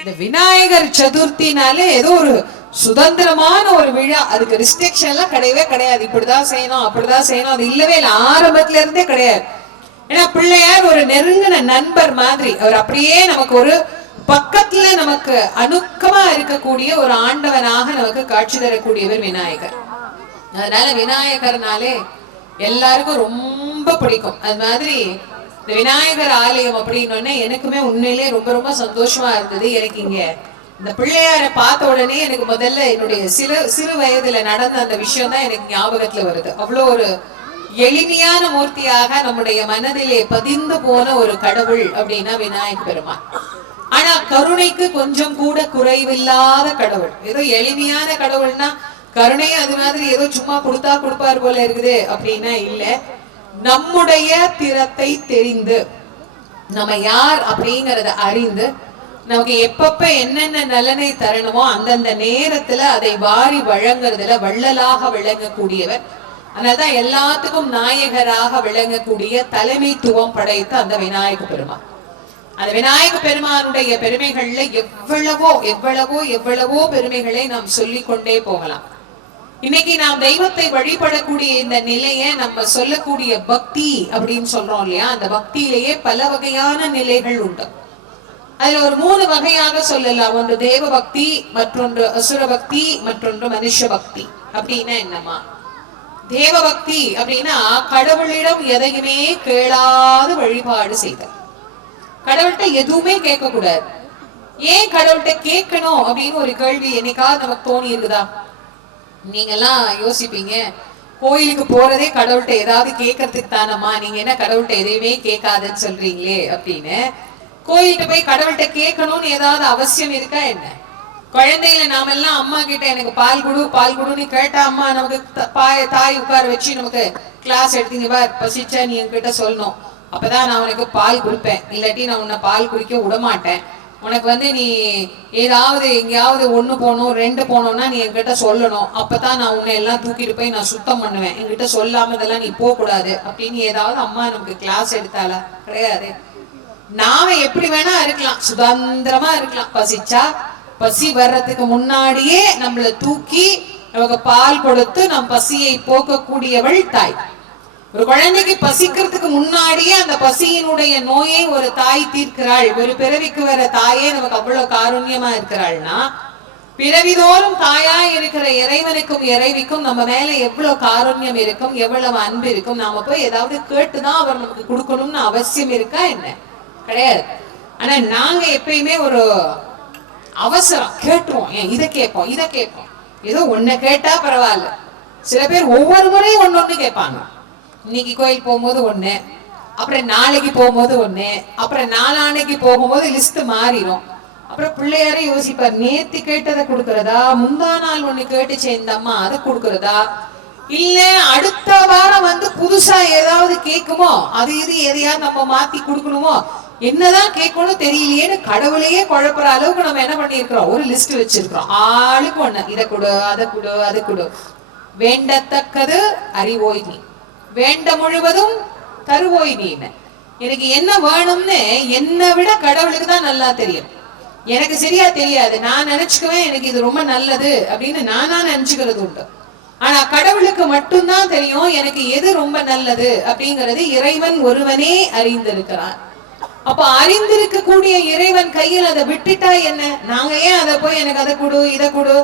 இந்த விநாயகர் சதுர்த்தினாலே ஏதோ ஒரு சுதந்திரமான ஒரு விழா, அதுக்கு ரிஸ்ட்ரிக்ஷன் எல்லாம் கிடையவே கிடையாது. இப்படிதான் செய்யணும் அப்படிதான் செய்யணும், அது இல்லவே இல்லை, ஆரம்பத்துல இருந்தே கிடையாது. ஏன்னா பிள்ளையார் ஒரு நெருங்கின நண்பர் மாதிரி, அவர் அப்படியே நமக்கு ஒரு பக்கத்துல நமக்கு அணுக்கமா இருக்கக்கூடிய ஒரு ஆண்டவனாக நமக்கு காட்சி தரக்கூடியவர் விநாயகர். அதனால விநாயகர்னாலே எல்லாருக்கும் ரொம்ப பிடிக்கும். அது மாதிரி இந்த விநாயகர் ஆலயம் அப்படின்னு எனக்குமே உண்மையிலே ரொம்ப ரொம்ப சந்தோஷமா இருந்தது. எனக்கு இங்க இந்த பிள்ளையார பார்த்த உடனே எனக்கு முதல்ல என்னுடைய சிறு வயதுல நடந்த அந்த விஷயம் தான் எனக்கு ஞாபகத்துல வருது. அவ்வளோ ஒரு எளிமையான மூர்த்தியாக நம்முடைய மனதிலே பதிந்து போன ஒரு கடவுள் அப்படின்னா விநாயகர் பெருமான். ஆனா கருணைக்கு கொஞ்சம் கூட குறைவில்லாத கடவுள். ஏதோ எளிமையான கடவுள்னா கருணையும் அது மாதிரி ஏதோ சும்மா கொடுத்தா கொடுப்பாரு போல இருக்குது அப்படின்னா இல்ல. நம்முடைய திறத்தை தெரிந்து, நம்ம யார் அப்படிங்கறத அறிந்து, நமக்கு எப்பப்ப என்னென்ன நலனை தரணுமோ அந்தந்த நேரத்துல அதை வாரி வழங்குறதுல வள்ளலாக விளங்கக்கூடியவர். அதனால்தான் எல்லாத்துக்கும் நாயகராக விளங்கக்கூடிய தலைமைத்துவம் படைத்த அந்த விநாயக பெருமான். அந்த விநாயக பெருமானுடைய பெருமைகள்ல எவ்வளவோ எவ்வளவோ எவ்வளவோ பெருமைகளை நாம் சொல்லிக் கொண்டே போகலாம். இன்னைக்கு நாம் தெய்வத்தை வழிபடக்கூடிய இந்த நிலையை நம்ம சொல்லக்கூடிய பக்தி அப்படின்னு சொல்றோம் இல்லையா, அந்த பக்தியிலேயே பல வகையான நிலைகள் உண்டு. அதுல ஒரு 3 வகையாக சொல்லலாம். ஒன்று தேவ பக்தி, மற்றொன்று அசுர பக்தி, மற்றொன்று மனுஷ பக்தி. அப்படின்னா என்னமா? தேவ பக்தி அப்படின்னா கடவுளிடம் எதையுமே கேளாது வழிபாடு செய்த, கடவுள்கிட்ட எதுவுமே கேட்க கூடாது. ஏன் கடவுள்கிட்ட கேட்கணும் அப்படின்னு ஒரு கேள்வி என்னைக்காவது நமக்கு தோணி இருக்குதா? நீங்க எல்லாம் யோசிப்பீங்க, கோயிலுக்கு போறதே கடவுள்கிட்ட ஏதாவது கேட்கறதுக்கு தானம்மா, நீங்க என்ன கடவுள்கிட்ட எதையுமே கேட்காதுன்னு சொல்றீங்களே அப்படின்னு. கோயில்கிட்ட போய் கடவுள்கிட்ட கேட்கணும்னு ஏதாவது அவசியம் இருக்கா என்ன? குழந்தையில நாம எல்லாம் அம்மா கிட்ட எனக்கு பால் குடு பால் குடுன்னு கேட்டா அம்மா நமக்கு தாய் உட்கார வச்சு நமக்கு கிளாஸ் எடுத்தீங்க, பசிச்சா நீ என்கிட்ட சொல்லணும், அப்பதான் நான் உனக்கு பால் கொடுப்பேன், இல்லாட்டி நான் உன்னை பால் குடிக்க விட மாட்டேன். உனக்கு நீ ஏதாவது எங்கேயாவது 1 போகணும் 2 போனோம்னா நீ என்கிட்ட சொல்லணும், அப்பதான் நான் உன்னை எல்லாம் தூக்கிட்டு போய் நான் சுத்தம் பண்ணுவேன், என்கிட்ட சொல்லாம இதெல்லாம் நீ போக கூடாது அப்படின்னு ஏதாவது அம்மா நமக்கு கிளாஸ் எடுத்தாளா? கிடையாது. நாம எப்படி வேணா இருக்கலாம், சுதந்திரமா இருக்கலாம். பசிச்சா பசி வர்றதுக்கு முன்னாடியே நம்மள தூக்கி நமக்கு பால் கொடுத்து நம் பசியை போக்கக்கூடியவள் தாய். ஒரு குழந்தைக்கு பசிக்கிறதுக்கு முன்னாடியே அந்த பசியினுடைய நோயை ஒரு தாய் தீர்க்கிறாள். ஒரு பிறவிக்கு வர தாயே நமக்கு அவ்வளவு காருண்யமா இருக்கிறாள்னா, பிறவிதோறும் தாயா இருக்கிற இறைவனுக்கும் இறைவிக்கும் நம்ம மேல எவ்வளவு காருண்யம் இருக்கும், எவ்வளவு அன்பு இருக்கும். நாம போய் ஏதாவது கேட்டுதான் அவர் நமக்கு கொடுக்கணும்னு அவசியம் இருக்கா என்ன? கிடையாது. ஆனா நாங்க எப்பயுமே ஒரு அவசரம் கேட்டுருவோம், இதை கேட்போம் இதை கேட்போம், ஏதோ ஒண்ணு கேட்டா பரவாயில்ல. சில பேர் ஒவ்வொரு முறையும் ஒன்னொன்னு கேட்பாங்க. இன்னைக்கு கோயில் போகும்போது ஒண்ணு, அப்புறம் நாளைக்கு போகும்போது ஒண்ணு, அப்புறம் நாளானைக்கு போகும்போது லிஸ்ட் மாறிடும். அப்புறம் பிள்ளையாரே யோசிப்பார், நேத்து கேட்டதை கொடுக்கறதா, முந்தா நாள் ஒண்ணு கேட்டுச்சே இந்த அம்மா அதை கொடுக்கறதா, இல்ல அடுத்த வாரம் புதுசா ஏதாவது கேட்குமோ அது இது எதையாவது நம்ம மாத்தி கொடுக்கணுமோ, என்னதான் கேட்கணும் தெரியலையேன்னு கடவுளையே குழப்புற அளவுக்கு நம்ம என்ன பண்ணிருக்கிறோம், ஒரு லிஸ்ட் வச்சிருக்கிறோம். ஆளுக்கு ஒண்ணு, இதை கொடு அதை கொடு அதை கொடு. வேண்டத்தக்கது அறிவோய் நீ, வேண்ட முழுவதும் தருவோய் நீன்னு. எனக்கு என்ன வேணும்னு என்னை விட கடவுளுக்கு தான் நல்லா தெரியும். எனக்கு சரியா தெரியாது, நான் நினைச்சுக்குவேன் எனக்கு இது ரொம்ப நல்லது அப்படின்னு நானா நினைச்சுக்கிறது உண்டு. ஆனா கடவுளுக்கு மட்டும்தான் தெரியும் எனக்கு எது ரொம்ப நல்லது அப்படிங்கிறது இறைவன் ஒருவனே அறிந்திருக்கிறான். அப்ப அறிந்திருக்கக்கூடிய இறைவன் கையில் அதை விட்டுட்டா என்ன? நாங்க ஏன் அதை போய் எனக்கு அதை கொடு இதை கொடு,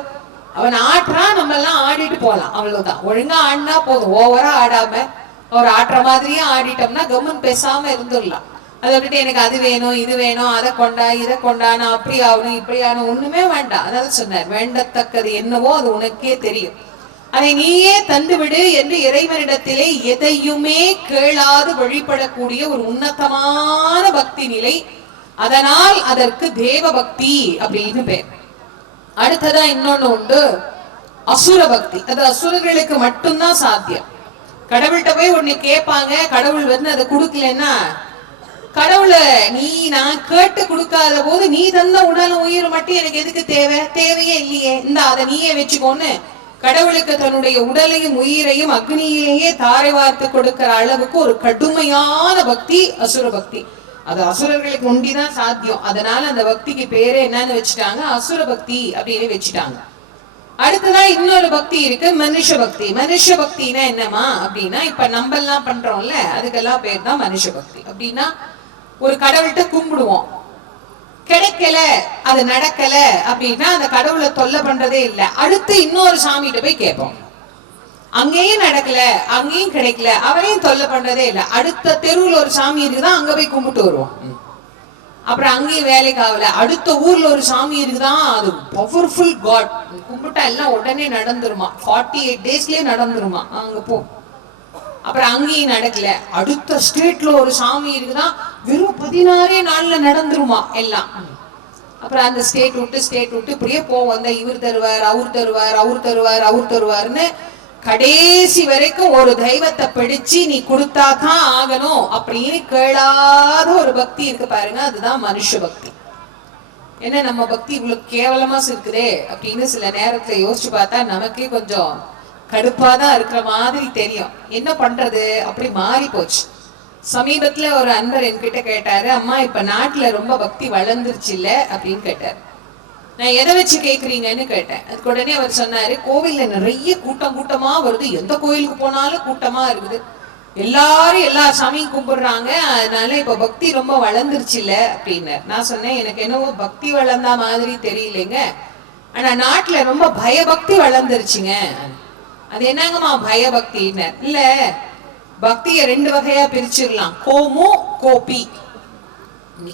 அவன் ஆடுறான், நம்ம எல்லாம் ஆடிட்டு போலாம், அவ்வளவுதான். ஒழுங்கா ஆடினா போதும், ஓவரா ஆடாம ஒரு ஆட்டுற மாதிரியே ஆடிட்டோம்னா கவர்மெண்ட் பேசாம இருந்துடலாம். அதை விட்டுட்டு எனக்கு அது வேணும் இது வேணும், அதை கொண்டா இதை கொண்டா, நான் அப்படி ஆகணும் இப்படி ஆகணும், ஒண்ணுமே வேண்டாம். அதாவது சொன்னார், வேண்டத்தக்கது என்னவோ அது உனக்கே தெரியும், அதை நீயே தந்துவிடு என்று இறைவனிடத்திலே எதையுமே கேளாது வழிபடக்கூடிய ஒரு உன்னதமான பக்தி நிலை. அதனால் அதற்கு தேவ பக்தி அப்படின்னு பேர். அடுத்ததா இன்னொன்னு உண்டு, அசுர பக்தி. அது அசுரர்களுக்கு மட்டும்தான் சாத்தியம். கடவுள்கிட்ட போய் ஒண்ணு கேட்பாங்க, கடவுள் அதை கொடுக்கலன்னா, கடவுளை நான் கேட்டு கொடுக்காத போது நீ தந்த உடலும் உயிர் மட்டும் எனக்கு எதுக்கு தேவை, தேவையே இல்லையே, இந்த அதை நீயே வச்சுக்கோன்னு கடவுளுக்கு தன்னுடைய உடலையும் உயிரையும் அக்னியிலேயே தாரை வார்த்து கொடுக்கிற அளவுக்கு ஒரு கடுமையான பக்தி அசுர பக்தி. அது அசுரர்களுக்கு ஒண்டிதான் சாத்தியம். அதனால அந்த பக்திக்கு பேரு என்னன்னு வச்சுட்டாங்க, அசுர பக்தி அப்படின்னு வச்சுட்டாங்க. அடுத்ததான் இன்னொரு பக்தி இருக்கு, மனுஷ பக்தி. மனுஷ பக்தினா என்னமா அப்படின்னா, இப்ப நம்ம எல்லாம் பண்றோம்ல, அதுக்கெல்லாம் பேர் தான் மனுஷ பக்தி. அப்படின்னா ஒரு கடவுள்கிட்ட கும்பிடுவோம், கிடைக்கல, அது நடக்கல அப்படின்னா அந்த கடவுளை தொல்லை பண்றதே இல்லை. அடுத்து இன்னொரு சாமிகிட்ட போய் கேட்போம், அங்கேயும் நடக்கல, அங்கேயும் கிடைக்கல, அவரையும் தொல்லை பண்றதே இல்லை. அடுத்த தெருவுல ஒரு சாமி இருக்குதான், அங்க போய் கும்பிட்டு வருவோம். அப்புறம் அங்கேயும் வேலைக்கு ஆகல, அடுத்த ஊர்ல ஒரு சாமி இருக்குதான், அது பவர்ஃபுல் காட், கும்பிட்டா எல்லாம் உடனே நடந்துருமா, 48 டேஸ்லயே நடந்துருமா, அங்க போ. அப்புறம் அங்கேயும் நடக்கல, அடுத்த ஸ்டேட்ல ஒரு சாமி இருக்குதான், வெறும் 16 நாள்ல நடந்துருமா எல்லாம். அப்புறம் அந்த ஸ்டேட் விட்டு இப்படியே போவோம். அந்த இவர் தருவார், அவர் தருவார், அவர் தருவார், அவர் தருவார்னு கடைசி வரைக்கும் ஒரு தெய்வத்தை பிடிச்சு நீ கொடுத்தாதான் ஆகணும் அப்படின்னு கேளாத ஒரு பக்தி இருக்கு பாருங்க, அதுதான் மனுஷ பக்தி. என்ன நம்ம பக்தி இவ்வளவு கேவலமா இருக்குதே அப்படின்னு சில நேரத்துல யோசிச்சு பார்த்தா நமக்கே கொஞ்சம் கடுப்பாதான் இருக்கிற மாதிரி தெரியும். என்ன பண்றது, அப்படி மாறி போச்சு. சமீபத்துல ஒரு அன்பர் என்கிட்ட கேட்டாரு, அம்மா இப்ப நாட்டுல ரொம்ப பக்தி வளர்ந்துருச்சு இல்ல அப்படின்னு கேட்டாரு. நான் எதை வச்சு கேக்குறீங்கன்னு கேட்டேன். அதுக்கு உடனே அவர் சொன்னாரு, கோவில்ல நிறைய கூட்டமா வருது, எந்த கோயிலுக்கு போனாலும் கூட்டமா இருக்குது, எல்லாரும் எல்லா சாமியும் கும்பிடுறாங்க, அதனால இப்ப பக்தி ரொம்ப வளர்ந்துருச்சு இல்ல அப்படின்னு. நான் சொன்னேன், எனக்கு என்னவோ பக்தி வளர்ந்தா மாதிரி தெரியலைங்க, ஆனா நாட்டுல ரொம்ப பயபக்தி வளர்ந்துருச்சுங்க. அது என்னங்கம்மா பயபக்தின்னு? இல்ல, பக்திய 2 வகையா பிரிச்சிடலாம், கோமு கோபி.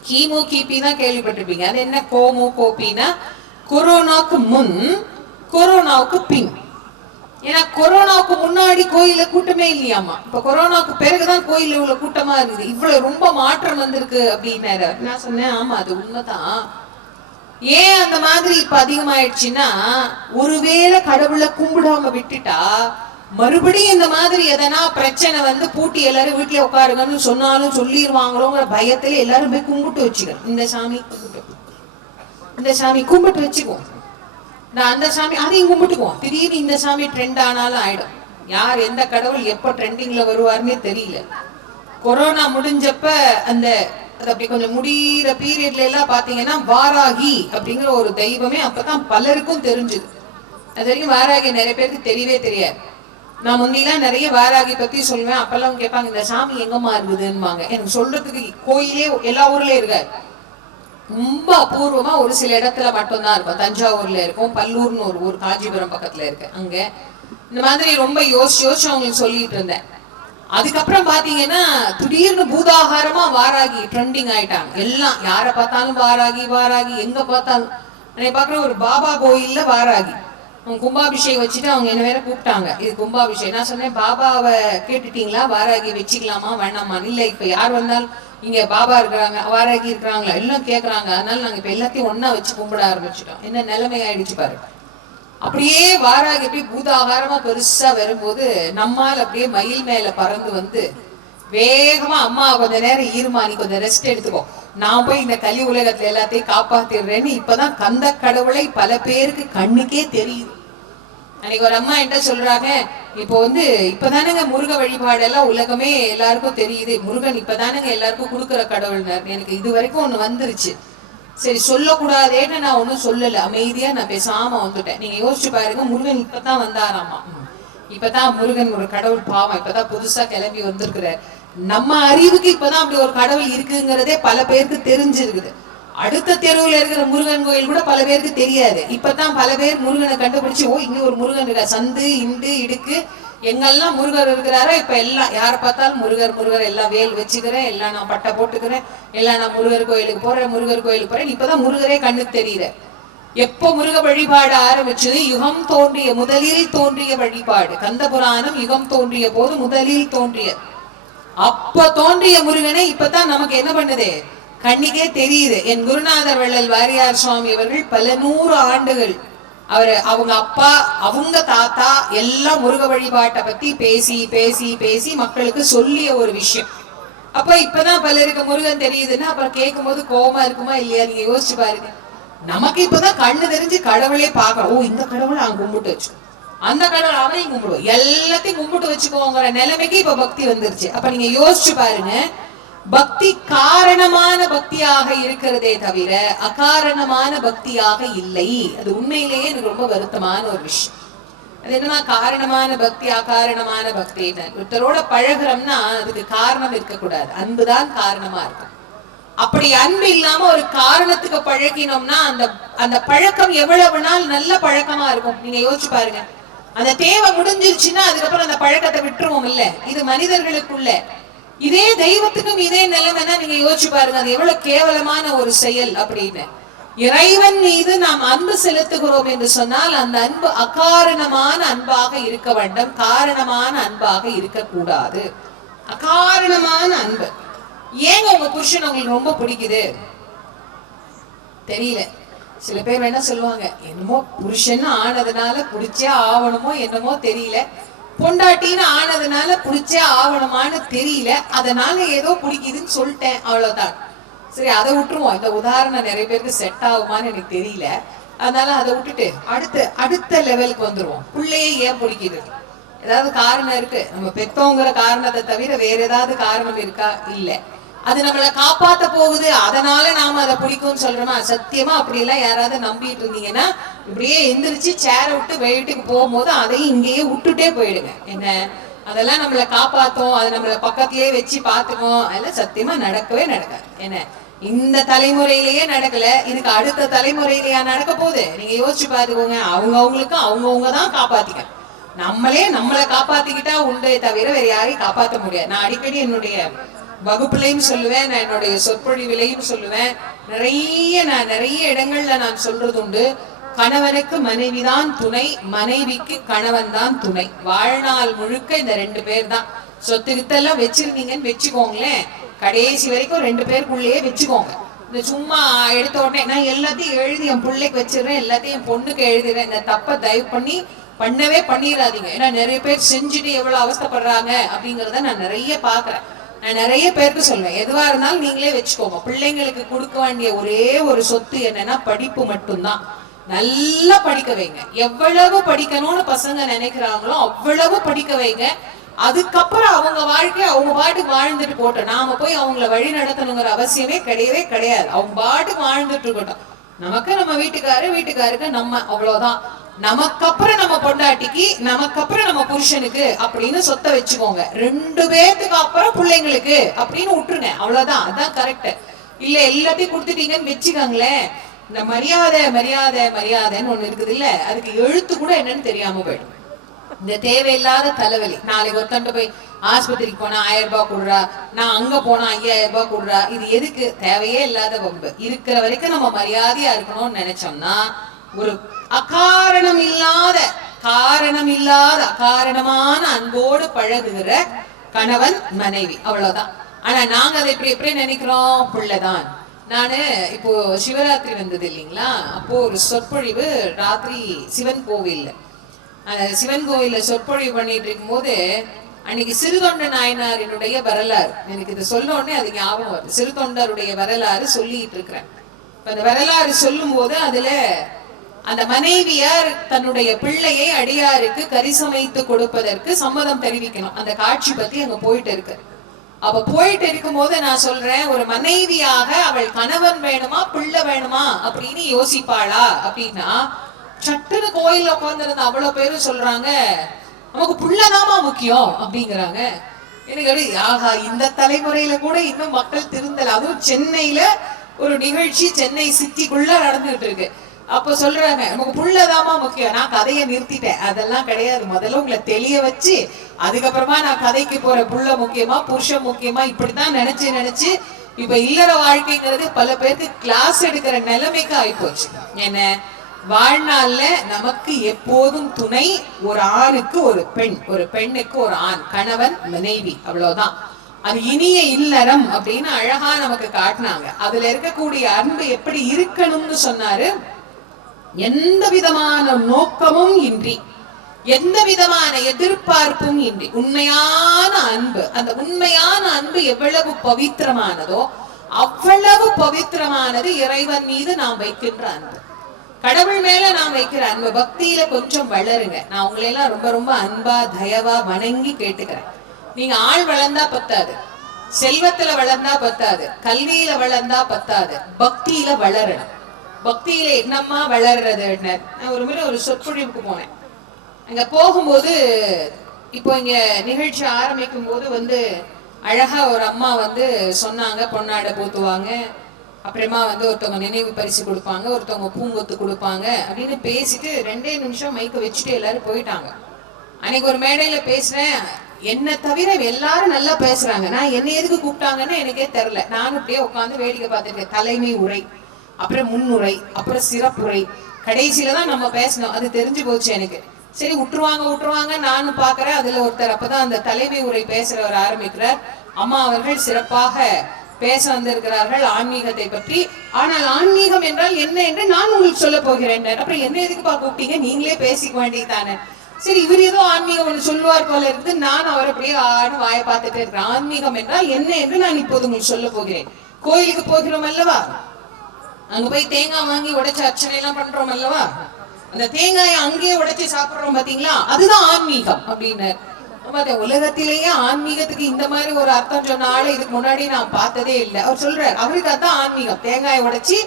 கிமு கிபி தான் கேள்விப்பட்டிருப்பீங்க. அது என்ன கோமு கோபினா, கொரோனாவுக்கு முன், கொரோனாவுக்கு பின். ஏன்னா கொரோனாவுக்கு முன்னாடி கோயில கூட்டமே இல்லையாமா, இப்ப கொரோனாவுக்கு பிறகுதான் கோயில இவ்வளவு கூட்டமா இருக்குது, இவ்வளவு ரொம்ப மாற்றம் வந்திருக்கு அப்படின்னாரு. நான் சொன்னேன், ஆமா அது உண்மைதான். ஏன் அந்த மாதிரி இப்ப அதிகமாயிடுச்சுன்னா, ஒருவேளை கடவுளை கும்பிடாம விட்டுட்டா மறுபடியும் இந்த மாதிரி எதனா பிரச்சனை வந்து பூட்டி எல்லாரும் வீட்டுல உட்காருங்கன்னு சொன்னாலும் சொல்லிடுவாங்களோங்கிற பயத்துல எல்லாரும் போய் கும்பிட்டு வச்சுக்கணும். இந்த சாமி கும்பிட்டு, இந்த சாமி கும்பிட்டு வச்சுக்குவோம், நான் அந்த சாமி அதையும் கும்பிட்டுக்குவோம். திடீர்னு இந்த சாமி ட்ரெண்ட் ஆனாலும் ஆயிடும். யார் எந்த கடவுள் எப்ப ட்ரெண்டிங்ல வருவாருன்னே தெரியல. கொரோனா முடிஞ்சப்ப அந்த அப்படி கொஞ்சம் முடிகிற பீரியட்ல எல்லாம் பாத்தீங்கன்னா வாராகி அப்படிங்கிற ஒரு தெய்வமே அப்பதான் பலருக்கும் தெரிஞ்சுது. அது வரைக்கும் வாராகி நிறைய பேருக்கு தெரியவே தெரியாது. நான் முந்திலாம் நிறைய வாராகி பத்தி சொல்லுவேன். அப்பெல்லாம் கேட்பாங்க, இந்த சாமி எங்கம்மா இருக்குதுன்னு. எனக்கு சொல்றதுக்கு கோயிலே எல்லா ஊர்லயும் இருக்காது, ரொம்ப அபூர்வமா ஒரு சில இடத்துல மட்டும்தான் இருக்கும். தஞ்சாவூர்ல இருக்கும், பல்லூர்னு ஒரு ஊர் காஞ்சிபுரம் பக்கத்துல இருக்கு, அங்க இந்த மாதிரி ரொம்ப யோசிச்சு அவங்களுக்கு சொல்லிட்டு இருந்தேன். அதுக்கப்புறம் பாத்தீங்கன்னா திடீர்னு பூதாகாரமா வாராகி ட்ரெண்டிங் ஆயிட்டாங்க. எல்லாம் யார பார்த்தாலும் வாராகி வாராகி, எங்க பார்த்தாலும். நான் பாக்குற ஒரு பாபா கோயில்ல வாராகி, அவங்க கும்பாபிஷேகம் வச்சுட்டு அவங்க என்ன வேற கூப்பிட்டாங்க, இது கும்பாபிஷேகம். நான் சொன்னேன், பாபாவை கேட்டுட்டீங்களா, வாராகி வச்சுக்கலாமா வேணாமா? இல்ல, இப்ப யார் வந்தாலும் இங்க பாபா இருக்கிறாங்க, வாராகி இருக்கிறாங்களா எல்லாம் கேக்குறாங்க, அதனால நாங்க இப்ப எல்லாத்தையும் ஒன்னா வச்சு கும்பிட ஆரம்பிச்சிட்டோம். என்ன நிலைமை ஆயிடுச்சு பாரு. அப்படியே வாராகி அப்படியே பூதாகாரமா பெருசா வரும்போது நம்மால் அப்படியே மயில் மேல பறந்து வந்து வேகமா, அம்மா கொஞ்ச நேரம் ஈருமா, நீ கொஞ்சம் ரெஸ்ட் எடுத்துக்கோ, நான் போய் இந்த கலி உலகத்துல எல்லாத்தையும் காப்பாத்திடுறேன்னு இப்பதான் கந்த கடவுளை பல பேருக்கு கண்ணுக்கே தெரியுது. அன்னைக்கு ஒரு அம்மா என்ன சொல்றாங்க, இப்போ இப்பதானுங்க முருக வழிபாடு எல்லாம் உலகமே எல்லாருக்கும் தெரியுது, முருகன் இப்பதானுங்க எல்லாருக்கும் கொடுக்குற கடவுள்னார். எனக்கு இது வரைக்கும் ஒண்ணு வந்துருச்சு, சரி சொல்லக்கூடாதேன்னு நான் ஒன்னும் சொல்லல, அமைதியா நான் பேசாம வந்துட்டேன். நீங்க யோசிச்சு பாருங்க, முருகன் இப்பதான் வந்தாராமா, இப்பதான் முருகன் ஒரு கடவுள், பாவம் இப்பதான் புதுசா கிளம்பி வந்திருக்கிறார். நம்ம அறிவுக்கு இப்பதான் அப்படி ஒரு கடவுள் இருக்குங்கிறதே பல பேருக்கு தெரிஞ்சிருக்குது. அடுத்த தெருவுல இருக்கிற முருகன் கோயில் கூட பல பேருக்கு தெரியாது. இப்பதான் பல பேர் முருகனை கண்டுபிடிச்சு, ஓ இங்க ஒரு முருகன் இருக்கா, சந்து இண்டு இடுக்கு எங்கெல்லாம் முருகர் இருக்கிறாரோ இப்ப எல்லாம் யாரை பார்த்தாலும் முருகர் முருகர், எல்லாம் வேல் வச்சுக்கிறேன், எல்லாம் நான் பட்டை போட்டுக்கிறேன், எல்லாம் நான் முருகர் கோயிலுக்கு போறேன், முருகர் கோயிலுக்கு போறேன். இப்பதான் முருகரே கண்ணுக்கு தெரியுற. எப்போ முருக வழிபாடு ஆரம்பிச்சது, யுகம் தோன்றிய முதலில் தோன்றிய வழிபாடு. கந்த புராணம் யுகம் தோன்றிய போது முதலில் தோன்றிய, அப்ப தோன்றிய முருகனை இப்பதான் நமக்கு என்ன பண்ணுது, கண்ணிக்கே தெரியுது. என் குருநாதர் வள்ளல் வாரியார் சுவாமி அவர்கள் பல 100 ஆண்டுகள் அவங்க அப்பா அவங்க தாத்தா எல்லாம் முருக வழிபாட்டை பத்தி பேசி பேசி பேசி மக்களுக்கு சொல்லிய ஒரு விஷயம். அப்ப இப்பதான் பலருக்கு முருகன் தெரியுதுன்னா அப்புறம் கேட்கும் போது கோபமா இருக்குமா இல்லையா? நீங்க யோசிச்சு பாருங்க. நமக்கு இப்பதான் கண்ணு தெரிஞ்சு கடவுளே பாக்குறோம். ஓ இந்த கடவுளை நாங்க கும்பிட்டு வச்சு, அந்த கடவுள் அவரையும் கும்பிடுவோம், எல்லாத்தையும் கும்பிட்டு வச்சுக்கோங்கிற நிலைமைக்கு இப்ப பக்தி வந்துருச்சு. அப்ப நீங்க யோசிச்சு பாருங்க, பக்தி காரணமான பக்தியாக இருக்கிறதே தவிர அகாரணமான பக்தியாக இல்லை. அது உண்மையிலேயே எனக்கு ரொம்ப வருத்தமான ஒரு விஷயம். அது என்னன்னா காரணமான பக்தி அகாரணமான பக்தி. ஒருத்தரோட பழகுறோம்னா அதுக்கு காரணம் இருக்கக்கூடாது, அன்புதான் காரணமா இருக்கும். அப்படி அன்பு இல்லாம ஒரு காரணத்துக்கு பழகினோம்னா அந்த அந்த பழக்கம் எவ்வளவு நாள் நல்ல பழக்கமா இருக்கும் நீங்க யோசிச்சு பாருங்க. அந்த தேவை முடிஞ்சிருச்சுன்னா அதுக்கப்புறம் அந்த பழக்கத்தை விட்டுருவோம் இல்ல. இது மனிதர்களுக்குள்ள. இதே தெய்வத்துக்கும் இதே நிலைமைன்னா நீங்க யோசிச்சு பாருங்க, அது எவ்வளவு கேவலமான ஒரு செயல் அப்படின்னு. இறைவன் மீது நாம் அன்பு செலுத்துகிறோம் என்று சொன்னால் அந்த அன்பு அகாரணமான அன்பாக இருக்க வேண்டும், காரணமான அன்பாக இருக்கக்கூடாது. அகாரணமான அன்பு. ஏங்க உங்க புருஷன் உங்களுக்கு ரொம்ப பிடிக்குது தெரியல. சில பேர் என்ன சொல்லுவாங்க, என்னமோ புருஷன் ஆனதுனால பிடிச்சே ஆவணமோ என்னமோ தெரியல, பொண்டாட்டின்னு ஆனதுனால பிடிச்சே ஆவணமான்னு தெரியல, அதனால ஏதோ பிடிக்குதுன்னு சொல்லிட்டேன் அவ்வளவுதான். சரி அதை விட்டுருவோம். இந்த உதாரணம் நிறைய பேருக்கு செட் ஆகுமான்னு எனக்கு தெரியல, அதனால அதை விட்டுட்டு அடுத்த லெவலுக்கு வந்துருவோம். பிள்ளையே ஏன் பிடிக்குது, ஏதாவது காரணம் இருக்கு. நம்ம பெத்தோங்கிற காரணத்தை தவிர வேற ஏதாவது காரணம் இருக்கா? இல்ல. அது நம்மளை காப்பாத்த போகுது அதனால நாம அதை பிடிக்கும்னு சொல்றோமா? சத்தியமா அப்படி எல்லாம் யாராவது நம்பிட்டு இருந்தீங்கன்னா இப்படியே எந்திரிச்சு சேரை விட்டு வீட்டுக்கு போகும்போது அதையும் இங்கேயே விட்டுட்டே போயிடுங்க. என்ன அதெல்லாம் நம்மளை காப்பாத்தும், அது நம்மளை பக்கத்திலேயே வச்சு பாத்துக்கும், அதெல்லாம் சத்தியமா நடக்கவே நடக்காது. என்ன இந்த தலைமுறையிலேயே நடக்கல, இதுக்கு அடுத்த தலைமுறையிலேயா நடக்க போகுது? நீங்க யோசிச்சு பாத்துக்கோங்க. அவங்களுக்கும் அவங்கவுங்கதான் காப்பாத்திக்க. நம்மளை காப்பாத்திக்கிட்டா உண்டே தவிர வேற யாரையும் காப்பாற்ற முடியாது. நான் அடிக்கடி என்னுடைய வகுப்புலையும் சொல்லுவேன், நான் என்னுடைய சொற்பொழிவிலையும் சொல்லுவேன். நிறைய இடங்கள்ல நான் சொல்றது உண்டு, கணவனுக்கு மனைவிதான் துணை, மனைவிக்கு கணவன் தான் துணை. வாழ்நாள் முழுக்க இந்த ரெண்டு பேர் தான். சொத்து கித்தெல்லாம் வச்சிருந்தீங்கன்னு வச்சுக்கோங்களேன், கடைசி வரைக்கும் ரெண்டு பேருக்குள்ளேயே வச்சுக்கோங்க. இந்த சும்மா எடுத்த உடனே நான் எல்லாத்தையும் எழுதி என் பிள்ளைக்கு வச்சிடறேன், எல்லாத்தையும் என் பொண்ணுக்கு எழுதுறேன், இந்த தப்பை தயவு பண்ணி பண்ணவே பண்ணிடாதீங்க. ஏன்னா நிறைய பேர் செஞ்சுட்டு எவ்வளவு அவஸ்தப்படுறாங்க அப்படிங்கறத நான் நிறைய பாக்குறேன். நான் நிறைய பேருக்கு சொல்வேன், எதுவா இருந்தாலும் நீங்களே வச்சுக்கோங்க. பிள்ளைங்களுக்கு கொடுக்க வேண்டிய ஒரே ஒரு சொத்து என்னன்னா படிப்பு மட்டும்தான். நல்லா படிக்க வைங்க. எவ்வளவு படிக்கணும்னு பசங்க நினைக்கிறாங்களோ அவ்வளவு படிக்க வைங்க. அதுக்கப்புறம் அவங்க வாழ்க்கை அவங்க பாட்டுக்கு வாழ்ந்துட்டு போட்டோம். நாம போய் அவங்கள வழி நடத்தணுங்கிற அவசியமே கிடையவே கிடையாது. அவங்க பாட்டுக்கு வாழ்ந்துட்டு இருக்கட்டும். நமக்கு நம்ம வீட்டுக்காருக்கு நம்ம, அவ்வளவுதான். நமக்கப்புறம் நம்ம பொண்டாட்டிக்கு, நமக்கப்புறம் நம்ம புருஷனுக்கு அப்படின்னு சொத்தை வச்சுக்கோங்க. ரெண்டு பேத்துக்கு அப்புறம் பிள்ளைங்களுக்கு அப்படின்னு விட்டுருங்க, அவ்வளவுதான். அதான் கரெக்ட். இல்ல எல்லாத்தையும் கொடுத்துட்டீங்கன்னு வச்சுக்கோங்களேன், இந்த மரியாதைன்னு ஒண்ணு இருக்குது இல்ல, அதுக்கு எழுத்து கூட என்னன்னு தெரியாம போயிடும். இந்த தேவையில்லாத தலைவலி. நாளைக்கு ஒருத்தண்டு போய் ஆஸ்பத்திரிக்கு போனா 1000 ரூபாய் கொடுறா, நான் அங்க போனா 5000 ரூபாய் கொடுறா, இது எதுக்கு? தேவையே இல்லாத வம்பு. இருக்கிற வரைக்கும் நம்ம மரியாதையா இருக்கணும்னு நினைச்சோம்னா ஒரு அகாரணம் இல்லாத அகாரணமான அன்போடு பழகுகிற கணவன் மனைவி, அவ்வளவுதான். ஆனா நாங்க அதை எப்படி நினைக்கிறோம்? புள்ளதான். நானு இப்போ சிவராத்திரி வந்தது இல்லைங்களா, அப்போ ஒரு சொற்பொழிவு ராத்திரி சிவன் கோவில்ல சொற்பொழிவு பண்ணிட்டு இருக்கும் போது அன்னைக்கு சிறுதொண்ட நாயனாரினுடைய வரலாறு எனக்கு இது சொல்ல உடனே அது ஞாபகம் வருது. சிறுதொண்டருடைய வரலாறு சொல்லிட்டு இருக்கிறேன். அந்த வரலாறு சொல்லும் போது அதுல அந்த மனைவியார் தன்னுடைய பிள்ளையை அடியாருக்கு கரிசமைத்து கொடுப்பதற்கு சம்மதம் தெரிவிக்கணும். அந்த காட்சி பத்தி அங்க போயிட்டு இருக்கு. அப்ப போயிட்டு இருக்கும் போது நான் சொல்றேன், ஒரு மனைவியாக அவள் கணவன் வேணுமா பிள்ளை வேணுமா அப்படின்னு யோசிப்பாளா அப்படின்னா, சட்டுன்னு கோயில்ல உட்கார்ந்துருந்த அவ்வளவு பேரும் சொல்றாங்க, நமக்கு புள்ளதாமா முக்கியம் அப்படிங்கிறாங்க. எனக்கு ஆஹா, இந்த தலைமுறையில கூட இன்னும் மக்கள் திருந்தல. அதுவும் சென்னையில ஒரு நிகழ்ச்சி சென்னை சிட்டிக்குள்ள நடந்துகிட்டு இருக்கு. அப்ப சொல்றாங்க, நமக்கு புள்ளதாமா முக்கியம். நான் கதையை நிறுத்திட்டேன். அதெல்லாம் கிடையாது. முதல்ல உங்களை தெளிய வச்சு அதுக்கப்புறமா நான் கதைக்கு போற புள்ள முக்கியமா புருஷன் முக்கியமா இப்படித்தான் நினைச்சு இப்ப இல்லற வாழ்க்கைங்கிறது பல பேருக்கு கிளாஸ் எடுக்கிற நிலைமைக்கு ஆயிப்போச்சு. என்ன வாழ்நாள்ல நமக்கு எப்போதும் துணை ஒரு ஆணுக்கு ஒரு பெண், ஒரு பெண்ணுக்கு ஒரு ஆண், கணவன் மனைவி, அவ்வளவுதான். அது இனிய இல்லறம் அப்படின்னு அழகா நமக்கு காட்டினாங்க. அதுல இருக்கக்கூடிய அன்பு எப்படி இருக்கணும்னு சொன்னாரு. எந்த விதமான நோக்கமும் இன்றி, எந்த விதமான எதிர்பார்ப்பும் இன்றி உண்மையான அன்பு. அந்த உண்மையான அன்பு எவ்வளவு பவித்திரமானதோ அவ்வளவு பவித்திரமானது இறைவன் மீது நாம் வைக்கின்ற அன்பு, கடவுள் மேல நாம் வைக்கிற அன்பு. பக்தியில கொஞ்சம் வளருங்க. நான் உங்களை எல்லாம் ரொம்ப ரொம்ப அன்பா தயவா வணங்கி கேட்டுக்கிறேன். நீங்க ஆள் வளர்ந்தா பத்தாது, செல்வத்துல வளர்ந்தா பத்தாது, கல்வியில வளர்ந்தா பத்தாது, பக்தியில வளரணும். பக்தியில என்னம்மா வளர்றது? நான் ஒரு முறை ஒரு சொற்பொழிவுக்கு போனேன். அங்க போகும்போது இப்போ இங்க நிகழ்ச்சி ஆரம்பிக்கும் போது அழகா ஒரு அம்மா சொன்னாங்க, பொன்னாடை போத்துவாங்க, அப்புறமா ஒருத்தவங்க நினைவு பரிசு கொடுப்பாங்க, ஒருத்தவங்க பூங்கொத்து கொடுப்பாங்க அப்படின்னு பேசிட்டு 2 நிமிஷம் மைக்க வச்சுட்டு எல்லாரும் போயிட்டாங்க. அன்னைக்கு ஒரு மேடையில பேசுறேன், என்ன தவிர எல்லாரும் நல்லா பேசுறாங்க, நான் என்ன எதுக்கு கூப்பிட்டாங்கன்னு எனக்கே தெரியல. நானும் அப்படியே உட்காந்து வேடிக்கை பார்த்துருக்கேன். தலைமை உரை, அப்புறம் முன்னுரை, அப்புறம் சிறப்புரை, கடைசியில தான் நம்ம பேசணும். அது தெரிஞ்சு போச்சு எனக்கு. சரி விட்டுருவாங்க நானும் பாக்குறேன். அதுல ஒருத்தர் அப்பதான் அந்த தலைமை உரை பேசுறவர் ஆரம்பிக்கிறார். அம்மா அவர்கள் சிறப்பாக பேச வந்திருக்கிறார்கள் ஆன்மீகத்தை பற்றி. ஆனால் ஆன்மீகம் என்றால் என்ன என்று நான் உங்களுக்கு சொல்ல போகிறேன். அப்புறம் என்ன எதுக்கு கூப்பிட்டீங்க, நீங்களே பேசிக்க வேண்டியதானே. சரி, இவர் ஏதோ ஆன்மீகம் ஒன்று சொல்லுவார் போல இருந்து நான் அவர் அப்படியே வாயை பார்த்துட்டு இருக்கிறேன். ஆன்மீகம் என்றால் என்ன என்று நான் இப்போது உங்களுக்கு சொல்ல போகிறேன். கோயிலுக்கு போகிறோம் அல்லவா, அங்க போய் தேங்காய் வாங்கி உடைச்சு அர்ச்சனை எல்லாம் பண்றோம் அல்லவா, அந்த தேங்காயை அங்கேயே உடைச்சு சாப்பிடுறோம் பாத்தீங்களா, அதுதான் ஆன்மீகம் அப்படின்னு. உலகத்திலேயே ஆன்மீகத்துக்கு இந்த மாதிரி ஒரு அர்த்தம் சொன்ன ஆளு இதுக்கு முன்னாடி நான் பார்த்ததே இல்லை. அவர் சொல்றாரு, அவருக்கு அதான் ஆன்மீகம். தேங்காயை உடைச்சி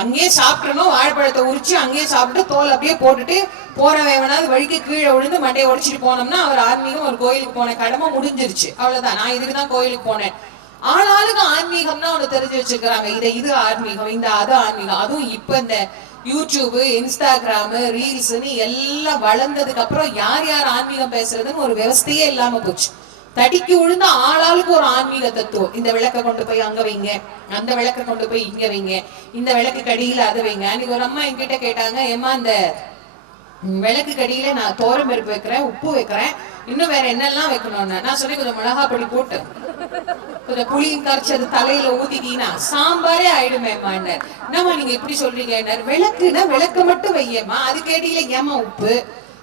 அங்கேயே சாப்பிடணும், வாழைப்பழத்தை உரிச்சு அங்கேயே சாப்பிட்டு தோல் அப்படியே போட்டுட்டு போறவன் வேணாலும் வழிக்கு கீழே விழுந்து மண்டையை உடைச்சிட்டு போனோம்னா அவர் ஆன்மீகம். ஒரு கோயிலுக்கு போன கடமை முடிஞ்சிருச்சு, அவ்வளவுதான். நான் இதுக்குதான் கோயிலுக்கு போனேன். ஆனாலும் ஆன்மீகம்னா ஒண்ணு தெரிஞ்சு வச்சிருக்கிறாங்க. இது ஆன்மீகம், இந்த அது ஆன்மீகம். அதுவும் இப்ப இந்த யூடியூப், இன்ஸ்டாகிராம், ரீல்ஸ்ன்னு எல்லாம் வளர்ந்ததுக்கு அப்புறம் யார் யார் ஆன்மீகம் பேசுறதுன்னு ஒரு விவஸ்தையே இல்லாம போச்சு. தடிக்கு விழுந்த ஆளாளுக்கு ஒரு ஆன்மீக தத்துவம். இந்த விளக்க கொண்டு போய் அங்க வைங்க, அந்த விளக்க கொண்டு போய் இங்க வைங்க, இந்த விளக்கு கடியில அதை வைங்க. அன்னைக்கு ஒரு அம்மா என்கிட்ட கேட்டாங்க, ஏமா இந்த விளக்கு கடியில நான் தோரம் பருப்பு வைக்கிறேன், உப்பு வைக்கிறேன், இன்னும் வேற என்னெல்லாம் வைக்கணும்னு. நான் சொன்னேன், கொஞ்சம் மிளகா பொடி போட்டு கொஞ்சம் புளியும் கரைச்சி அது தலையில ஊத்திட்டீங்கன்னா சாம்பாரே ஆயிடுமேம்மா. என்னம்மா நீங்க இப்படி சொல்றீங்க? விளக்குனா விளக்க மட்டும் வையம்மா, அதுக்கடியில ஏமா உப்பு,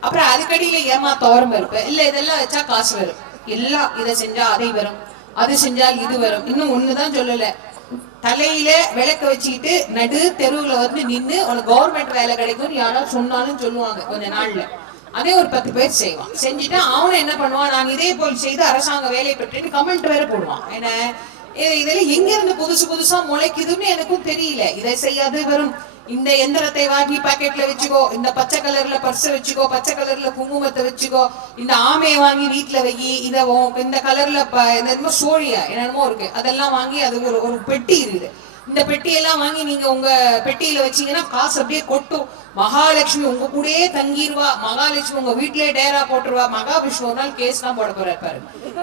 அப்புறம் அதுக்கடியில ஏமா தோரம் பருப்பு, இல்ல இதெல்லாம் வச்சா காசு வரும், எல்லாம் இதை செஞ்சா அதை வரும், அது செஞ்சால் இது வரும். இன்னும் ஒண்ணுதான் சொல்லல, தலையில விளக்க வச்சுக்கிட்டு நடு தெருவுல நின்று உனக்கு கவர்மெண்ட் வேலை கிடைக்கும்னு யாராவது சொன்னாலும் சொல்லுவாங்க கொஞ்ச நாள்ல. அதே ஒரு 10 பேர் செய்வான். செஞ்சுட்டு அவனை என்ன பண்ணுவான், நான் இதே போல் செய்து அரசாங்க வேலை பெற்று கமெண்ட் வேற போடுவான். என்ன இதெல்லாம் எங்க இருந்து புதுசா முளைக்குதுன்னு எனக்கும் தெரியல. இதை செய்யாது வரும், இந்த எந்திரத்தை வாங்கி பாக்கெட்ல வச்சுக்கோ, இந்த பச்சை கலர்ல பர்ஸ் வச்சுக்கோ, பச்சை கலர்ல குங்குமத்தை வச்சுக்கோ, இந்த ஆமையை வாங்கி வீட்டுல வை, இத இந்த கலர்ல என்னமோ சோழியா என்னென்னமோ இருக்கு, அதெல்லாம் வாங்கி அது ஒரு பெட்டி இருக்குது. இந்த பெட்டியெல்லாம் வாங்கி நீங்க உங்க பெட்டியில வச்சீங்கன்னா காசு அப்படியே கொட்டும். மகாலட்சுமி உங்க கூடயே தங்கிடுவா, மகாலட்சுமி உங்க வீட்லயே டேரா போட்டுருவா. மகாவிஷ்ணு ஒரு நாள் கேஸ் தான் போட போறாரு.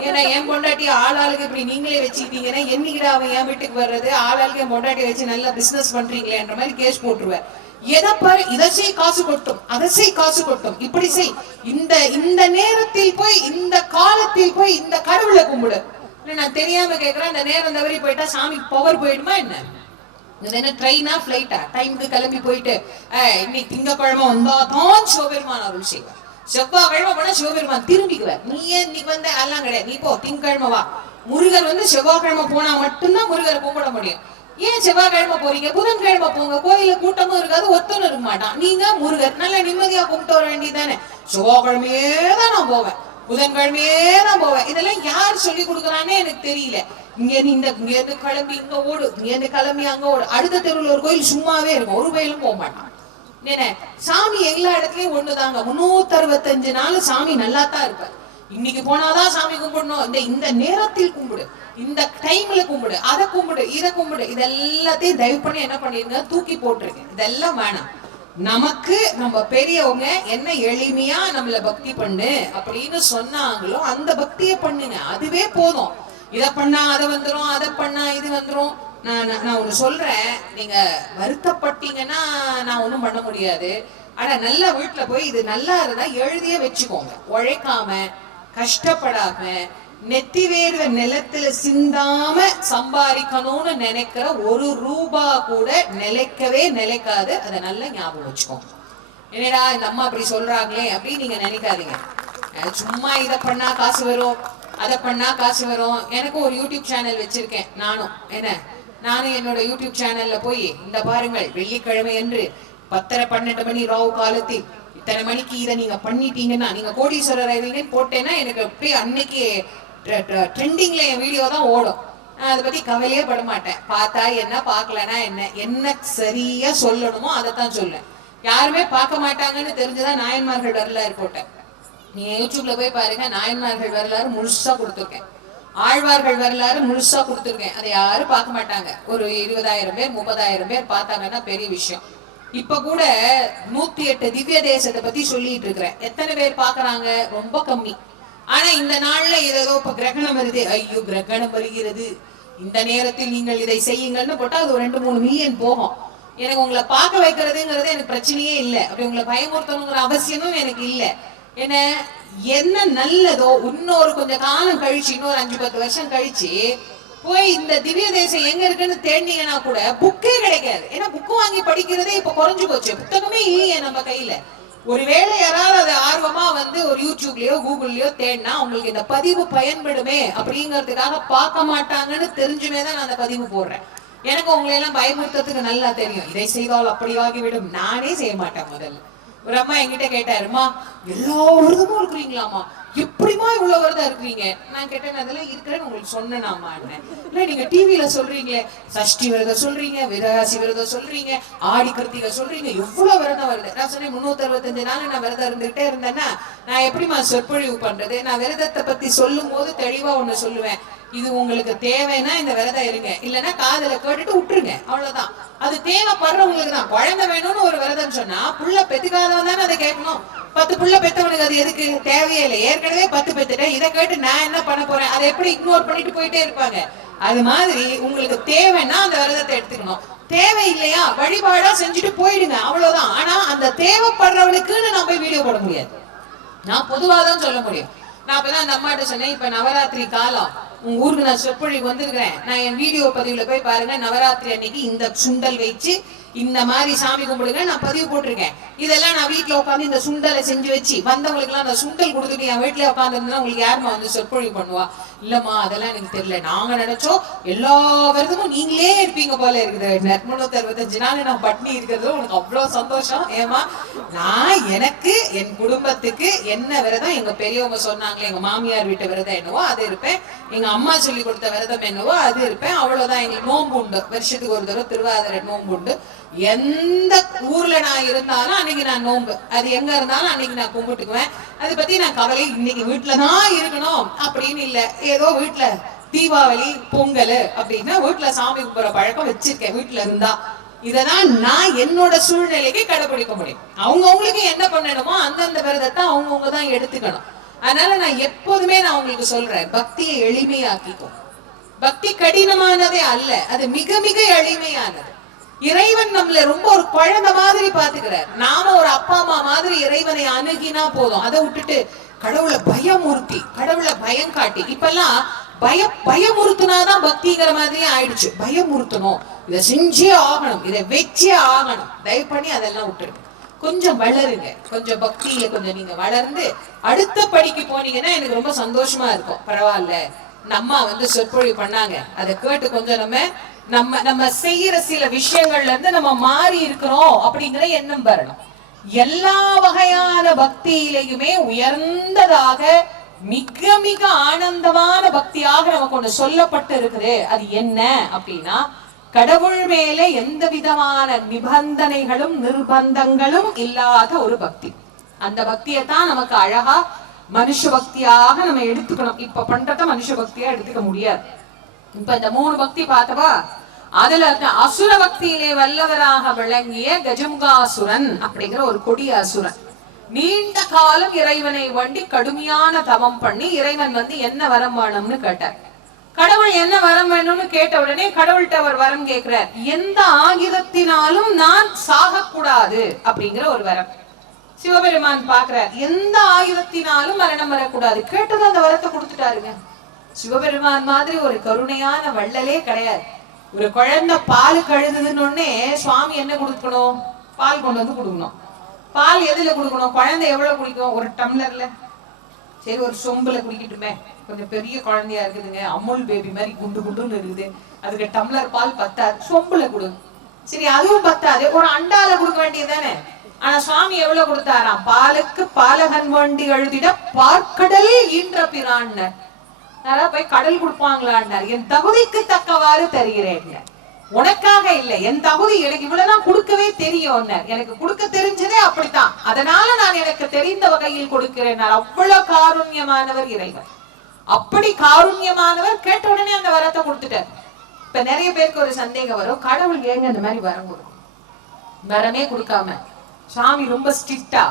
ஏன்னா என் பொண்டாட்டி ஆளாளுக்கு இப்படி நீங்களே வச்சுக்கிட்டீங்கன்னா என்னைக்கிட்ட அவன் என் வீட்டுக்கு வர்றது, ஆளாளுக்கு என் பொண்டாட்டி வச்சு நல்லா பிசினஸ் பண்றீங்களேன்ற மாதிரி கேஸ் போட்டுருவேன். எதை பாரு, இதை செய் காசு கொட்டும், அதை செய் காசு கொட்டும், இப்படி செய், இந்த நேரத்தில் போய், இந்த காலத்தில் போய் இந்த கடவுளை கும்பிடு. நான் தெரியாம கேக்குறேன், இந்த நேரம் தவறி போயிட்டா சாமிக்கு பவர் போயிடுமா என்ன? என்ன ட்ரெயினா பிளைட்டா? டைமுக்கு கிளம்பி போயிட்டு இன்னைக்கு திங்கக்கிழமை வந்தாதான் சிவபெருமான் அருள் செய்வார், செவ்வாய்க்கிழமை போனா சிவபெருமான் திரும்பிக்குவார். நீ ஏன் இன்னைக்கு வந்த எல்லாம் கிடையாது, நீ போ திங்கக்கிழமை வா. முருகர் செவ்வாய்க்கிழமை போனா மட்டும்தான் முருகரை கும்பிட முடியும். ஏன் செவ்வாய்க்கிழமை போறீங்க, புதன்கிழமை போங்க, கோயில கூட்டமும் இருக்காது, ஒத்தனும் இருக்க மாட்டான். நீங்க முருகர் நல்லா நிம்மதியா கும்பிட்டு வர வேண்டியதானே. செவ்வாய்க்கிழமையே தான் நான் போவேன், புதன்கிழமையே தான் போவேன். இதெல்லாம் யார் சொல்லி கொடுக்குறானே எனக்கு தெரியல. இங்க இருந்து கிளம்பி இங்க ஓடு, இங்க இருந்து கிளம்பி அங்க ஓடு. அடுத்த தெருவில் ஒரு கோயில் சும்மாவே இருக்கும், ஒரு கோயிலும் போக மாட்டான். என்ன சாமி எல்லா இடத்துலயும் ஒண்ணுதாங்க. 365 நாள் சாமி நல்லா தான் இருப்பார். இன்னைக்கு போனாதான் சாமி கும்பிடணும், இந்த நேரத்தில் கும்பிடு, இந்த டைம்ல கும்பிடு, அதை கும்பிடு, இதை கும்பிடு. இதெல்லாத்தையும் தயவு பண்ணி என்ன பண்ணிருங்க, தூக்கி போட்டுருங்க. இதெல்லாம் வேணாம். நமக்கு நம்ம பெரியவங்க என்ன எளிமையா நம்மள பக்தி பண்ணு அப்படின்னு சொன்னாங்களோ அந்த பக்தியை பண்ணுங்க, அதுவே போதும். இதை பண்ணா அதை வந்துரும், அதை பண்ணா இது வந்துரும். நான் ஒண்ணு சொல்றேன், நீங்க வருத்தப்பட்டீங்கன்னா நான் ஒண்ணும் பண்ண முடியாது. ஆனா நல்ல வீட்டுல போய் இது நல்லா இருந்தா எழுதியே வச்சுக்கோங்க. உழைக்காம கஷ்டப்படாம நெத்தி வேர்வை நிலத்துல சிந்தாம சம்பாதிக்கணும்னு நினைக்கிற ஒரு ரூபா கூட நிலைக்கவே நிலைக்காது. அதை நல்லா ஞாபகம் வச்சுக்கோங்க. என்னடா இந்த அம்மா அப்படி சொல்றாங்களே அப்படின்னு நீங்க நினைக்காதீங்க. சும்மா இதை பண்ணா காசு வரும், அதை பண்ணா காசு வரும். எனக்கு ஒரு யூடியூப் சேனல் வச்சிருக்கேன். நானும் என்னோட யூடியூப் சேனல்ல போய் இந்த பாருங்கள், வெள்ளிக்கிழமை என்று 10:30-12 மணி ராவு காலத்தில் இத்தனை மணிக்கு இதை நீங்க பண்ணிட்டீங்கன்னா நீங்க கோடீஸ்வரர் ஆயிடுவீங்கன்னு போட்டேன்னா எனக்கு அப்படியே அன்னைக்கு ட்ரெண்டிங்ல என் வீடியோ தான் ஓடும். நான் அதை பத்தி கவலையே பட மாட்டேன். பார்த்தா என்ன, பார்க்கலனா என்ன, என்ன சரியா சொல்லணுமோ அதைத்தான் சொல்லுவேன். யாருமே பார்க்க மாட்டாங்கன்னு தெரிஞ்சுதான் நாயன்மார்கள் வரலாறு போட்டேன். நீங்க யூடியூப்ல போய் பாருங்க, நாயன்மார்கள் வரலாறு முழுசா கொடுத்துருக்கேன், ஆழ்வார்கள் வரலாறு முழுசா கொடுத்துருக்கேன். அதை யாரும் பார்க்க மாட்டாங்க. ஒரு 20,000 பேர் 30,000 பேர் பார்த்தாங்கன்னா பெரிய விஷயம். இப்ப கூட 108 திவ்ய தேசத்தை பத்தி சொல்லிட்டு இருக்கிறேன். எத்தனை பேர் பாக்குறாங்க? ரொம்ப கம்மி. ஆனா இந்த நாள்ல ஏதோ இப்ப கிரகணம் வருது, ஐயோ கிரகணம் வருகிறது, இந்த நேரத்தில் நீங்கள் இதை செய்யுங்கள்னு போட்டா அது ஒரு 2-3 மில்லியன் போகும். எனக்கு உங்களை பார்க்க வைக்கிறதுங்கிறது எனக்கு பிரச்சனையே இல்லை. அப்படி உங்களை பயமுறுத்தணுங்கிற அவசியமும் எனக்கு இல்லை. என்ன என்ன நல்லதோ இன்னொரு கொஞ்சம் காலம் கழிச்சு, இன்னொரு 5-10 வருஷம் கழிச்சு போய் இந்த திவ்ய தேசம் எங்க இருக்குன்னு தேடினீங்கன்னா கூட புக்கே கிடைக்காது. ஏன்னா புக்கு வாங்கி படிக்கிறதே இப்ப குறைஞ்சு போச்சு, புத்தகமே இல்லையே நம்ம கையில. ஒருவேளை யாராவது அதை ஆர்வமா வந்து ஒரு யூடியூப்லயோ கூகுள்லயோ தேடினா உங்களுக்கு இந்த பதிவு பயன்படுமே அப்படிங்கிறதுக்காக பார்க்க மாட்டாங்கன்னு தெரிஞ்சுமே தான் நான் அந்த பதிவு போடுறேன். எனக்கு உங்களை எல்லாம் பயமுறுத்ததுக்கு நல்லா தெரியும். இதை செய்தால் அப்படி ஆகிவிடும், நானே செய்ய மாட்டேன். முதல்ல ஒரு அம்மா என்கிட்ட கேட்டாருமா, எல்லா விரதமும் இருக்கிறீங்களாமா, எப்படிமா இவ்வளவு விரதம் இருக்கிறீங்க? நான் கேட்டேன், அதெல்லாம் இருக்கிறேன்னு உங்களுக்கு சொன்னேனாமா? இல்ல நீங்க டிவில சொல்றீங்களே, சஷ்டி விரதம் சொல்றீங்க, விரகாசி விரதம் சொல்றீங்க, ஆடி கிருத்திகை சொல்றீங்க, எவ்வளவு விரதம் வருது. நான் சொன்னேன் 365 நாள் நான் விரதம் இருந்துகிட்டே இருந்தேன்னா நான் எப்படிமா சொற்பொழிவு பண்றது? நான் விரதத்தை பத்தி சொல்லும் போது தெளிவா ஒண்ணு சொல்லுவேன், இது உங்களுக்கு தேவைன்னா இந்த விரதம் இருங்க, இல்லைன்னா காதல கேட்டுட்டு விட்டுருங்க, அவ்வளவுதான். அது தேவைப்படுறவங்களுக்கு தான். குழந்தை வேணும்னு ஒரு விரதம் சொன்னா புள்ள பெத்துக்காதவன் தானே அதை கேட்கணும். 10 புள்ள பெத்தவனுக்கு அது எதுக்கு? தேவையே இல்லை. ஏற்கனவே 10 பெத்துட்டேன், இதை கேட்டு நான் என்ன பண்ண போறேன்? அதை எப்படி இக்னோர் பண்ணிட்டு போயிட்டே இருப்பாங்க. அது மாதிரி உங்களுக்கு தேவைன்னா அந்த விரதத்தை எடுத்துக்கணும், தேவை இல்லையா வழிபாடா செஞ்சுட்டு போயிடுங்க, அவ்வளவுதான். ஆனா அந்த தேவைப்படுறவனுக்குன்னு நான் போய் வீடியோ போட முடியாது, நான் பொதுவாதான் சொல்ல முடியும். நான் அப்பதான் அந்த அம்மாட்ட சொன்னேன், இப்ப நவராத்திரி காலம், உங்க ஊருக்கு நான் சொற்பொழிவு வந்திருக்கிறேன், நான் என் வீடியோ பதிவுல போய் பாருங்க, நவராத்திரி அன்னைக்கு இந்த சுண்டல் வச்சு இந்த மாதிரி சாமி கும்பிடுங்க நான் பதிவு போட்டிருக்கேன். இதெல்லாம் நான் வீட்டுல உட்காந்து இந்த சுண்டலை செஞ்சு வச்சு வந்தவங்களுக்கு எல்லாம் அந்த சுண்டல் கொடுத்துட்டு என் வீட்டுல உட்காந்துருந்தா உங்களுக்கு யாருமா வந்து சொற்பொழிவு பண்ணுவா? இல்லம்மா அதெல்லாம் எனக்கு தெரியல, நாங்க நினைச்சோம் எல்லா விரதமும் நீங்களே இருப்பீங்க போல இருக்குது, 365 நாள் நான் பட்னி இருக்கிறது உனக்கு அவ்வளவு சந்தோஷம். ஏமா நான் எனக்கு என் குடும்பத்துக்கு என்ன விரதம் எங்க பெரியவங்க சொன்னாங்களே, எங்க மாமியார் வீட்டு விரதம் என்னவோ அது இருப்பேன், எங்க அம்மா சொல்லி கொடுத்த விரதம் என்னவோ அது இருப்பேன், அவ்வளவுதான். எங்களுக்கு நோன்பு உண்டு, வருஷத்துக்கு ஒரு தடவை திருவாதிரை நோன்பு உண்டு. எந்த ஊர்ல நான் இருந்தாலும் அன்னைக்கு நான் நோன்பு, அது எங்க இருந்தாலும் அன்னைக்கு நான் கும்பிட்டுக்குவேன். அதை பத்தி நான் கவலை இன்னைக்கு வீட்டுலதான் இருக்கணும் அப்படின்னு இல்ல. ஏதோ வீட்டுல தீபாவளி பொங்கல் அப்படின்னா வீட்டுல சாமி கும்பிடுற பழக்கம் வச்சிருக்கேன் வீட்டுல இருந்தா. இததான் நான் என்னோட சூழ்நிலைக்கு கடைபிடிக்க முடியும். அவங்கவுங்களுக்கு என்ன பண்ணணுமோ அந்தந்த விரதத்தை அவங்கவுங்க தான் எடுத்துக்கணும். அதனால நான் எப்போதுமே நான் உங்களுக்கு சொல்றேன், பக்தியை எளிமையாக்கிக்கும். பக்தி கடினமானதே அல்ல, அது மிக மிக எளிமையானது. இறைவன் நம்மள ரொம்ப ஒரு குழந்தை மாதிரி பாத்துக்கிறார். நாம ஒரு அப்பா அம்மா மாதிரி இறைவனை அணுகினா போதும். அதை விட்டுட்டு கடவுளை பயமுறுத்தி, கடவுளை பயம் காட்டி, இப்பெல்லாம் பயமுறுத்தினாதான் பக்திங்கிற மாதிரியே ஆயிடுச்சு. பயமுறுத்தணும், இதை செஞ்சே ஆகணும், இதை வச்சே ஆகணும். தயவு பண்ணி அதெல்லாம் விட்டுருக்கு. கொஞ்சம் வளருங்க, கொஞ்சம் பக்தியில கொஞ்சம் நீங்க வளர்ந்து அடுத்த படிக்கு போனீங்கன்னா எனக்கு ரொம்ப சந்தோஷமா இருக்கும். பரவாயில்ல, நம்ம வந்து சொற்பொழிவு பண்ணாங்க, அதை கேட்டு கொஞ்சம் நம்ம செய்யற சில விஷயங்கள்ல இருந்து நம்ம மாறி இருக்கிறோம் அப்படிங்கிற எண்ணம் வரணும். எல்லா வகையான பக்தியிலையுமே உயர்ந்ததாக மிக மிக ஆனந்தமான பக்தியாக நமக்கு ஒண்ணு சொல்லப்பட்டு இருக்குது. அது என்ன அப்படின்னா, கடவுள் மேலே எந்த விதமான நிபந்தனைகளும் நிர்பந்தங்களும் இல்லாத ஒரு பக்தி. அந்த பக்தியை தான் நமக்கு அழகா மனுஷ பக்தியாக நம்ம எடுத்துக்கணும். இப்ப பண்றத மனுஷ பக்தியா எடுத்துக்க முடியாது. இப்ப இந்த 3 பக்தி பார்த்தவா, அதுல அசுர பக்தியிலே வல்லவராக விளங்கிய கஜமுகாசுரன் அப்படிங்கிற ஒரு கொடிய அசுரன் நீண்ட காலம் இறைவனை வண்டி கடுமையான தவம் பண்ணி இறைவன் வந்து என்ன வரம் வேணும்னு கேட்டார். கடவுள் என்ன வரம் வேணும்னு கேட்ட உடனே கடவுள்கிட்ட அவர் வரம் கேட்கிறார், எந்த ஆயுதத்தினாலும் நான் சாகக்கூடாது அப்படிங்கிற ஒரு வரம். சிவபெருமான் பாக்குறார், எந்த ஆயுதத்தினாலும் மரணம் வரக்கூடாது. கேட்டது அந்த வரத்தை கொடுத்துட்டாருங்க. சிவபெருமான் மாதிரி ஒரு கருணையான வள்ளலே கிடையாது. ஒரு குழந்தை பால் கழுதுன்னு சுவாமி என்ன கொடுக்கணும்? பால் கொண்டு வந்து கொடுக்கணும். பால் எதுல கொடுக்கணும்? குழந்தை எவ்வளவு குடிக்கும்? ஒரு டம்ளர்ல, சரி ஒரு சொம்புல குடிக்கட்டுமே. கொஞ்சம் பெரிய குழந்தையா இருக்குதுங்க, அமுல் பேபி மாதிரி குண்டு குண்டுன்னு இருக்குது, அதுக்கு டம்ளர் பால் பத்தாது, சொம்புல கொடு. சரி அதுவும் பத்தாது, ஒரு அண்டால கொடுக்க வேண்டியது தானே. ஆனா சுவாமி எவ்வளவு கொடுத்தாராம்? பாலுக்கு பாலகன் வண்டி எழுதிட பார்க்கடல் ஈன்ற பிரான். யாராவது போய் கடல் கொடுப்பாங்களான்னாரு. என் தகுதிக்கு தக்கவாறு தருகிறேன், உனக்காக இல்லை, என் தகுதி எனக்கு இவ்வளவுதான் கொடுக்கவே தெரியும், எனக்கு கொடுக்க தெரிஞ்சதே அப்படித்தான், அதனால நான் எனக்கு தெரிந்த வகையில் கொடுக்கிறேன். அவ்வளவு காருண்யமானவர் இறைவன். அப்படி காருண்யமானவர் கேட்ட உடனே அந்த வரத்தை கொடுத்துட்டார். இப்ப நிறைய பேருக்கு ஒரு சந்தேகம் வரும், கடவுள் ஏங்க இந்த மாதிரி வரம் கொடுக்கும், வரமே கொடுக்காம சாமி ரொம்ப ஸ்ட்ரிக்டா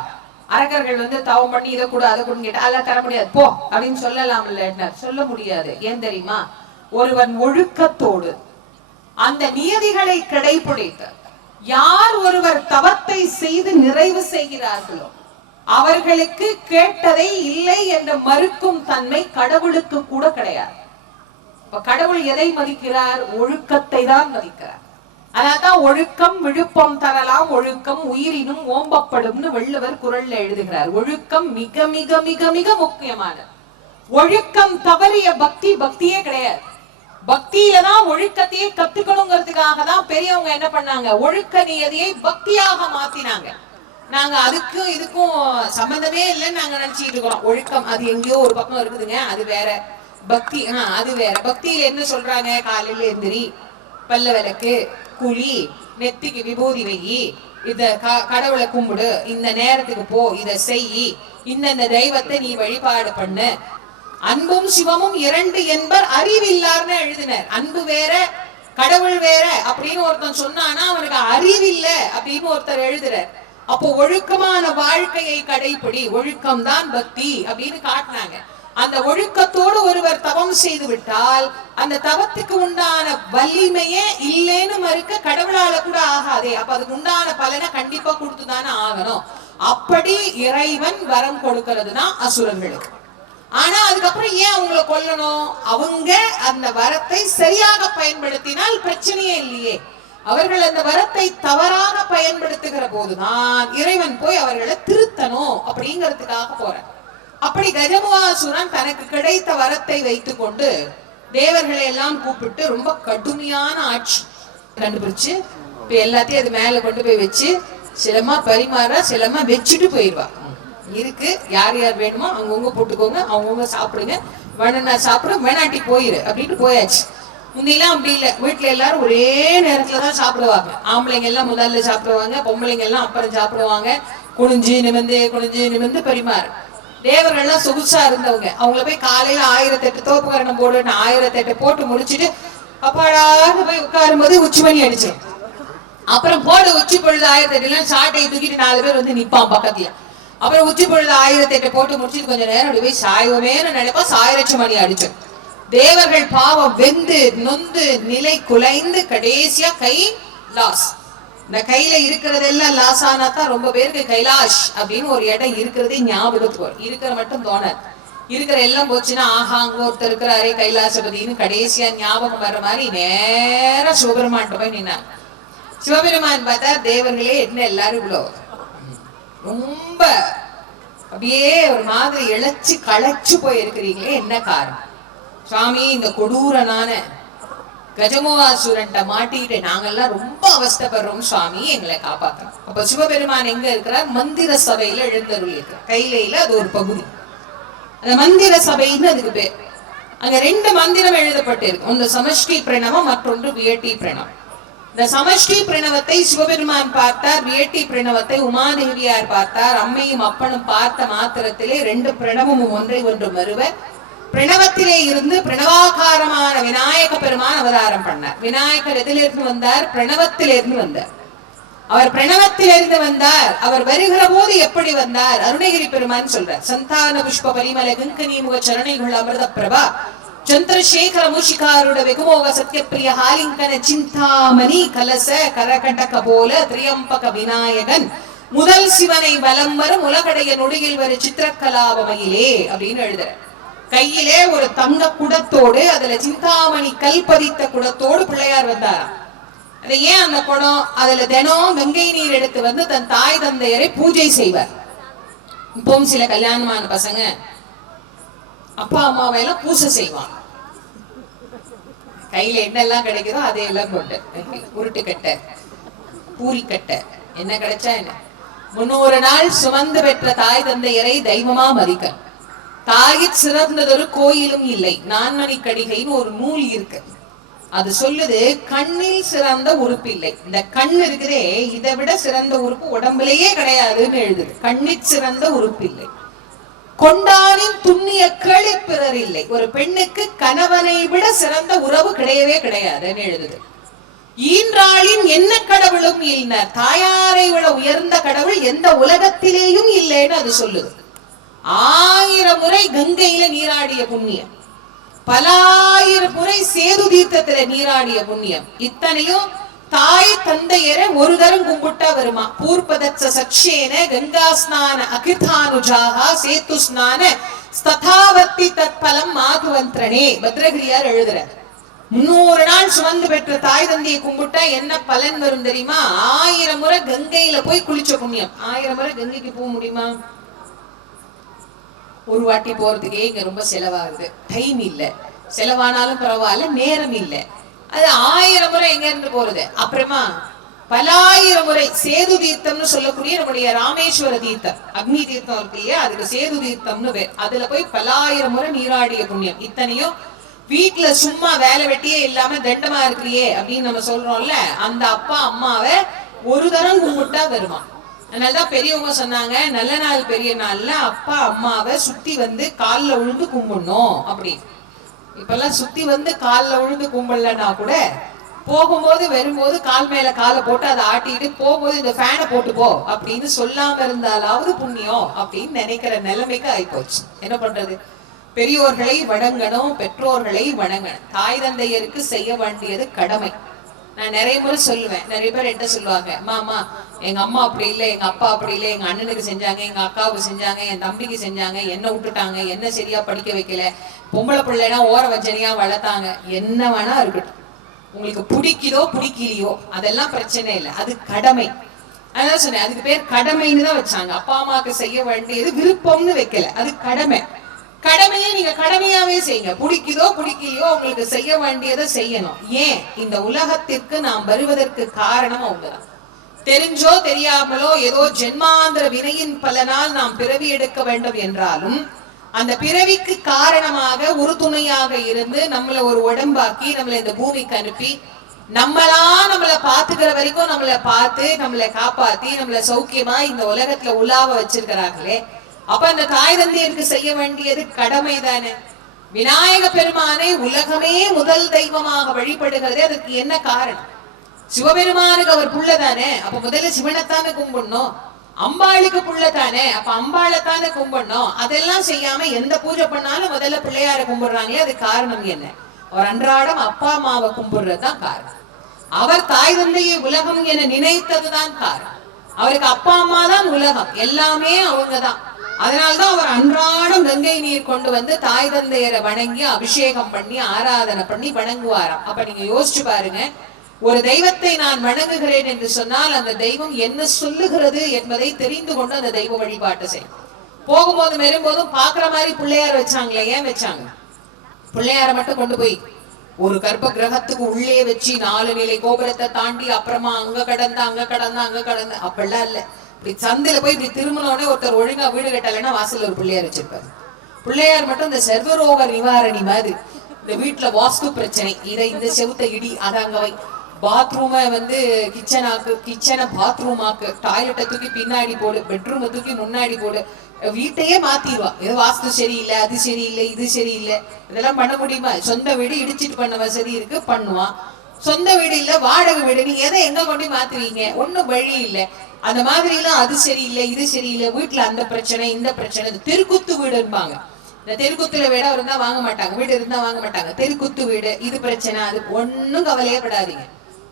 அரக்கர்கள் வந்து தவம் பண்ணி இதை கூட அதை கூட கேட்டா அதெல்லாம் தர முடியாது போ அப்படின்னு சொல்லலாம்ல. சொல்ல முடியாது. ஏன் தெரியுமா? ஒருவன் ஒழுக்கத்தோடு அந்த நியதிகளை கடைபிடித்து யார் ஒருவர் தவத்தை செய்து நிறைவு செய்கிறார்களோ அவர்களுக்கு கேட்டதை இல்லை என்று மறுக்கும் தன்மை கடவுளுக்கு கூட கிடையாது. கடவுள் எதை மதிக்கிறார்? ஒழுக்கத்தை தான் மதிக்கிறார். அதான் ஒழுக்கம் விழுப்பம் தரலாம், ஒழுக்கம் உயிரினும் ஓம்பப்படும்னு வள்ளுவர் குறள்ல எழுதுகிறார். ஒழுக்கம் மிக மிக மிக மிக முக்கியமானது. ஒழுக்கம் தவறிய பக்தி பக்தியே கிடையாது. பக்தியில தான் ஒழுக்கத்தையே கத்துக்கணுங்கிறதுக்காக தான் பெரியவங்க என்ன பண்ணாங்க, ஒழுக்க நியதியை பக்தியாக மாத்தினாங்க. நாங்க அதுக்கும் இதுக்கும் சம்பந்தமே இல்லைன்னு நாங்க நினைச்சிட்டு இருக்கிறோம். ஒழுக்கம் அது எங்கேயோ ஒரு பக்கம் இருக்குதுங்க, அது வேற. பக்தி அது வேற. பக்தியில என்ன சொல்றாங்க? காலையில எந்திரி, பல்ல விளக்கு, குழி, நெத்திக்கு விபூதி வெயி, இத கடவுளை கும்பிடு, இந்த நேரத்துக்கு போ, இத செய், இந்த தெய்வத்தை நீ வழிபாடு பண்ணு. அன்பும் சிவமும் இரண்டு என்பர் அறிவில்லார்னு எழுதினர். அன்பு வேற கடவுள் வேற அப்படின்னு ஒருத்தன் சொன்னானா அவனுக்கு அறிவில்லை அப்படின்னு ஒருத்தர் எழுதுறார். அப்போ ஒழுக்கமான வாழ்க்கையை கடைபிடி, ஒழுக்கம் தான் பக்தி அப்படின்னு காட்டினாங்க. அந்த ஒழுக்கத்தோடு ஒருவர் தவம் செய்து விட்டால் அந்த தவத்துக்கு உண்டான வலிமையே இல்லைன்னு மறுக்க கடவுளால கூட ஆகாதே. அப்ப அதுக்கு உண்டான பலனை கண்டிப்பா கொடுத்துதானே ஆகணும். அப்படி இறைவன் வரம் கொடுக்கிறதுதான் அசுரர்களுக்கு. ஆனா அதுக்கப்புறம் ஏன் அவங்களை கொல்லணும்? அவங்க அந்த வரத்தை சரியாக பயன்படுத்தினால் பிரச்சனையே இல்லையே. அவர்கள் அந்த வரத்தை தவறாக பயன்படுத்துகிற போதுதான் இறைவன் போய் அவர்களை திருத்தணும் அப்படிங்கிறதுக்காக போற. அப்படி கஜமுகாசுரன் தனக்கு கிடைத்த வரத்தை வைத்துக் கொண்டு தேவர்களை எல்லாம் கூப்பிட்டு ரொம்ப கடுமையான ஆட்சி கண்டுபிடிச்சு இப்ப எல்லாத்தையும் அது மேல கொண்டு போய் வச்சு சிலமா பரிமாற, சிலமா வச்சுட்டு போயிடுவா. இருக்கு, யார் யார் வேணுமோ அவங்கவுங்க போட்டுக்கோங்க, அவங்கவுங்க சாப்பிடுங்க, வேணா சாப்பிடும், வேணாட்டி போயிரு அப்படின்னு போயாச்சு. முன்னெல்லாம் அப்படி இல்லை. வீட்டுல எல்லாரும் ஒரே நேரத்துலதான் சாப்பிடுவாங்க. ஆம்பளைங்க எல்லாம் முதல்ல சாப்பிடுவாங்க, பொம்பளைங்க எல்லாம் அப்புறம் சாப்பிடுவாங்க. குனிஞ்சு நிமிந்து பரிமாறு. தேவர்கள்லாம் சொகுசா இருந்தவங்க. அவங்கள போய் காலையில 1008 தோப்புக்கரணம் போடுன்னு 1008 போட்டு முடிச்சுட்டு அப்பாடான்னு போய் உட்காரும் போது உச்சி மணி அடிச்சிடும். அப்புறம் போடு உச்சி பொழுது 1008 சாட்டையை தூக்கிட்டு 4 பேர் வந்து நிப்பான் பக்கத்துல. அப்புறம் உச்சி பொழுது 1008 போட்டு முடிச்சுட்டு கொஞ்சம் நேரம் அப்படி போய் சாய்வமேன்னு நினைப்பா, சாயரட்சி மணி அடிச்சோம். தேவர்கள் பாவம் வெந்து நொந்து நிலை குலைந்து கடைசியா கை லாஸ். இந்த கையில இருக்கிறதெல்லாம் லாஸ் ஆனா தான் ரொம்ப பேருக்கு கைலாஷ் அப்படின்னு ஒரு இடம் இருக்கிறதே ஞாபகத்துக்கு வரும். இருக்கிற மட்டும் தோணாது. இருக்கிற எல்லாம் போச்சுன்னா ஆஹா அங்க ஒருத்தர் இருக்கிறாரே கைலாசபதினு கடைசியா ஞாபகம் வர்ற மாதிரி நேரா சிவபெருமான் போய் நின்னாங்க. சிவபெருமான் பார்த்தா தேவர்களே என்ன எல்லாரும் இவ்வளோ ரொம்ப அப்படியே ஒரு மாதிரி இழைச்சு களைச்சு போய் இருக்கிறீங்களே, என்ன காரணம்? சுவாமி, இந்த கொடூரனான கஜமுகாசுரன்ட்ட மாட்டிட்டு நாங்கெல்லாம் ரொம்ப அவஸ்தப்படுறோம் சுவாமி, எங்களை காப்பாற்றணும். அப்ப சிவபெருமான் எங்க இருக்கிறார்? மந்திர சபையில எழுந்தருள் இருக்கிறார். கையில அது ஒரு பகுதி, அந்த மந்திர சபைன்னு அதுக்கு பேர். அங்க 2 மந்திரம் எழுதப்பட்டு இருக்கு. ஒன்று சமஷ்டி பிரணவம், மற்றொன்று வியட்டி பிரணவம். இந்த சமஷ்டி பிரணவத்தை சிவபெருமான் பார்த்தார், வியட்டி பிரணவத்தை உமாதேவியார் பார்த்தார். அம்மையும் அப்பனும் பார்த்த மாத்திரத்திலே 2 பிரணவமும் ஒன்றை ஒன்று மறுவ பிரணவத்திலே இருந்து பிரணவாகாரமான விநாயக பெருமான் அவதாரம் பண்ணார். விநாயகர் எதிலிருந்து வந்தார்? பிரணவத்திலிருந்து வந்தார். அவர் பிரணவத்திலிருந்து வந்தார். அவர் வருகிற போது எப்படி வந்தார்? அருணகிரி பெருமான் சொல்றார். சந்தான புஷ்ப பரிமல கங்கனி முக சரணைகள் அமிர்த பிரபா சந்திரசேகர மூஷிகாருட வெகுமோக சத்யப்பிரிய ஹாலிங்கன சிந்தாமணி கலச கரகண்டக போல திரியம்பக விநாயகன் முதல் சிவனை வலம் வரும் உலகடைய நொடியில் வரும் சித்திரக்கலாபமையிலே அப்படின்னு எழுதுற. கையிலே ஒரு தங்க குடத்தோடு அதுல சிந்தாமணி கல்பதித்த குடத்தோடு பிள்ளையார் வந்தாராம். அது ஏன் அந்த குடம்? அதுல தினம் கங்கை நீர் எடுத்து வந்து தன் தாய் தந்தையரை பூஜை செய்வார். இப்பவும் சில கல்யாணமான பசங்க அப்பா அம்மாவை எல்லாம் பூசை செய்வான். கையில என்னெல்லாம் கிடைக்குதோ அதையெல்லாம் கொண்டு உருட்டுக்கட்டை, பூரிக்கட்டை, என்ன கிடைச்சா என்ன. 300 நாள் சுமந்து பெற்ற தாய் தந்தையரை தெய்வமா மதிக்க, தாயிற் சிறந்ததொரு கோயிலும் இல்லை. நான்மணி கடிகைன்னு ஒரு நூல் இருக்கு. அது சொல்லுது கண்ணில் சிறந்த உறுப்பு இல்லை. இந்த கண் இருக்குதே, இதை விட சிறந்த உறுப்பு உடம்புலயே கிடையாதுன்னு எழுதுது. கண்ணிற் சிறந்த உறுப்பு இல்லை. கொண்டானின் துண்ணிய கேளி பிறர் இல்லை. ஒரு பெண்ணுக்கு கணவனை விட சிறந்த உறவு கிடையவே கிடையாதுன்னு எழுதுது. ஈன்றாளின் என்ன கடவுளும் இல்லை. தாயாரை விட உயர்ந்த கடவுள் எந்த உலகத்திலேயும் இல்லைன்னு அது சொல்லுது. 1000 முறை கங்கையில நீராடிய புண்ணியம், பலாயிரம் முறை சேது தீர்த்தத்துல நீராடிய புண்ணியம், இத்தனையும் தாய் தந்தையரை ஒரு தரம் கும்பிட்டா வருமா. பூர்பதச்ச சக்ஷேன கங்கா ஸ்நான அகிர்தானுஜாஹா சேத்து ஸ்நான ஸ்ததாவர்த்தி தத்பலம் மாதுவந்திரனே. பத்ரகிரியார் எழுதுறார். 300 நாள் சுமந்து பெற்ற தாய் தந்தையை கும்பிட்டா என்ன பலன் வரும் தெரியுமா? 1000 முறை கங்கையில போய் குளிச்ச புண்ணியம். 1000 முறை கங்கைக்கு போக முடியுமா? ஒரு வாட்டி போறதுக்கே இங்க ரொம்ப செலவாகுது. டைம் இல்ல, செலவானாலும் பரவாயில்ல, நேரம் இல்ல. அது 1000 முறை எங்க இருந்து போறது? அப்புறமா பலாயிரம் முறை சேது தீர்த்தம்னு சொல்லக்கூடிய நம்முடைய ராமேஸ்வர தீர்த்தம், அக்னி தீர்த்தம் இருக்கு இல்லையா, அதுக்கு சேது தீர்த்தம்னு பேர். அதுல போய் பலாயிரம் முறை நீராடிய புண்ணியம். இத்தனையும் வீட்டுல சும்மா வேலை வெட்டியே இல்லாம தண்டமா இருக்கிறியே அப்படின்னு நம்ம சொல்றோம்ல, அந்த அப்பா அம்மாவை ஒரு தரம் கும்பிட்டா வருமா. அதனாலதான் பெரியவங்க சொன்னாங்க, நல்ல நாள் பெரிய நாள்ல அப்பா அம்மாவை சுத்தி வந்து கால்ல விழுந்து கும்பிடணும் அப்படி. இப்பெல்லாம் சுத்தி வந்து கால்ல விழுந்து கும்பிடலன்னா கூட போகும்போது வரும்போது கால் மேல காலை போட்டு அதை ஆட்டிட்டு போகும்போது இந்த ஃபேனை போட்டு போ அப்படின்னு சொல்லாம இருந்தாலாவது புண்ணியம் அப்படின்னு நினைக்கிற நிலைமைக்கு ஆயிப்போச்சு. என்ன பண்றது? பெரியோர்களை வணங்கணும், பெற்றோர்களை வணங்கணும். தாய் தந்தையருக்கு செய்ய வேண்டியது கடமை. நான் நிறைய முறை சொல்லுவேன். நிறைய பேர் என்ன சொல்லுவாங்க, மாமா எங்க அம்மா அப்படி இல்லை, எங்க அப்பா அப்படி இல்லை, எங்க அண்ணனுக்கு செஞ்சாங்க, எங்க அக்காவுக்கு செஞ்சாங்க, என் தம்பிக்கு செஞ்சாங்க, என்ன விட்டுட்டாங்க, என்ன சரியா படிக்க வைக்கல, பொம்பளை பிள்ளைனா ஓர வச்சனையா வளர்த்தாங்க. என்ன வேணா இருக்கட்டும், உங்களுக்கு பிடிக்குதோ பிடிக்கலையோ அதெல்லாம் பிரச்சனை இல்லை, அது கடமை. அதான் சொன்னேன், அதுக்கு பேர் கடமைன்னு தான் வச்சாங்க. அப்பா அம்மாவுக்கு செய்ய வேண்டியது விருப்பம்னு வைக்கல, அது கடமை. கடமையை நீங்க கடமையாவே செய்யுங்க. பிடிக்குதோ பிடிக்கலையோ உங்களுக்கு செய்ய வேண்டியதை செய்யணும். ஏன்? இந்த உலகத்திற்கு நாம் வருவதற்கு காரணம் அவங்கதான். தெரிஞ்சோ தெரியாமலோ ஏதோ ஜென்மாந்திர வினையின் பலனால் நாம் பிறவி எடுக்க வேண்டும் என்றாலும் அந்த பிறவிக்கு காரணமாக ஒரு துணையாக இருந்து நம்மளை ஒரு உடம்பாக்கி நம்மளை இந்த பூமிக்கு அனுப்பி நம்மளை பாத்துக்கிற வரைக்கும் நம்மளை பார்த்து நம்மளை காப்பாத்தி நம்மளை சௌக்கியமா இந்த உலகத்துல உலாவ வச்சிருக்கிறாங்களே, அப்ப அந்த தாய் தந்தையருக்கு செய்ய வேண்டியது கடமை தானே. விநாயக பெருமானை உலகமே முதல் தெய்வமாக வழிபடுகிறது. அதுக்கு என்ன காரணம்? சிவபெருமானுக்கு அவர் புள்ள தானே, அப்ப முதல்ல சிவனைத்தானே கும்பிடணும். அம்பாளுக்கு புள்ள தானே, அப்ப அம்பாளைத்தானே கும்பிடணும். அதெல்லாம் செய்யாம எந்த பூஜை பண்ணாலும் முதல்ல பிள்ளையார கும்பிடுறாங்களே, அது காரணம் என்ன? அவர் அன்றாடம் அப்பா அம்மாவை கும்பிடுறதுதான் காரணம். அவர் தாய் தந்தையை உலகம் என நினைத்ததுதான் காரணம். அவருக்கு அப்பா அம்மா தான் உலகம், எல்லாமே அவங்கதான். அதனால்தான் அவர் அன்றாடம் கங்கை நீர் கொண்டு வந்து தாய் தந்தையரை வணங்கி அபிஷேகம் பண்ணி ஆராதனை பண்ணி வணங்குவாராம். அப்ப நீங்க யோசிச்சு பாருங்க, ஒரு தெய்வத்தை நான் வணங்குகிறேன் என்று சொன்னால் அந்த தெய்வம் என்ன சொல்லுகிறது என்பதை தெரிந்து கொண்டு அந்த தெய்வ வழிபாட்டை செய்யும். போகும்போது வரும்போதும் பாக்குற மாதிரி பிள்ளையார் வச்சாங்களே, ஏன் வச்சாங்க? பிள்ளையார மட்டும் கொண்டு போய் ஒரு கர்ப்ப கிரகத்துக்கு உள்ளே வச்சு 4 நிலை கோபுரத்தை தாண்டி அப்புறமா அங்க கடந்த அப்படிலாம் இல்ல. இப்படி சந்தையில போய் இப்படி திரும்பினோடனே ஒருத்தர் ஒழுங்கா வீடு கட்டலைன்னா வாசல்ல ஒரு பிள்ளையார் வச்சிருப்பாரு. பிள்ளையார் மட்டும் இந்த சர்வரோக நிவாரணி மாதிரி. இந்த வீட்டுல வாஸ்து பிரச்சனை, இதை இந்த செவுத்த இடி அதை அங்க வை, பாத்ரூமை வந்து கிச்சனை பாத்ரூம் ஆக்கு, டாய்லெட்டை தூக்கி பின்னாடி போடு, பெட்ரூமை தூக்கி முன்னாடி போடு, வீட்டையே மாத்திடுவா. இது வாஸ்து சரியில்லை, அது சரியில்லை, இது சரியில்லை, இதெல்லாம் பண்ண முடியுமா? சொந்த வீடு இடிச்சிட்டு பண்ண வசதி இருக்கு, பண்ணுவான். சொந்த வீடு இல்ல வாடகை வீடு, நீங்க எதை எங்க கொண்டு மாத்துவீங்க? ஒண்ணும் வழி இல்லை. அந்த மாதிரி எல்லாம் அது சரியில்லை, இது சரியில்லை, வீட்டுல அந்த பிரச்சனை இந்த பிரச்சனை. தெருக்குத்து வீடுன்பாங்க. இந்த தெருக்குத்துல வீட இருந்தா வாங்க மாட்டாங்க, வீடு இருந்தா வாங்க மாட்டாங்க. தெருக்குத்து வீடு, இது பிரச்சனை, அது ஒன்னும் கவலையே படாதீங்க.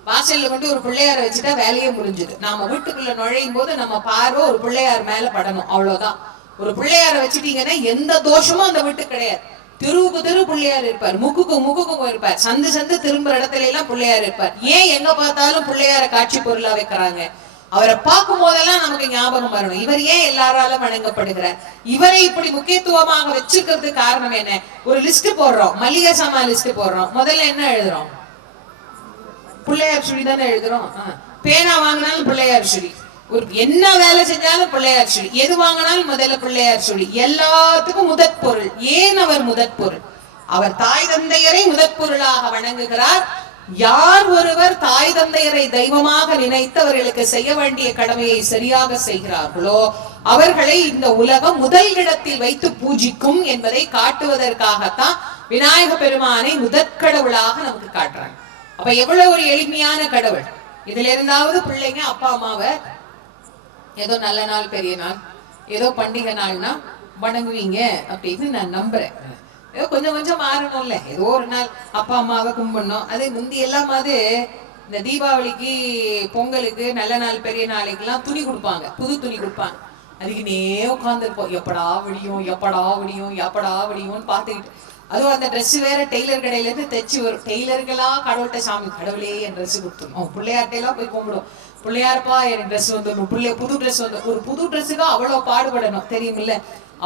வாசல்ல கொண்டு ஒரு பிள்ளையார வச்சுட்டா வேலையே முடிஞ்சுது. நாம வீட்டுக்குள்ள நுழையும் போது நம்ம பார்வை ஒரு பிள்ளையார் மேல படணும், அவ்வளவுதான். ஒரு பிள்ளையார வச்சுட்டீங்கன்னா எந்த தோஷமும் அந்த வீட்டுக்கு கிடையாது. தெருவுக்கு தெரு பிள்ளையார் இருப்பார், முக்குக்கும் இருப்பார், சந்து திரும்புற இடத்துல எல்லாம் பிள்ளையார் இருப்பார். ஏன் எங்க பார்த்தாலும் பிள்ளையார காட்சி பொருளா வைக்கிறாங்க? அவரை பார்க்கும் போதெல்லாம் நமக்கு ஞாபகம் வரணும், இவர் ஏன் எல்லாராலும் வணங்கப்படுகிறார், இவரை இப்படி முக்கியத்துவமாக வச்சிருக்கிறதுக்கு காரணம் என்ன? ஒரு லிஸ்ட் போடுறோம், மளிகை சாமான் லிஸ்ட் போடுறோம். முதல்ல என்ன எழுதுறோம்? பிள்ளையார் சுழி தானே எழுதுறோம். பேனா வாங்கினாலும் பிள்ளையார் சுழி, ஒரு என்ன வேலை செஞ்சாலும் பிள்ளையார் சொல்லி, எது வாங்கினாலும் முதல்ல பிள்ளையார் சொல்லி, எல்லாத்துக்கும் முதற் பொருள். ஏன் அவர் முதற் பொருள்? அவர் தாய் தந்தையரை முதற் பொருளாக வணங்குகிறார். யார் ஒருவர் தாய் தந்தையரை தெய்வமாக நினைத்து அவர்களுக்கு செய்ய வேண்டிய கடமையை சரியாக செய்கிறார்களோ அவர்களை இந்த உலகம் முதல் இடத்தில் வைத்து பூஜிக்கும் என்பதை காட்டுவதற்காகத்தான் விநாயக பெருமானை முதற்கடவுளாக நமக்கு காட்டுறாங்க. அப்ப எவ்வளவு ஒரு எளிமையான கடவுள். இதுல இருந்தாவது பிள்ளைங்க அப்பா அம்மாவை ஏதோ நல்ல நாள் பெரிய நாள் ஏதோ பண்டிகை நாள்னா வணங்குவீங்க அப்படின்னு நான் நம்புறேன். ஏதோ கொஞ்சம் கொஞ்சம் மாறணும்ல, ஏதோ ஒரு நாள் அப்பா அம்மாவை கும்பிடணும். அது முந்தி எல்லாம் இந்த தீபாவளிக்கு பொங்கலுக்கு நல்ல நாள் பெரிய நாளைக்கு எல்லாம் துணி கொடுப்பாங்க, புது துணி கொடுப்பாங்க. அதுக்குன்னே உட்காந்துருப்போம், எப்படா விடியும் எப்படா விடியும் எப்படா விடியும்னு பார்த்துக்கிட்டு. அதுவும் அந்த ட்ரெஸ் வேற டெய்லர் கடையில இருந்து தைச்சு வரும். டெய்லர்களா கடவுள்கிட்ட சாமி கடவுளே என் ட்ரெஸ் கொடுத்துரும், பிள்ளையாட்டையெல்லாம் போய் கும்பிடும், பிள்ளையாருப்பா என் ட்ரெஸ் வந்துடணும், புது ட்ரெஸ் வந்து ஒரு புது ட்ரெஸ்ஸுக்கு அவ்வளவு பாடுபடணும் தெரியுமில்ல.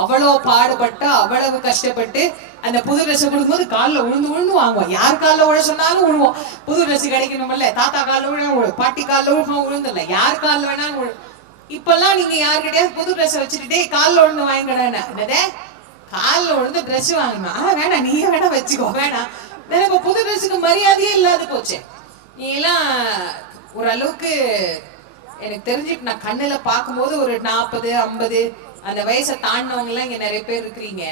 அவ்வளவு பாடுபட்டு அவ்வளவு கஷ்டப்பட்டு அந்த புது ட்ரெஸ் கொடுக்கும்போது காலில் உழுந்து உழுந்து வாங்குவோம். யார் காலில் உழ சொன்னாலும் உழுவோம். புது ட்ரெஸ் கிடைக்கணும்ல, தாத்தா காலில் விழ பாட்டி காலில் விழுவோம், உழுந்துல யார் காலில் வேணாலும் விழு. இப்பெல்லாம் நீங்க யாருக்கிட்டையாவது புது ட்ரெஸ் வச்சுக்கிட்டே காலில் உழுந்து வாங்கிக்கடானே, என்னதே காலில் விழுந்து ட்ரெஸ் வாங்கணும், வேணாம் நீயே வேணா வச்சுக்கோ வேணாம். இப்ப புது ட்ரெஸ்ஸுக்கு மரியாதையே இல்லாத போச்சு. நீ எல்லாம் ஓரளவுக்கு எனக்கு தெரிஞ்சுட்டு நான் கண்ணுல பார்க்கும்போது ஒரு 40 50 அந்த வயசை தாண்டினவங்க எல்லாம் இங்க நிறைய பேர் இருக்கிறீங்க.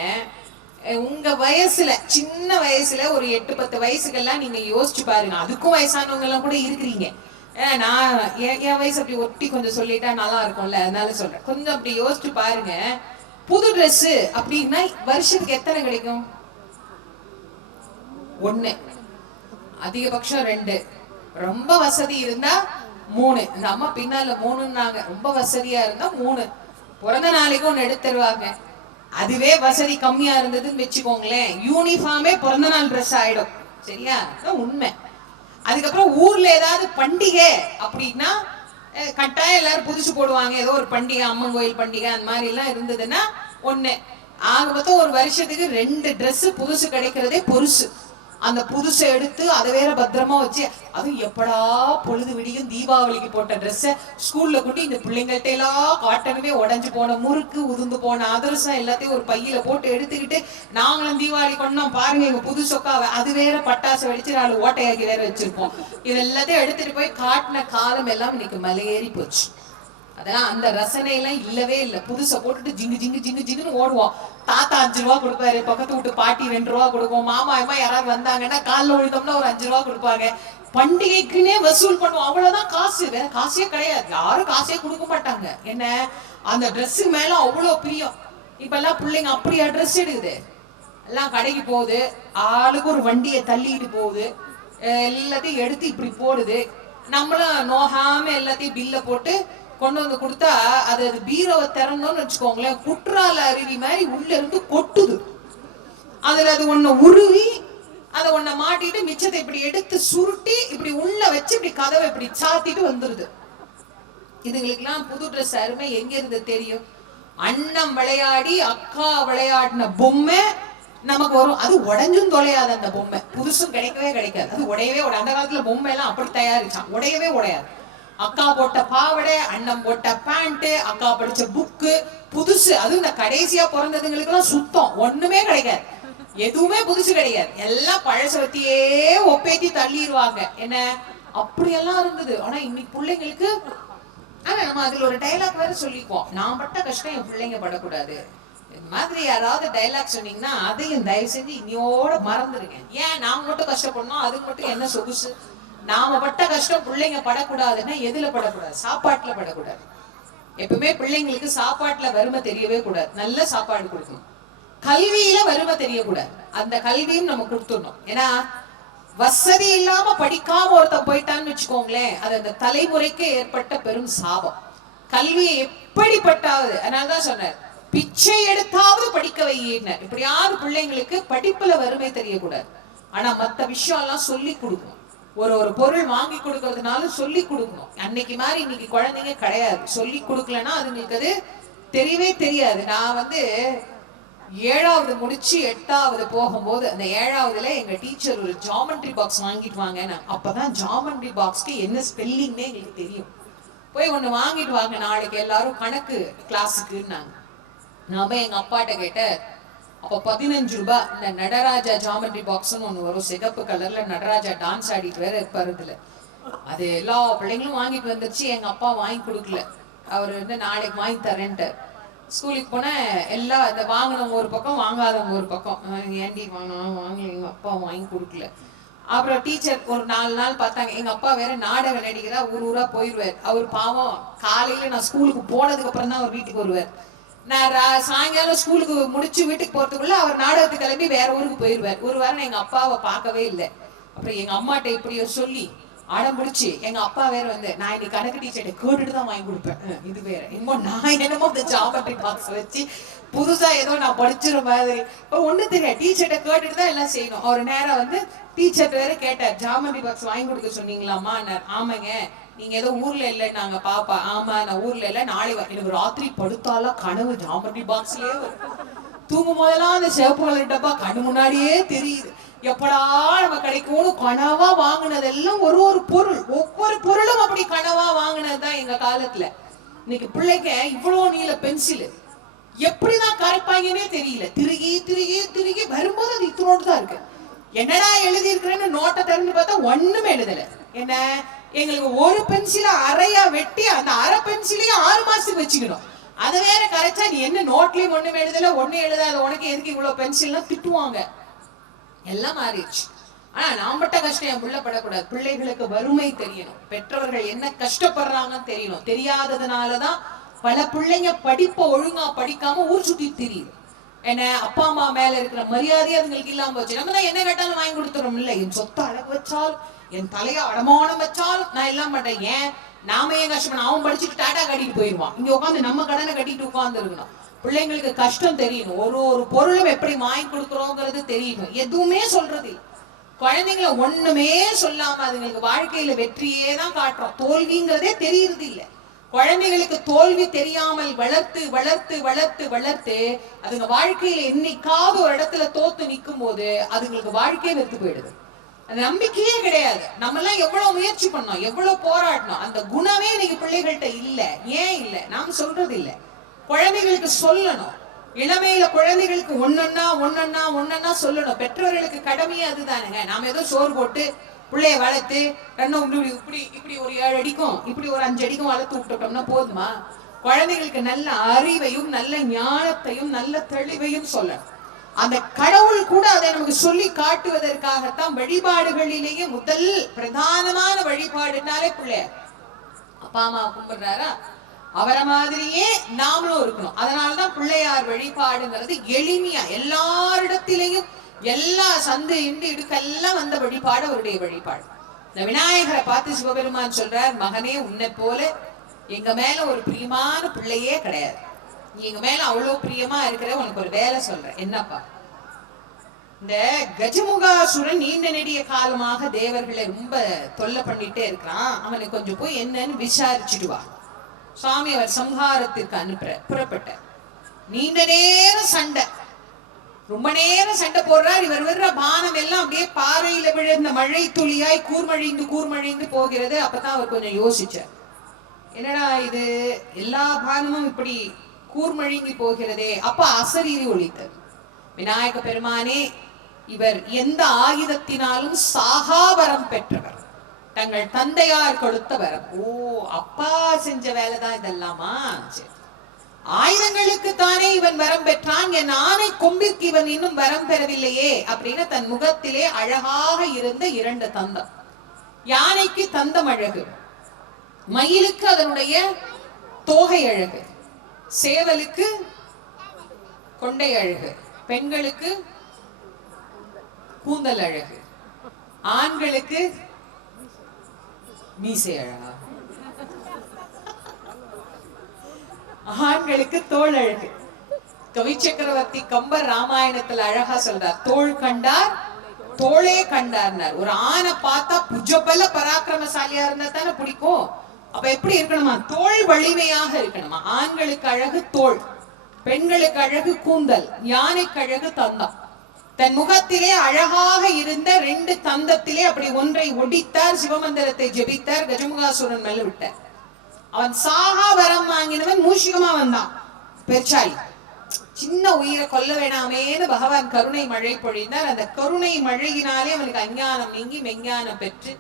உங்க வயசுல சின்ன வயசுல ஒரு 8 10 வயசுக்கெல்லாம் நீங்க யோசிச்சு பாருங்க. அதுக்கும் வயசானவங்க எல்லாம் கூட இருக்கிறீங்க. நான் என் வயசு அப்படி ஒட்டி கொஞ்சம் சொல்லிட்டா நல்லா இருக்கும்ல, அதனால சொல்றேன். கொஞ்சம் அப்படி யோசிச்சு பாருங்க. புது ட்ரெஸ் அப்படின்னா வருஷத்துக்கு எத்தனை கிடைக்கும்? 1, அதிகபட்சம் 2, ரொம்ப வசதி இருந்தா 3. இந்த அம்மா பின்னால 3ன்னாங்க. ரொம்ப வசதியா இருந்தா 3. பிறந்த நாளைக்கு ஒண்ணு எடுத்துருவாங்க. அதுவே வசதி கம்மியா இருந்ததுன்னு வச்சுக்கோங்களேன், யூனிஃபார்மே பிறந்த நாள் ட்ரெஸ் ஆயிடும். சரியா? உண்மை. அதுக்கப்புறம் ஊர்ல ஏதாவது பண்டிகை அப்படின்னா கட்டாயம் எல்லாரும் புதுசு போடுவாங்க. ஏதோ ஒரு பண்டிகை, அம்மன் கோயில் பண்டிகை அந்த மாதிரி எல்லாம் இருந்ததுன்னா 1. ஆக மொத்தம் ஒரு வருஷத்துக்கு 2 ட்ரெஸ் புதுசு கிடைக்கிறதே பொருசு. அந்த புதுசை எடுத்து அதை வேற பத்திரமா வச்சு, அது எப்படா பொழுது விடியும் தீபாவளிக்கு போட்ட ட்ரெஸ்ஸை ஸ்கூல்ல கூட்டி இந்த பிள்ளைங்கள்ட்ட எல்லாம் காட்டணுமே, உடஞ்சு போன முறுக்கு உதுந்து போன அதிரசம் எல்லாத்தையும் ஒரு பையில போட்டு எடுத்துக்கிட்டு நாங்களும் தீபாவளி கொண்டோம் பாருங்க எங்க புது சொக்காவை, அது வேற பட்டாசு வெடிச்சு 4 ஓட்டையாக்கி வேற வச்சிருப்போம். இது எல்லாத்தையும் எடுத்துட்டு போய் காட்டின காலம் எல்லாம் இன்னைக்கு மலையேறி போச்சு. அதெல்லாம் அந்த ரசனை எல்லாம் இல்லவே இல்லை. புதுசை போட்டுட்டு ஜிங்கு ஜிங்கு ஜிங்கு ஜிங்குன்னு ஓடுவோம். தாத்தா 5 ரூபா கொடுப்பாரு, பக்கத்து வீட்டு பாட்டி 2 ரூபா கொடுக்கும், மாமா அம்மா யாராவது வந்தாங்கன்னா காலில் விழுந்தோம்னா ஒரு 5 ரூபா கொடுப்பாங்க. பண்டிகைக்குன்னே வசூல் பண்ணுவோம். அவ்வளவுதான் காசு, வேற காசே கிடையாது. யாரும் காசே கொடுக்க மாட்டாங்க. என்ன அந்த ட்ரெஸ் மேல அவ்வளவு பிரியம். இப்ப எல்லாம் பிள்ளைங்க அப்படியா ட்ரெஸ் எடுக்குது, எல்லாம் கடைக்கு போகுது, ஆளுக்கு ஒரு வண்டியை தள்ளிட்டு போகுது, எல்லாத்தையும் எடுத்து இப்படி போடுது. நம்மளும் நோகாம எல்லாத்தையும் பில்ல போட்டு கொண்டு வந்து கொடுத்தா அது பீரோவை திறந்தோம்னு வச்சுக்கோங்களேன், குற்றால அருவி மாதிரி உள்ள இருந்து கொட்டுது. அதுல அது ஒன்ன உருவி அதை ஒன்ன மாட்டிட்டு மிச்சத்தை இப்படி எடுத்து சுருட்டி இப்படி உள்ள வச்சு இப்படி கதவை இப்படி சாத்திட்டு வந்துருது. இதுங்களுக்கெல்லாம் புது ட்ரெஸ் அருமை எங்க இருந்து தெரியும்? அண்ணன் விளையாடி அக்கா விளையாடின பொம்மை நமக்கு வரும். அது உடைஞ்சும் தொலையாது. அந்த பொம்மை புதுசும் கிடைக்கவே கிடைக்காது. அது உடையவே அந்த காலத்துல பொம்மை எல்லாம் அப்படி தயாரிச்சான், உடையவே உடையாது. அக்கா போட்ட பாவடை, அண்ணன் போட்ட பேண்ட், அக்கா படிச்ச புக்கு புதுசு. அது இந்த கடைசியா பிறந்ததுங்களுக்கு எல்லாம் சுத்தம் ஒண்ணுமே கிடைக்காது, எதுவுமே புதுசு கிடையாது. எல்லாம் பழச வத்தியே ஒப்பேத்தி தள்ளிடுவாங்க. என்ன அப்படியெல்லாம் இருந்தது. ஆனா இன்னைக்கு பிள்ளைங்களுக்கு நம்ம அதுல ஒரு டைலாக் வேற சொல்லிக்குவோம், நான் பட்ட கஷ்டம் என் பிள்ளைங்க படக்கூடாது. இந்த மாதிரி யாராவது டைலாக் சொன்னீங்கன்னா அதையும் தயவு செஞ்சு இன்னையோட மறந்துருங்க. ஏன் நாம மட்டும் கஷ்டப்படணும், அது மட்டும் என்ன சொகுசு? நாம பட்ட கஷ்டம் பிள்ளைங்க படக்கூடாதுன்னா எதுல படக்கூடாது? சாப்பாட்டுல படக்கூடாது. எப்பவுமே பிள்ளைங்களுக்கு சாப்பாட்டுல வறுமை தெரியவே கூடாது. நல்ல சாப்பாடு கொடுக்கணும். கல்வியில வறுமை தெரியக்கூடாது. அந்த கல்வியும் நம்ம கொடுத்துடணும். ஏன்னா வசதி இல்லாம படிக்காம ஒருத்தன் போயிட்டான்னு வச்சுக்கோங்களேன், அது அந்த தலைமுறைக்கு ஏற்பட்ட பெரும் சாபம். கல்வி எப்படிப்பட்டாவது, அதனாலதான் சொன்னார் பிச்சை எடுத்தாவது படிக்க வையினர். இப்படியாவது பிள்ளைங்களுக்கு படிப்புல வறுமை தெரியக்கூடாது. ஆனா மத்த விஷயம் எல்லாம் சொல்லி கொடுக்கணும். ஒரு பொருள் வாங்கி கொடுக்கறதுனால சொல்லி கொடுக்கணும். அன்னைக்கு மாதிரி இன்னைக்கு குழந்தைங்க கிடையாது. சொல்லி கொடுக்கலன்னா அதுங்களுக்கு அது தெரியவே தெரியாது. நான் 7வது முடிச்சு 8வது போகும்போது அந்த 7வதுல எங்க டீச்சர் ஒரு ஜாமெண்ட்ரி பாக்ஸ் வாங்கிட்டு வாங்க. அப்பதான் ஜாமெண்ட்ரி பாக்ஸ்க்கு என்ன ஸ்பெல்லிங்னே எங்களுக்கு தெரியும். போய் ஒண்ணு வாங்கிட்டு வாங்க, நாளைக்கு எல்லாரும் கணக்கு கிளாஸுக்குன்னாங்க. நான் போய் எங்க அப்பாட்ட கேட்டேன். அப்போ 15 ரூபாய் இந்த நடராஜா ஜாமெட்ரி பாக்ஸ்னு ஒண்ணு வரும், சிகப்பு கலர்ல நடராஜா டான்ஸ் ஆடிட்டு வேற இருப்பாரு இதுல. அது எல்லா பிள்ளைங்களும் வாங்கிட்டு வந்துருச்சு. எங்க அப்பா வாங்கி கொடுக்கல. அவர் வந்து நாளைக்கு வாங்கி தரேன்ட்டு. ஸ்கூலுக்கு போன எல்லாம் இந்த வாங்கினவங்க ஒரு பக்கம், வாங்காதவங்க ஒரு பக்கம். ஏண்டி வாங்கல, எங்க அப்பா வாங்கி கொடுக்கல. அப்புறம் டீச்சர் ஒரு 4 நாள் பார்த்தாங்க. எங்க அப்பா வேற நாடக நடிகரா ஊர் ஊரா போயிடுவார். அவர் பாவம் காலையில நான் ஸ்கூலுக்கு போனதுக்கு அப்புறம் தான் அவர் வீட்டுக்கு வருவார். நான் சாயங்காலம் ஸ்கூலுக்கு முடிச்சு வீட்டுக்கு போறதுக்குள்ள அவர் நாடகத்துக்கு கிளம்பி வேற ஊருக்கு போயிடுவார். ஒரு வாரம் எங்க அப்பாவை பார்க்கவே இல்லை. அப்புறம் எங்க அம்மாட்ட இப்படியோ சொல்லி அடம் பிடிச்சி எங்க அப்பா வேற வந்து, நான் இன்னைக்கு கணக்கு டீச்சர்ட்ட கேட்டுட்டு தான் வாங்கி கொடுப்பேன். இது வேற என்னமோ நான் என்னமோ இந்த ஜாமெட்ரி பாக்ஸ் வச்சு புதுசா ஏதோ நான் படிச்சிட மாதிரி. ஒண்ணு தெரியாது, டீச்சர்ட்ட கேட்டுட்டு தான் எல்லாம் செய்யணும். அவர் நேரம் வந்து டீச்சர் வேற கேட்டார், ஜாமெட்ரி பாக்ஸ் வாங்கி கொடுக்க சொன்னீங்களாமா? ஆமாங்க, நீங்க ஏதோ ஊர்ல இல்ல நாங்க பாப்பா. ஆமா நான் ஊர்ல இல்ல, நாளை எனக்கு ராத்திரி படுத்தால கனவு ஜாமெட்ரி பாக்ஸ்லயே தூங்கும் போதெல்லாம் அந்த சிவப்பு கலர் டப்பா கண்ணு முன்னாடியே தெரியுது. எப்படா நம்ம கிடைக்கும்னு கனவா வாங்கினதெல்லாம் ஒரு பொருள், ஒவ்வொரு பொருளும் அப்படி கனவா வாங்கினதுதான் எங்க காலத்துல. இன்னைக்கு பிள்ளைங்க இவ்வளவு நீல பென்சில் எப்படிதான் கரைப்பாங்கன்னே தெரியல. திருகி திருகி திருகி வரும்போது அது இத்தனோடு தான் இருக்கு. என்னடா எழுதி இருக்கிறேன்னு நோட்டை திறந்து பார்த்தா ஒண்ணுமே எழுதல. என்ன, எங்களுக்கு ஒரு பென்சில அரையா வெட்டி அந்த அரை பென்சிலையும் 6 மாசத்துக்கு வச்சுக்கணும். அதை வேற கரைச்சா நீ என்ன நோட்லயும் ஒண்ணுமே எழுதல, ஒண்ணு எழுதாத, உனக்கு எதுக்கு இவ்வளவு பென்சில்லாம் திட்டுவாங்க. எல்லாம் மாறிடுச்சு. ஆனா நாம் பட்ட கஷ்டம் என் பிள்ளை படக்கூடாது. பிள்ளைகளுக்கு வறுமை தெரியணும், பெற்றவர்கள் என்ன கஷ்டப்படுறாங்கன்னு தெரியணும். தெரியாததுனாலதான் பல பிள்ளைங்க படிப்பை ஒழுங்கா படிக்காம ஊர் சுத்தி தெரியுது. என்ன, அப்பா அம்மா மேல இருக்கிற மரியாதையே அதுங்களுக்கு இல்லாம போச்சு. நம்ம தான் என்ன கேட்டாலும் வாங்கி கொடுத்துறோம். இல்ல, என் சொத்தை அடகு வச்சாலும் என் தலைய அடமானம் வச்சாலும் நான் எல்லாம் மாட்டேன். ஏன் நாம ஏன் கஷ்டம்? அவன் படிச்சுட்டு டாட்டா கட்டிட்டு போயிடுவான். இங்க உட்காந்து நம்ம கடனை கட்டிட்டு உட்கார்ந்து இருக்கணும். பிள்ளைங்களுக்கு கஷ்டம் தெரியணும். ஒரு பொருளும் எப்படி வாங்கி கொடுக்குறோங்கிறது தெரியணும். எதுவுமே சொல்றது குழந்தைங்களை ஒண்ணுமே சொல்லாம அதுங்களுக்கு வாழ்க்கையில வெற்றியே தான் காட்டுறோம். தோல்விங்கிறதே தெரியறது இல்லை. குழந்தைகளுக்கு தோல்வி தெரியாமல் வளர்த்து வளர்த்து வளர்த்து வளர்த்து அதுங்க வாழ்க்கையில என்னைக்காவது ஒரு இடத்துல தோத்து நிற்கும் போது அதுங்களுக்கு வாழ்க்கையே வெறுத்து போயிடுது. அந்த நம்பிக்கையே கிடையாது. நம்ம எல்லாம் எவ்வளவு முயற்சி பண்ணோம், எவ்வளவு போராடணும். அந்த குணமே இன்னைக்கு பிள்ளைகள்கிட்ட இல்ல. ஏன் இல்ல? நாம் சொல்றது இல்ல. குழந்தைகளுக்கு சொல்லணும். இளமையில குழந்தைகளுக்கு ஒன்னொன்னா சொல்லணும். பெற்றோர்களுக்கு கடமையே அதுதானுங்க. நாம ஏதோ சோறு போட்டு பிள்ளைய வளர்த்து இப்படி ஒரு 7 அடிக்கும் இப்படி ஒரு 5 அடிக்கும் வளர்த்து விட்டுட்டோம்னா போதுமா? குழந்தைகளுக்கு நல்ல அறிவையும் நல்ல ஞானத்தையும் நல்ல தெளிவையும் சொல்லணும். அந்த கடவுள் கூட அதை நமக்கு சொல்லி காட்டுவதற்காகத்தான் வழிபாடுகளிலேயே முதல் பிரதானமான வழிபாடுனாலே பிள்ளையார். அப்பா அம்மா கும்பிடுறாரா, அவரை மாதிரியே நாமளும் இருக்கணும். அதனாலதான் பிள்ளையார் வழிபாடுங்கிறது எளிமையா எல்லாரிடத்திலையும் எல்லா சந்து இண்டு இடுக்கெல்லாம் வந்த வழிபாடு அவருடைய வழிபாடு. இந்த விநாயகரை பார்த்து சிவபெருமான் சொல்றார், மகனே உன்னை போல எங்க மேல ஒரு பிரியமான பிள்ளையே கிடையாது. நீ எங்க மேல அவ்வளவு பிரியமா இருக்கிற, உனக்கு ஒரு வேலை சொல்றேன். என்னப்பா? இந்த கஜமுகாசுரன் நீண்ட நெடிய காலமாக தேவர்களை ரொம்ப தொல்லை பண்ணிட்டே இருக்கிறான். அவனுக்கு கொஞ்சம் போய் என்னன்னு விசாரிச்சுட்டு வா. சுவாமி அவர் சம்ஹாரத்திற்கு புறப்பட்ட நீண்ட நேரம் சண்டை, ரொம்ப நேரம் சண்டை போடுறார். இவர் விடுற பானம் எல்லாம் அப்படியே பாறையில விழுந்த மழை துளியாய் கூர்மழிந்து போகிறது. அப்பதான் அவர் கொஞ்சம் யோசிச்சார், என்னடா இது எல்லா பானமும் இப்படி கூர்மழிங்கி போகிறதே. அப்ப அசரீரி ஒழித்தது. விநாயக பெருமானே, இவர் எந்த ஆயுதத்தினாலும் சாகாவரம் பெற்றவர், தங்கள் தந்தையார் கொடுத்த வரம். ஓ, அப்பா செஞ்ச வேலைதான் இதெல்லாமா? சரி, ஆயுதங்களுக்கு தானே இவன் வரம் பெற்றான், என் ஆணை கொம்பிற்கு இவன் இன்னும் வரம் பெறவில்லையே அப்படின்னு தன் முகத்திலே அழகாக இருந்த 2 தந்தம். யானைக்கு தந்தம் அழகு, மயிலுக்கு அதனுடைய தோகை அழகு, சேவலுக்கு கொண்டை அழகு, பெண்களுக்கு கூந்தல் அழகு, ஆண்களுக்கு மீசை அழகா, ஆண்களுக்கு தோல் அழகு. கவி சக்கரவர்த்தி கம்பர் ராமாயணத்துல அழகா சொல்றார், தோள் கண்டார் தோளே கண்டார்னார். ஒரு ஆணை பார்த்தா புஜபல பராக்கிரமசாலியா இருந்தா தானே பிடிக்கும். அப்ப எப்படி இருக்கணுமா? தோள் வலிமையாக இருக்கணுமா. ஆண்களுக்கு அழகு தோள், பெண்களுக்கு அழகு கூந்தல், யானைக்கு அழகு தந்தம். தன் முகத்திலே அழகாக இருந்த 2 தந்தத்திலே அப்படி ஒன்றை ஒடித்தார். சிவமந்திரத்தை ஜெபித்தார். கஜமுகாசுரன் மேல விட்டார். அவன் சாகா வரம் வாங்கினவன் மூஷிகமா வந்தான். பெருச்சாளி சின்ன உயிரை கொல்ல வேணாமேன்னு பகவான் கருணை மழை பொழிந்தார். அந்த கருணை மழையினாலே அவனுக்கு அஞ்ஞானம் நீங்கி மெஞ்ஞானம் பெற்று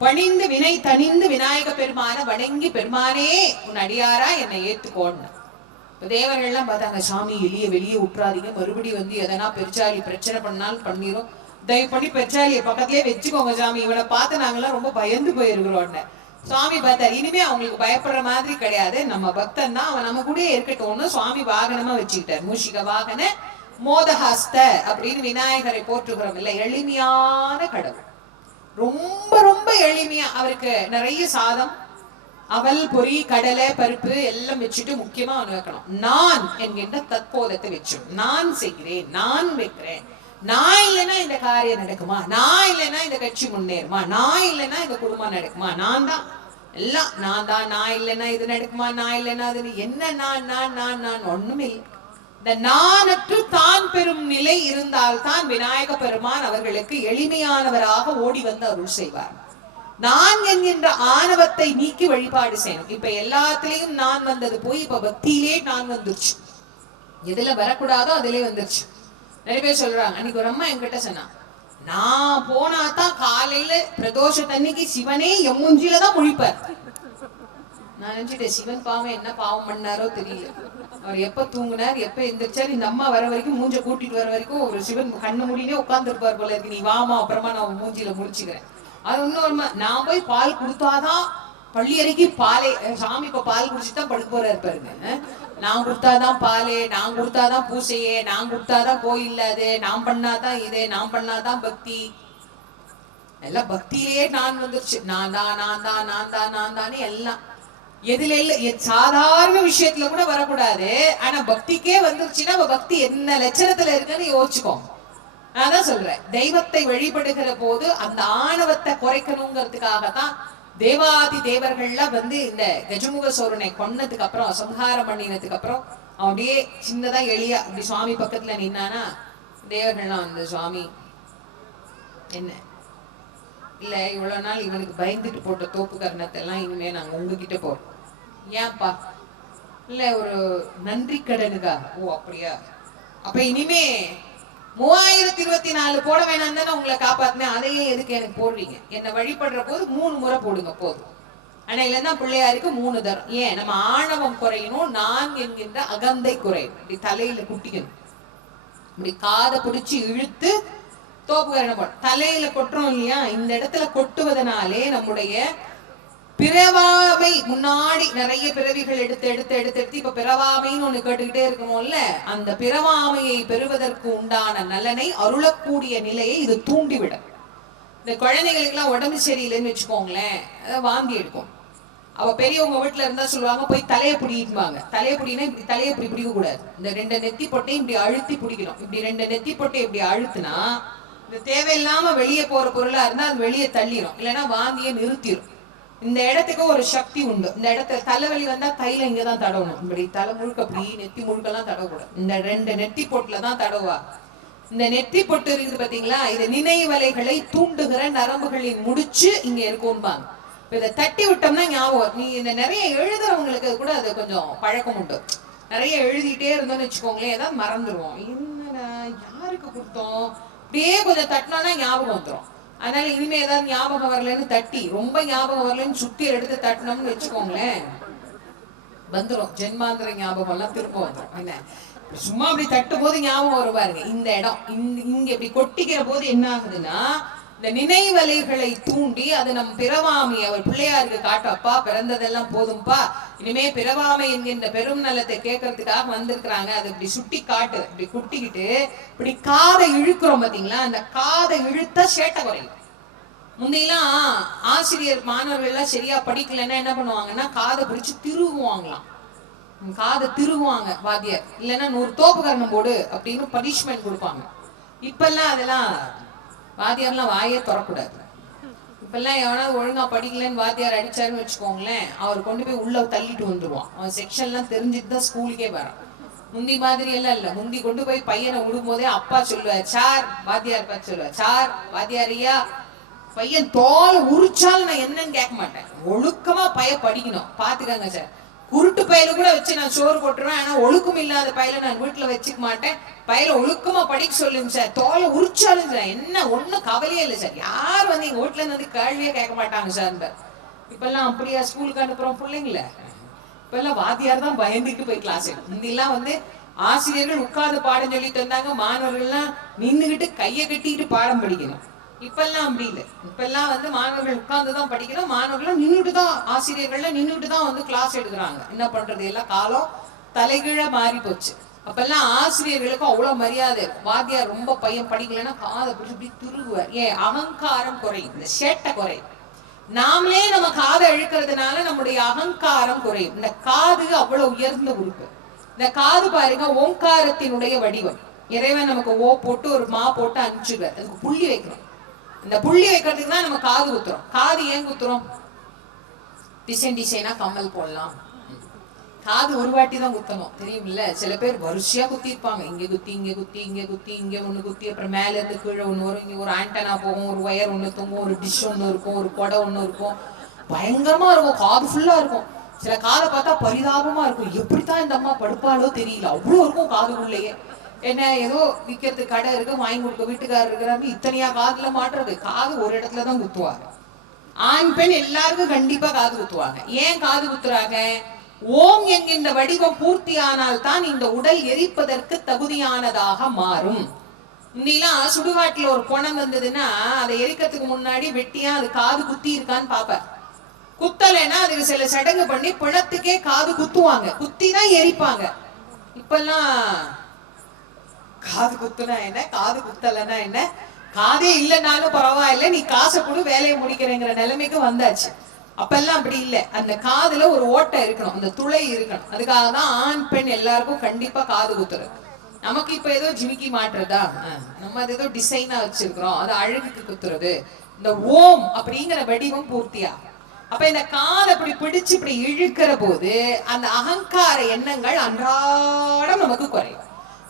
பணிந்து வினை தணிந்து விநாயக பெருமான வணங்கி, பெருமானே உன் அடியாரா என்னை ஏத்துக்கோன்னு. தேவர்கள்லாம் பார்த்தாங்க, சாமி எளிய வெளியே விட்டுறாதீங்க, மறுபடியும் வந்து எதனா பெருச்சாலி பிரச்சனை பண்ணாலும் பண்ணிரும், தயவு பண்ணி பெருச்சாலியை பக்கத்திலே வச்சுக்கோங்க சாமி, இவனை பார்த்து நாங்கெல்லாம் ரொம்ப பயந்து போயிருக்கிறோம். சுவாமி பார்த்தார், இனிமே அவங்களுக்கு பயப்படுற மாதிரி கிடையாது, நம்ம பக்தன் தான், அவன் நம்ம கூட இருக்கட்டும்னு சுவாமி வாகனமா வச்சுக்கிட்டார். மூஷிக வாகன மோதஹாஸ்த அப்படின்னு விநாயகரை போற்றுகிறோம் இல்ல, எளிமையான கடவுள். ரொம்ப ரொம்ப எளிமையா அவருக்கு நிறைய சாதம், அவல், பொறி, கடலை, பருப்பு எல்லாம் வச்சுட்டு முக்கியமா அவனு வைக்கணும். நான் என்கின்ற தற்போதத்தை வச்சு, நான் செய்கிறேன், நான் வைக்கிறேன், நான் இல்லைன்னா இந்த காரியம் நடக்குமா, நான் இல்லைன்னா இந்த கட்சி முன்னேறுமா, நான் இல்லைன்னா இந்த குடும்பம் நடக்குமா, நான் தான் எல்லாம், நான் தான், நான் இல்லைன்னா இது நடக்குமா, நான் இல்லைன்னா அது என்ன, நான் நான் நான் நான் ஒண்ணுமே இல்லை. இந்த நானற்று தான் பெறும் நிலை இருந்தால் தான் விநாயக பெருமான் அவர்களுக்கு எளிமையானவராக ஓடி வந்து அருள் செய்வார். நான் என்கின்ற ஆணவத்தை நீக்கி வழிபாடு செய்யணும். இப்ப எல்லாத்திலையும் நான் வந்தது போய் இப்ப பக்தியிலே நான் வந்துருச்சு, எதுல வரக்கூடாதோ அதிலே வந்துருச்சு. நிறைய பேர் சொல்றாங்க, அன்னைக்கு ஒரு அம்மா என்கிட்ட சொன்னா, நான் போனாதான் காலையில பிரதோஷ தண்ணிக்கு சிவனே எம்மூஞ்சில தான் முழிப்பார். நான் நினைச்சிட்டேன், சிவன் பாவம் என்ன பாவம் பண்ணாரோ தெரியல, அவர் எப்ப தூங்குனார் எப்ப எந்திரிச்சார், இந்த அம்மா வர வரைக்கும் மூஞ்ச கூட்டிட்டு வர வரைக்கும் ஒரு சிவன் கண்ணு மூடினே உட்கார்ந்து இருப்பார் போல இருக்கு, நீ வாமா அப்புறமா நான் மூஞ்சில முடிச்சுக்கிறேன். அது இன்னொரு, நான் போய் பால் கொடுத்தாதான் பள்ளி அறைக்கும் பாலே, சாமி இப்ப பால் குடிச்சுதான் படுக்க போற இருப்பாருங்க, நான் கொடுத்தாதான் பாலே, நான் கொடுத்தாதான் பூசையே, நான் கொடுத்தாதான் கோயில் அது, நான் பண்ணாதான் இது, நான் பண்ணாதான் பக்தி. எல்லாம் பக்தியிலேயே நான் வந்துருச்சு, நான் தான் நான் தான் நான் தான் நான் தானே எல்லாம். எதுல இல்ல, சாதாரண விஷயத்துல கூட வரக்கூடாது, ஆனா பக்திக்கே வந்துருச்சுன்னா பக்தி என்ன லட்சணத்துல இருக்குன்னு யோசிச்சுக்கோ. நான் தான் சொல்றேன், தெய்வத்தை வழிபடுகிற போது அந்த ஆணவத்தை குறைக்கணுங்கிறதுக்காகத்தான் தேவாதி தேவர்கள்லாம் வந்து இந்த கஜமுக சோரனை கொன்னதுக்கு அப்புறம், சம்ஹாரம் பண்ணினதுக்கு அப்புறம் அப்படியே சின்னதா எளியா அப்படி சுவாமி பக்கத்துல நின்னானா, தேவர்கள்லாம் வந்து, சுவாமி என்ன இல்ல இவ்வளவு நாள் இவனுக்கு பயந்துட்டு போட்ட தோப்பு கர்ணத்தை எல்லாம் இனிமே நாங்க உங்ககிட்ட போறோம், ஏன்பா, இல்ல ஒரு நன்றி கடனுக்கா. ஓ அப்படியா, அப்ப இனிமே 3024 போட வேணாம் தானே உங்களை காப்பாத்தினேன், அதையே எதுக்கு எனக்கு போடுறீங்க, என்னை வழிபடுற போது 3 முறை போடுங்க போதும். ஆனா இல்லைன்னா பிள்ளையாருக்கு 3 தரம். ஏன், நம்ம ஆணவம் குறையணும், நான் என்கின்ற அகந்தை குறையும். இப்படி தலையில குட்டிக்கணும், இப்படி காதை பிடிச்சு இழுத்து தோப்புகரணை போட தலையில கொட்டுறோம் இல்லையா, இந்த இடத்துல கொட்டுவதனாலே நம்முடைய பிறவாமை, முன்னாடி நிறைய பிறவிகள் எடுத்து எடுத்து எடுத்து எடுத்து இப்ப பிறவாமைன்னு ஒண்ணு கேட்டுக்கிட்டே இருக்கணும்ல, அந்த பிறவாமையை பெறுவதற்கு உண்டான நலனை அருளக்கூடிய நிலையை இது தூண்டிவிடும். இந்த குழந்தைகளுக்கு எல்லாம் உடம்பு சரியில்லைன்னு வச்சுக்கோங்களேன், வாந்தி எடுக்கும். அவ பெரியவங்க வீட்டுல இருந்தா சொல்லுவாங்க, போய் தலையை பிடிக்குவாங்க. தலையை பிடினா இப்படி தலையை இப்படி பிடிக்க கூடாது, இந்த 2 நெத்தி பொட்டையும் இப்படி அழுத்தி பிடிக்கணும். இப்படி 2 நெத்தி பொட்டை இப்படி அழுத்துனா இந்த தேவையில்லாம வெளியே போற பொருளா இருந்தா அது வெளியே தள்ளிடும், இல்லைன்னா வாந்தியை நிறுத்திடும். இந்த இடத்துக்கு ஒரு சக்தி உண்டு. இந்த இடத்துல தலைவலி வந்தா தைலம் இங்கதான் தடவணும், இப்படி தலை முழுக்க அப்படி நெத்தி முழுக்க எல்லாம் தடவக்கூடாது, இந்த 2 நெத்தி பொட்டுலதான் தடவா. இந்த நெத்தி பொட்டு இருக்குது பாத்தீங்களா, இது நினைவலைகளை தூண்டுகிற நரம்புகளின் முடிச்சு இங்க இருக்கும்பாங்க. இதை தட்டி விட்டோம்னா ஞாபகம். நீ இந்த நிறைய எழுதுறவங்களுக்கு கூட அது கொஞ்சம் பழக்கம் உண்டு. நிறைய எழுதிட்டே இருந்தோம்னு வச்சுக்கோங்களேன், ஏதாவது மறந்துடுவோம், என்னடா யாருக்கு கொடுத்தோம், அப்படியே கொஞ்சம் தட்டினோம்னா ஞாபகம் வந்துடும். அதனால இனிமே ஏதாவது ஞாபகம் வரலன்னு தட்டி, ரொம்ப ஞாபகம் வரலன்னு சுத்தி எடுத்து தட்டினோம்னு வச்சுக்கோங்களேன், வந்துடும் ஜென்மாந்திர ஞாபகம் எல்லாம் திரும்ப வந்துடும். என்ன சும்மா அப்படி தட்டும் போது ஞாபகம் வருவாருங்க. இந்த இடம் இங்க இப்படி கொட்டிக்கிற போது என்ன ஆகுதுன்னா, இந்த நினைவலைகளை தூண்டி அது நம் பிறவாமை அவர் பிள்ளையாருக்கு காட்டப்பா, பிறந்ததெல்லாம் போதும்பா, இனிமே பிறவாமை என்கின்ற பெரும் நலத்தை கேட்கறதுக்காக வந்திருக்கிறாங்க, அது இப்படி சுட்டி காட்டு. இப்படி குட்டிக்கிட்டு இப்படி காதை இழுக்கிறோம் பாத்தீங்களா, அந்த காதை இழுத்த சேட்டை குறையும். முந்தையெல்லாம் ஆசிரியர் மாணவர்கள் எல்லாம் சரியா படிக்கலன்னா என்ன பண்ணுவாங்கன்னா, காதை பிடிச்சு திருவுவாங்களாம். காதை திருவுவாங்க வாத்தியார், இல்லைன்னா 100 தோப்பு கரணம் போடு அப்படின்னு பனிஷ்மெண்ட் கொடுப்பாங்க. இப்பெல்லாம் அதெல்லாம் வாத்தியார்லாம் வாயே திறக்கூடாது. இப்பெல்லாம் எவனாவது ஒழுங்கா படிக்கலன்னு வாத்தியார் அடிச்சாருன்னு வச்சுக்கோங்களேன், அவர் கொண்டு போய் உள்ள தள்ளிட்டு வந்துருவான். அவன் செக்ஷன்லாம் தெரிஞ்சுட்டு தான் ஸ்கூலுக்கே வரான். முந்தி மாதிரி எல்லாம் இல்ல, முந்தி கொண்டு போய் பையனை விடும் போதே அப்பா சொல்லுவார் சார், வாத்தியார் பார்த்து சொல்லுவார் சார் வாத்தியாரியா பையன் தோலை உரிச்சாலும் நான் என்னன்னு கேட்க மாட்டேன். ஒழுக்கமா படிக்கணும். பாத்துக்கங்க சார். குருட்டு பையில கூட வச்சு நான் சோறு போட்டுருவேன். ஆனா ஒழுக்கம் இல்லாத பையில நான் வீட்டுல வச்சுக்க மாட்டேன். பையில ஒழுக்கமா படிக்க சொல்லுங்க சார். தோலை உரிச்சாலும் சார் என்ன ஒண்ணும் கவலையே இல்லை சார். யார் வந்து எங்க வீட்டுல இருந்து கேள்வியே கேட்க மாட்டாங்க சார். இப்பெல்லாம் அப்படியா ஸ்கூலுக்கு அனுப்புறோம் பிள்ளைங்கள? இப்பெல்லாம் வாத்தியார் தான் பயந்துட்டு போய் கிளாஸ். முன்னெல்லாம் வந்து ஆசிரியர்கள் உட்கார்ந்து பாடம் சொல்லி தந்தாங்க. மாணவர்கள்லாம் நின்றுகிட்டு கையை கட்டிட்டு பாடம் படிக்கணும். இப்பெல்லாம் அப்படி இல்லை. இப்பெல்லாம் வந்து மாணவர்கள் உட்கார்ந்துதான் படிக்கணும். மாணவர்கள் நின்றுட்டு தான், ஆசிரியர்கள்லாம் நின்றுட்டு தான் வந்து கிளாஸ் எடுக்கிறாங்க. என்ன பண்றது, எல்லாம் காலம் தலைகீழ மாறி போச்சு. அப்பெல்லாம் ஆசிரியர்களுக்கும் அவ்வளவு மரியாதை. வாத்தியார் ரொம்ப பையன் படிக்கலைன்னா காதை பிடிச்சி இப்படி துருகுவார். ஏன் அகங்காரம் குறையும், இந்த சேட்டை குறையும். நாமளே நம்ம காதை இழுக்கிறதுனால நம்முடைய அகங்காரம் குறையும். இந்த காது அவ்வளவு உயர்ந்த உறுப்பு. இந்த காது பாருங்க ஓங்காரத்தினுடைய வடிவம். இறைவன் நமக்கு ஓ போட்டு ஒரு மா போட்டு அனுப்பிச்சுடுவார். அதுக்கு புள்ளி வைக்கணும். இந்த புள்ளி வைக்கிறதுக்கு தான் நம்ம காது குத்துறோம். காது ஏன் குத்துறோம்? டிசைனா கம்மல் போடலாம். காது ஒரு வாட்டி தான் குத்தணும், தெரியுமில்ல? சில பேர் வரிசையா குத்தி இருப்பாங்க. இங்க குத்தி இங்க குத்தி இங்க குத்தி இங்க ஒண்ணு குத்தி, அப்புறம் மேல இருந்து கீழே ஒண்ணு வரும். இங்க ஒரு ஆண்டனா போகும், ஒரு ஒயர் ஒண்ணு தொங்கும், ஒரு டிஷ் ஒண்ணு இருக்கும், ஒரு கொடை ஒண்ணு இருக்கும். பயங்கரமா இருக்கும், காது ஃபுல்லா இருக்கும். சில காதை பார்த்தா பரிதாபமா இருக்கும். எப்படித்தான் இந்த அம்மா படுப்பாலோ தெரியல, அவ்வளவு இருக்கும் காதுக்குள்ளேயே. என்ன ஏதோ விற்கிறதுக்கு கடை இருக்கு, வாங்கி கொடுக்க வீட்டுக்காரர் இருக்கிறாரு, இத்தனையா காதுல மாட்டுறது? காது ஒரு இடத்துலதான் குத்துவாங்க. ஆண் பெண் எல்லாருக்கும் கண்டிப்பா காது குத்துவாங்க. ஏன் காது குத்துறாங்க? ஓம் என்கின்ற வடிவம் பூர்த்தி ஆனால் தான் இந்த உடல் எரிப்பதற்கு தகுதியானதாக மாறும். முன்னெல்லாம் சுடுகாட்டுல ஒரு பொணம் வந்ததுன்னா அதை எரிக்கிறதுக்கு முன்னாடி வெட்டியா அது காது குத்தி இருக்கான்னு பாப்ப. குத்தலைன்னா அதுக்கு சில சடங்கு பண்ணி பிணத்துக்கே காது குத்துவாங்க. குத்தி தான் எரிப்பாங்க. இப்பெல்லாம் காது குத்துனா என்ன, காது குத்தலைன்னா என்ன, காதே இல்லைன்னாலும் பரவாயில்ல, நீ காசை கொடு வேலையை முடிக்கிறேங்கிற நிலைமைக்கு வந்தாச்சு. அப்பெல்லாம் அப்படி இல்லை. அந்த காதுல ஒரு ஓட்டை இருக்கணும், அந்த துளை இருக்கணும். அதுக்காக தான் ஆண் பெண் எல்லாருக்கும் கண்டிப்பா காது குத்துறது. நமக்கு இப்ப ஏதோ ஜிமிக்கி மாட்டுறதா, நம்ம அது ஏதோ டிசைனா வச்சிருக்கிறோம், அது அழகுக்கு குத்துறது. இந்த ஓம் அப்படிங்கிற வடிவம் பூர்த்தியா. அப்ப இந்த காதை அப்படி பிடிச்சு இப்படி இழுக்கிற போது அந்த அகங்கார எண்ணங்கள் அன்றாடம் நமக்கு குறையும்.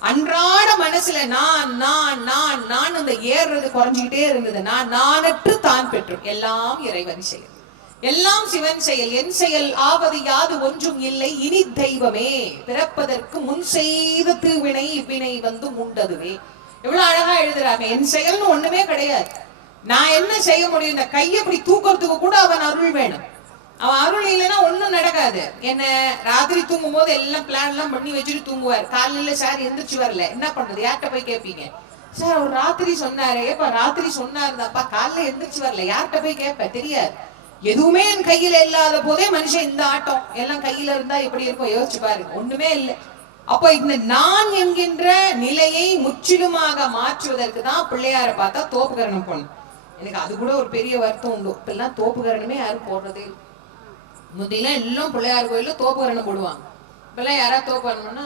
அன்றாட மனசுல நான் நான் நான் நான் அந்த ஏறுறது குறைஞ்சிக்கிட்டே இருந்ததுன்னா நானற்று தான் பெற்று எல்லாம் இறைவன் செயல், எல்லாம் சிவன் செயல். என் செயல் ஆவது யாது ஒன்றும் இல்லை இனி தெய்வமே, பிறப்பதற்கு முன் செய்த தீவினை இவ்வினை வந்து உண்டதுவே. எவ்வளவு அழகா எழுதுறாங்க. என் செயல்னு ஒண்ணுமே கிடையாது. நான் என்ன செய்ய முடியும்? இந்த கையை அப்படி தூக்கிறதுக்கு கூட அவன் அருள் வேணும். அவன் அருள் இல்லைன்னா ஒண்ணும் நடக்காது. என்ன ராத்திரி தூங்கும் போது எல்லாம் பிளான் எல்லாம் பண்ணி வச்சுட்டு தூங்குவார். காலையில சார் எந்திரிச்சு வரல, என்ன பண்றது? யார்கிட்ட போய் கேட்பீங்க? சார் ஒரு ராத்திரி சொன்னாரு. ஏப்பா ராத்திரி சொன்னாருதாப்பா, காலையில எந்திரிச்சு வரல, யார்கிட்ட போய் கேட்ப? தெரியாது. எதுவுமே என் கையில இல்லாத போதே மனுஷன் இந்த ஆட்டம் எல்லாம் கையில இருந்தா எப்படி இருக்கும் யோசிச்சு பாருங்க. ஒண்ணுமே இல்லை. அப்போ இந்த நான் என்கின்ற நிலையை முற்றிலுமாக மாற்றுவதற்கு தான் பிள்ளையார பார்த்தா தோப்புகரணம் போடணும். எனக்கு அது கூட ஒரு பெரிய வருத்தம் உண்டு. இப்பெல்லாம் தோப்புகரணமே யாரும் போடுறதே. முந்தையெல்லாம் எல்லாம் பிள்ளையார் கோயில தோப்புகரணம் போடுவாங்க. இப்பெல்லாம் யாராவது தோப்புகரணம்னா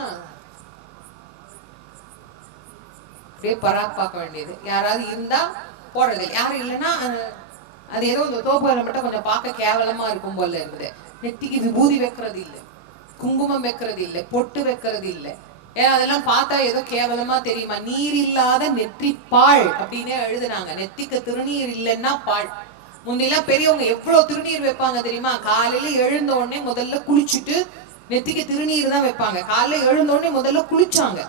அப்படியே பராக் பார்க்க வேண்டியது. யாராவது இருந்தா போடுறது, யாரும் இல்லைன்னா அது ஏதோ தோப்புகரணம் மட்டும் கொஞ்சம் பார்க்க கேவலமா இருக்கும் போல இருக்குது. நெத்திக்கு விபூதி வைக்கிறது இல்லை, குங்குமம் வைக்கிறது இல்லை, பொட்டு வைக்கிறது இல்லை. ஏன்னா அதெல்லாம் பார்த்தா ஏதோ கேவலமா தெரியுமா? நீர் இல்லாத நெற்றி பால் அப்படின்னே எழுதுனாங்க. நெத்திக்கு திருநீர் இல்லைன்னா பால். முன்னெல்லாம் பெரியவங்க எவ்வளவு திருநீர் வைப்பாங்க தெரியுமா? காலையில எழுந்த உடனே முதல்ல குளிச்சுட்டு நெத்திக்கு திருநீர் தான் வைப்பாங்க. காலையில எழுந்த உடனே முதல்ல குளிச்சாங்க.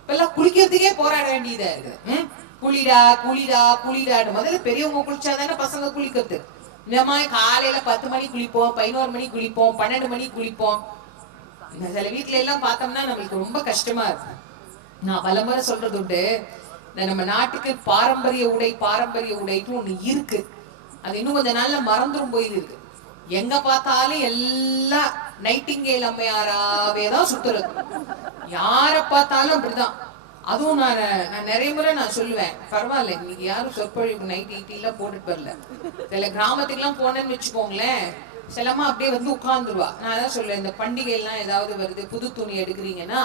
இப்பெல்லாம் குளிக்கிறதுக்கே போராட வேண்டியதா இருக்குது. குளிடா குளிடா குளிடாடு. முதல்ல பெரியவங்க குளிச்சாதானே பசங்க குளிக்கிறது. இந்த மாதிரி காலையில 10 மணி குளிப்போம், 11 மணி குளிப்போம், 12 மணி குளிப்போம். சில வீட்டுல எல்லாம் பார்த்தோம்னா நம்மளுக்கு ரொம்ப கஷ்டமா இருக்கு. நான் பலமுறை சொல்றது உண்டு, நம்ம நாட்டுக்கு பாரம்பரிய உடைன்னு ஒண்ணு இருக்கு. அது இன்னும் கொஞ்ச நாள்ல மறந்துடும் போயிருக்கு. எங்க பார்த்தாலும் எல்லாம் நைட்டிங்கேல் அம்மையாராவே தான் சுத்துறது. யார பார்த்தாலும் அப்படிதான். அதுவும் நான் நிறைய முறை நான் சொல்லுவேன், பரவாயில்ல இன்னைக்கு யாரும் சொற்பொழிவு நைட் எல்லாம் போட்டுட்டு வரல. சில கிராமத்துக்கு எல்லாம் போனேன்னு வச்சுக்கோங்களேன், சிலமா அப்படியே வந்து உட்கார்ந்துருவா. நான் தான் சொல்லுவேன், இந்த பண்டிகை எல்லாம் ஏதாவது வருது, புது துணி எடுக்கிறீங்கன்னா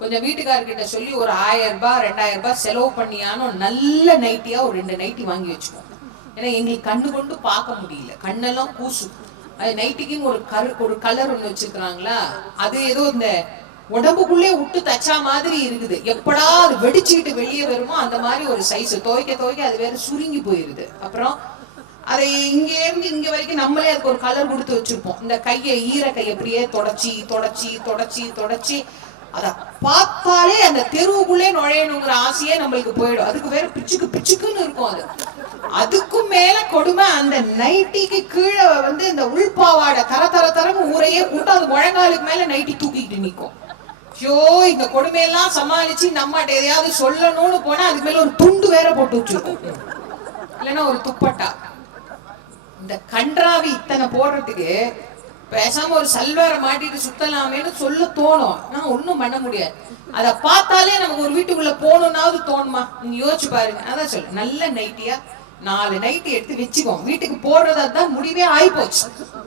கொஞ்சம் வீட்டுக்காரர்கிட்ட சொல்லி ஒரு 1000 ரூபாய் 2000 ரூபாய் செலவு பண்ணியானோ நல்ல நைட்டியா ஒரு 2 நைட்டி வாங்கி வச்சுக்கோங்க. ஏன்னா எங்களுக்கு கண்ணு கொண்டு பார்க்க முடியல, கண்ணெல்லாம் கூசும். அது நைட்டிக்குன்னு ஒரு கலர் ஒண்ணு வச்சிருக்கிறாங்களா, அது ஏதோ இந்த உடம்புக்குள்ளே விட்டு தச்சா மாதிரி இருக்குது. எப்படா அது வெடிச்சுக்கிட்டு வெளியே வருமோ அந்த மாதிரி ஒரு சைஸ். துவைக்க அது வேற சுருங்கி போயிருது. அப்புறம் அதை இங்க இருந்து இங்க வரைக்கும் நம்மளே அதுக்கு ஒரு கலர் கொடுத்து வச்சிருப்போம். இந்த கையை கையை அப்படியே தொடச்சி தொடச்சி தொடச்சி தொடச்சி அத பார்த்தாலே அந்த தெருவுக்குள்ளே நுழையணுங்கிற ஆசையே நம்மளுக்கு போயிடும். அதுக்கு வேற பிச்சுக்கு பிச்சுக்குன்னு இருக்கும். அது அதுக்கும் மேல கொடுமை, அந்த நைட்டிக்கு கீழே வந்து இந்த உள்பாவாடை தர தர தரன்னு ஊரையே கூட்டம் அது முழங்காலுக்கு மேல நைட்டி தூக்கிட்டு நிற்கும். ஐயோ, இந்த கொடுமையெல்லாம் சமாளிச்சு நம்மகிட்ட எதையாவது சொல்லணும்னு போனா அதுக்கு மேல ஒரு துண்டு வேற போட்டு வச்சிருக்கோம், இல்லைன்னா ஒரு துப்பட்டா. இந்த கன்றாவி இத்தனை போடுறதுக்கு பேசாம ஒரு சல்வாரை மாட்டிட்டு சுத்தலாமேன்னு சொல்ல தோணும். நான் ஒன்னும் பண்ண முடியாது. அதை பார்த்தாலே நமக்கு ஒரு வீட்டுக்குள்ள போகணும்னாவது தோணுமா? நீங்க யோசிச்சு பாருங்க. அதான் சொல்லு, நல்ல நைட்டியா 4 நைட்டி எடுத்து வச்சுக்கோம். வீட்டுக்கு போடுறதா தான் முடிவே ஆயிப்போச்சு.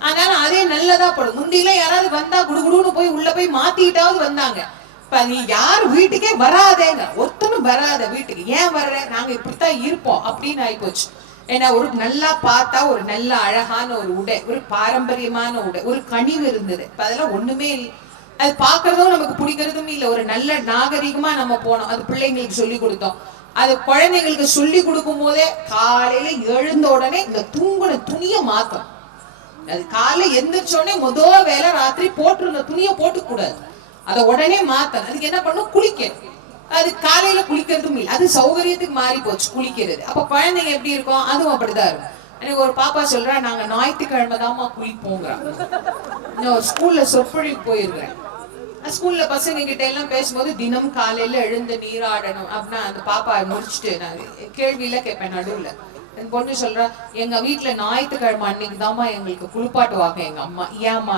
அதனால அதே நல்லதா போடும். முந்தியில யாராவது வந்தா குடுகுடுன்னு போய் உள்ள போய் மாத்திட்டாவது வந்தாங்க. இப்ப நீ யாரு வீட்டுக்கே வராதேங்க, ஒருத்தனும் வராத வீட்டுக்கு. ஏன் வர்ற, நாங்க இப்படித்தான் இருப்போம் அப்படின்னு ஆயிப்போச்சு. ஏன்னா ஒரு நல்லா பார்த்தா ஒரு நல்ல அழகான ஒரு உடை, ஒரு பாரம்பரியமான உடை, ஒரு கனிவு இருந்தது. இப்ப அதெல்லாம் ஒண்ணுமே இல்லை. அது பாக்குறதும் நமக்கு பிடிக்கிறதும் இல்லை. ஒரு நல்ல நாகரிகமா நம்ம போனோம். அது பிள்ளைங்களுக்கு சொல்லி கொடுத்தோம். அது குழந்தைங்களுக்கு சொல்லி கொடுக்கும் போதே காலையில எழுந்த உடனே இந்த தூங்குன துணிய மாத்தம். அது காலையில எந்திரிச்ச உடனே முதல் வேலை ராத்திரி போட்டிருந்த துணியை போட்டு கூடாது, அதை உடனே மாத்தணும். அதுக்கு என்ன பண்ணும், குளிக்க. அது காலையில குளிக்கிறதும் இல்லை, அது சௌகரியத்துக்கு மாறி போச்சு குளிக்கிறது. அப்ப குழந்தைங்க எப்படி இருக்கும், அதுவும் அப்படிதான் இருக்கும். எனக்கு ஒரு பாப்பா சொல்றா, நாங்க ஞாயிற்றுக்கிழமை தான்மா குளிப்போங்கிறான். ஸ்கூல்ல சொற்பொழிவு போயிருக்கிறேன். ஸ்கூல்ல பசங்க கிட்ட எல்லாம் பேசும்போது தினம் காலையில எழுந்து நீராடணும் அப்படின்னா அந்த பாப்பா முடிச்சுட்டு நான் கேள்வியில கேட்பேன். நடுவுல என் பொண்ணு சொல்றா, எங்க வீட்டுல ஞாயிற்றுக்கிழமை அன்னைக்கு தான்மா எங்களுக்கு குளிப்பாட்டுவாங்க எங்க அம்மா. ஏமா,